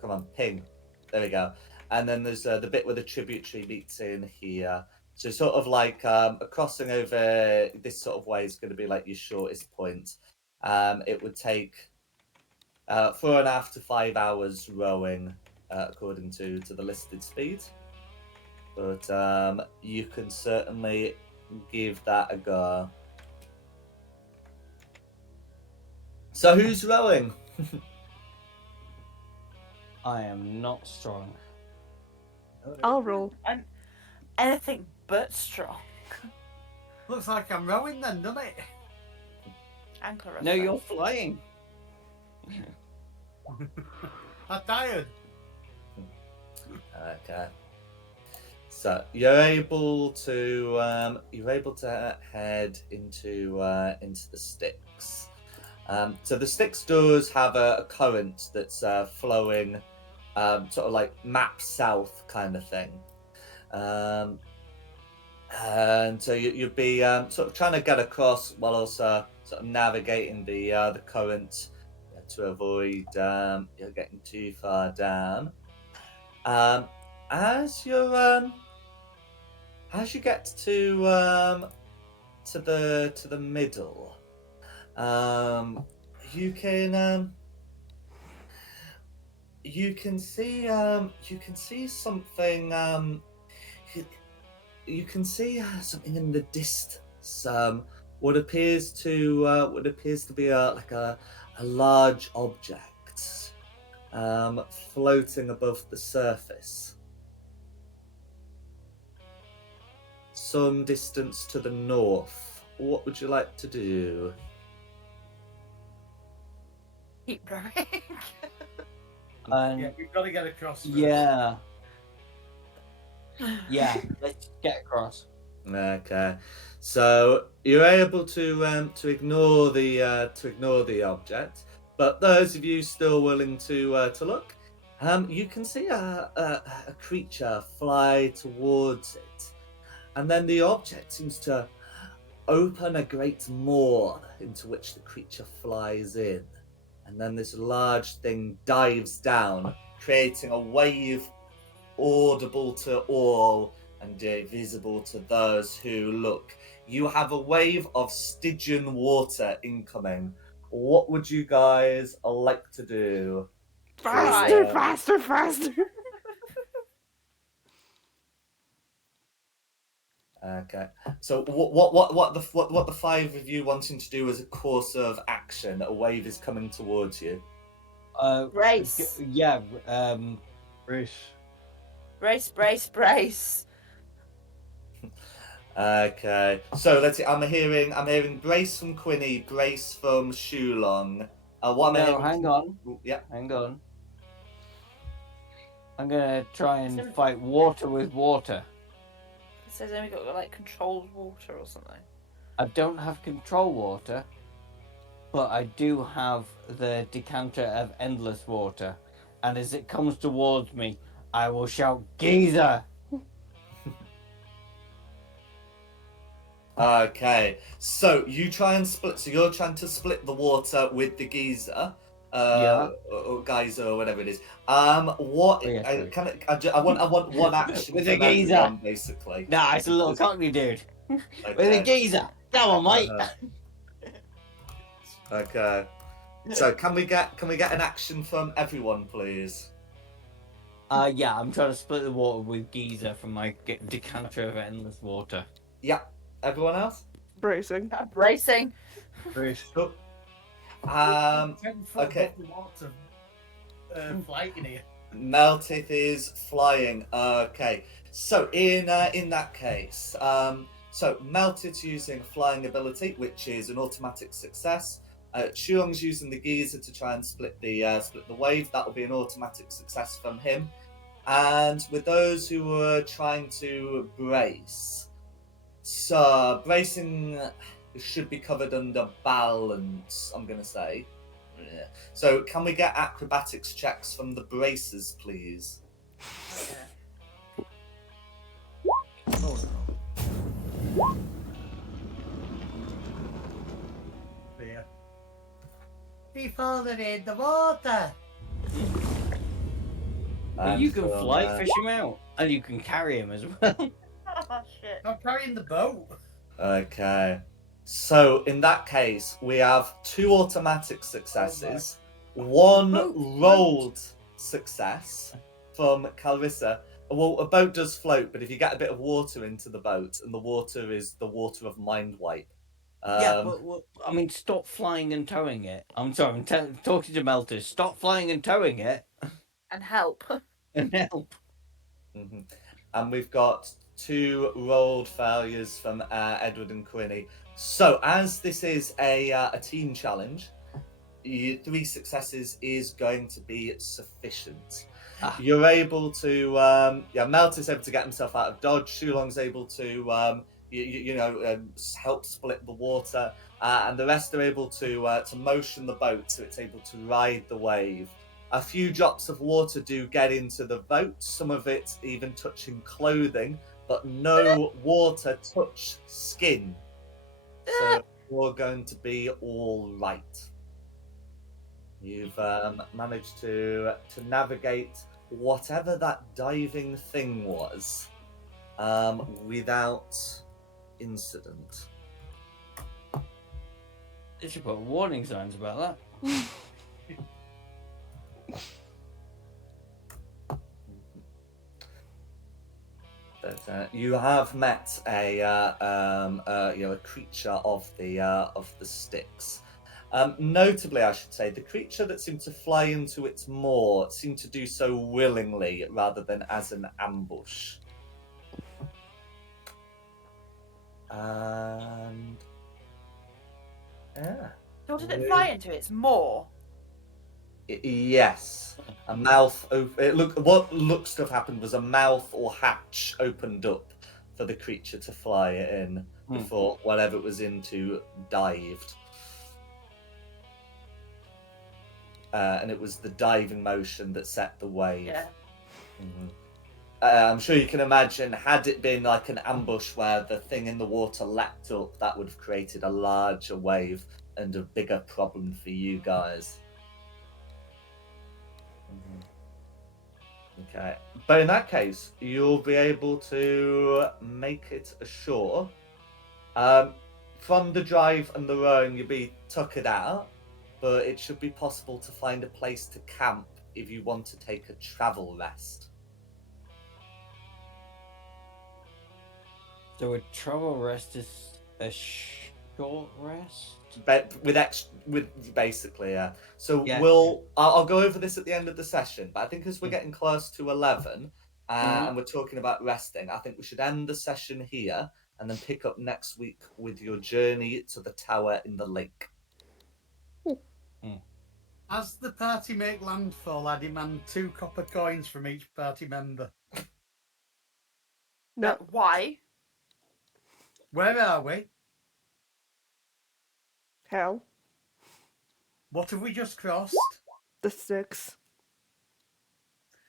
Come on, ping. There we go. And then there's the bit where the tributary meets in here. So sort of like a crossing over this sort of way is going to be like your shortest point. It would take 4.5 to 5 hours rowing, according to the listed speed. But you can certainly give that a go. So who's rowing? I am not strong. I'll roll. I'm anything but strong. Looks like I'm rowing then, doesn't it? Ankle No, reflex. you're flying. I'm tired. Okay. So you're able to head into the Styx. So the Styx does have a current that's flowing, sort of like map south kind of thing. And so you'd be sort of trying to get across while also sort of navigating the current to avoid getting too far down. As you get to the middle, you can see something. You can see something in the distance. What appears to be a large object floating above the surface. Some distance to the north. What would you like to do? Keep rowing. And Yeah, we've got to get across first. yeah, let's get across. Okay, so you're able to ignore the object, but those of you still willing to look, you can see a creature fly towards it, and then the object seems to open a great maw into which the creature flies in, and then this large thing dives down, creating a wave audible to all and visible to those who look. You have a wave of Stygian water incoming. What would you guys like to do? Faster, Yeah. faster, faster. Okay. So what the 5 of you wanting to do as a course of action? A wave is coming towards you. Race. Yeah. Race. Brace, brace, brace. Okay. So let's see. I'm hearing brace from Quinny, brace from Shulong. What am I No, hearing hang from- on. Yeah. Hang on. I'm gonna try and Sim- fight water with water. It says only got like controlled water or something. I don't have control water, but I do have the decanter of endless water, and as it comes towards me, I will shout, "Geezer!" Okay, so you try and split. So you're trying to split the water with the geyser, Yeah. or geyser or whatever it is. What? Oh, yeah, sorry. I want one action With the from geyser. everyone, basically. Nah, it's a little Because- cockney dude. With a Okay. geezer. Come on, mate. Okay. So can we get an action from everyone, please? Yeah, I'm trying to split the water with geezer from my decanter of endless water. Yeah. Everyone else? Bracing. I'm bracing. Bruce. Cool. 10 foot okay. above the water, flying here. Meltith is flying. Okay. So in that case, so Meltith's using flying ability, which is an automatic success. Shuong's using the geyser to try and split the wave. That will be an automatic success from him. And with those who were trying to brace, so bracing should be covered under balance, I'm going to say. Yeah. So can we get acrobatics checks from the bracers, please? Oh no. Dear. He fallen in the water. Well, you And can from, fly fish him out, and you can carry him as well. Oh shit. I'm carrying the boat. Okay. So in that case, we have 2 automatic successes, 1 rolled success from Clarissa. Well, a boat does float, but if you get a bit of water into the boat, and the water is the water of mind wipe. Yeah, but I mean, stop flying and towing it. I'm sorry, I'm talking to Melter. Stop flying and towing it, And help. and help. Mhm. And we've got 2 rolled failures from Edward and Quinny. So as this is a team challenge, 3 successes is going to be sufficient. Ah. You're able to, Melter's able to get himself out of dodge. Shulong's able to, help split the water, and the rest are able to motion the boat so it's able to ride the wave. A few drops of water do get into the boat, some of it even touching clothing, but no water touch skin. So you're going to be all right. You've managed to navigate whatever that diving thing was without incident. They should put warning signs about that. But you have met a creature of the sticks. Notably, I should say, the creature that seemed to fly into its maw seemed to do so willingly rather than as an ambush. And yeah. What did it fly into? It's more. Yes, a mouth. What looks to have happened was a mouth or hatch opened up for the creature to fly in before whatever it was into dived. And it was the diving motion that set the wave. Yeah. Mm-hmm. I'm sure you can imagine, had it been like an ambush where the thing in the water leapt up, that would have created a larger wave and a bigger problem for you guys. Okay, but in that case, you'll be able to make it ashore. From the drive and the rowing, you'll be tuckered out, but it should be possible to find a place to camp if you want to take a travel rest. So a travel rest is a short rest? With basically, yeah. So Yeah. I'll go over this at the end of the session, but I think as we're getting close to 11 and we're talking about resting, I think we should end the session here and then pick up next week with your journey to the tower in the lake. As the party make landfall, I demand 2 copper coins from each party member. No. Why? Where are we? Hell. What have we just crossed? The sticks.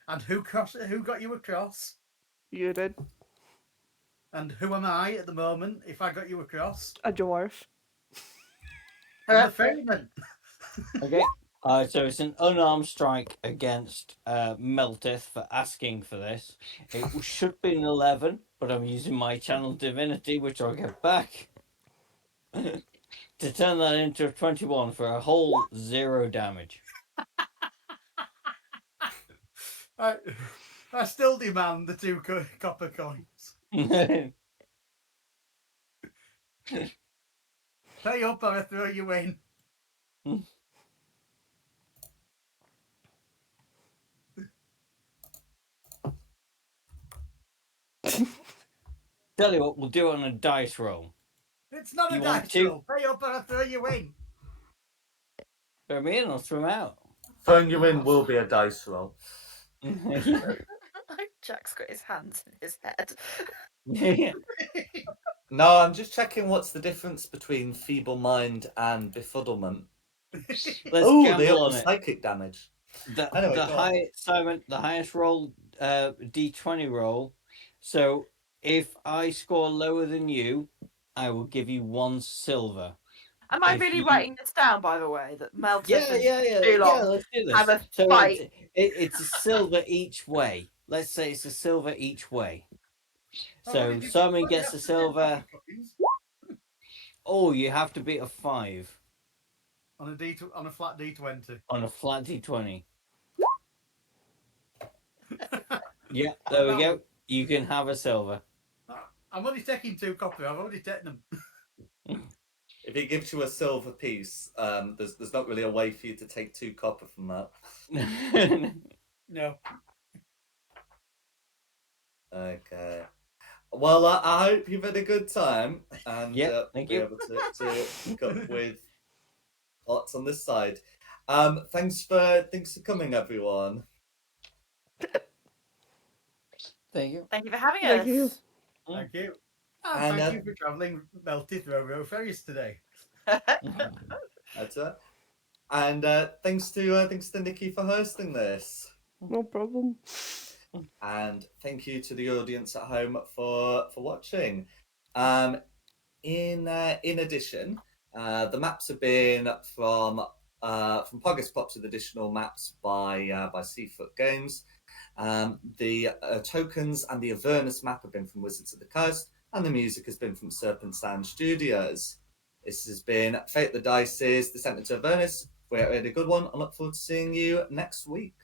And who got you across? You did. And who am I at the moment if I got you across? A dwarf. I'm the ferryman. Okay. So it's an unarmed strike against Meltith for asking for this. It should be an 11, but I'm using my channel divinity, which I'll get back, to turn that into a 21 for a whole 0 damage. I still demand the 2 copper coins. Pay up or I throw you in. Tell you what, we'll do it on a dice roll. It's not a You want dice to? roll. Pay up or I throw you in. Throw me in or throw him out. Throwing you in will be a dice roll. Jack's got his hands in his head. No, I'm just checking what's the difference between feeble mind and befuddlement. Let's Oh, they gamble up on the it. psychic damage. Anyway, The go on. Simon, the highest roll, D20 roll. So if I score lower than you, I will give you 1 silver. Am I If really you- writing this down, by the way? That Melted Yeah. too long. Let's do this. Have a So fight. it's a silver each way. Let's say it's a silver each way. So you Simon have gets to a get silver. copper coins Oh, you have to beat a 5 on a flat D20. on a flat D20. Yeah, there we go. You can have a silver. I'm only taking 2 copper. I've already taken them. If he gives you a silver piece, there's not really a way for you to take 2 copper from that. No. Okay. Well, I hope you've had a good time and thank be you. able to pick up with lots on this side. Thanks for coming, everyone. Thank you. Thank you for having Thank us. you. Thank you. And, Thank you for travelling Melted Ro-Ro ferries today. That's it. And thanks to Nikki for hosting this. No problem. And thank you to the audience at home for watching. In addition, the maps have been from Pogus Pops with additional maps by Seafoot Games. The tokens and the Avernus map have been from Wizards of the Coast, and the music has been from Serpent Sound Studios. This has been Fate the Dice's Descent into Avernus. We had a good one. I look forward to seeing you next week.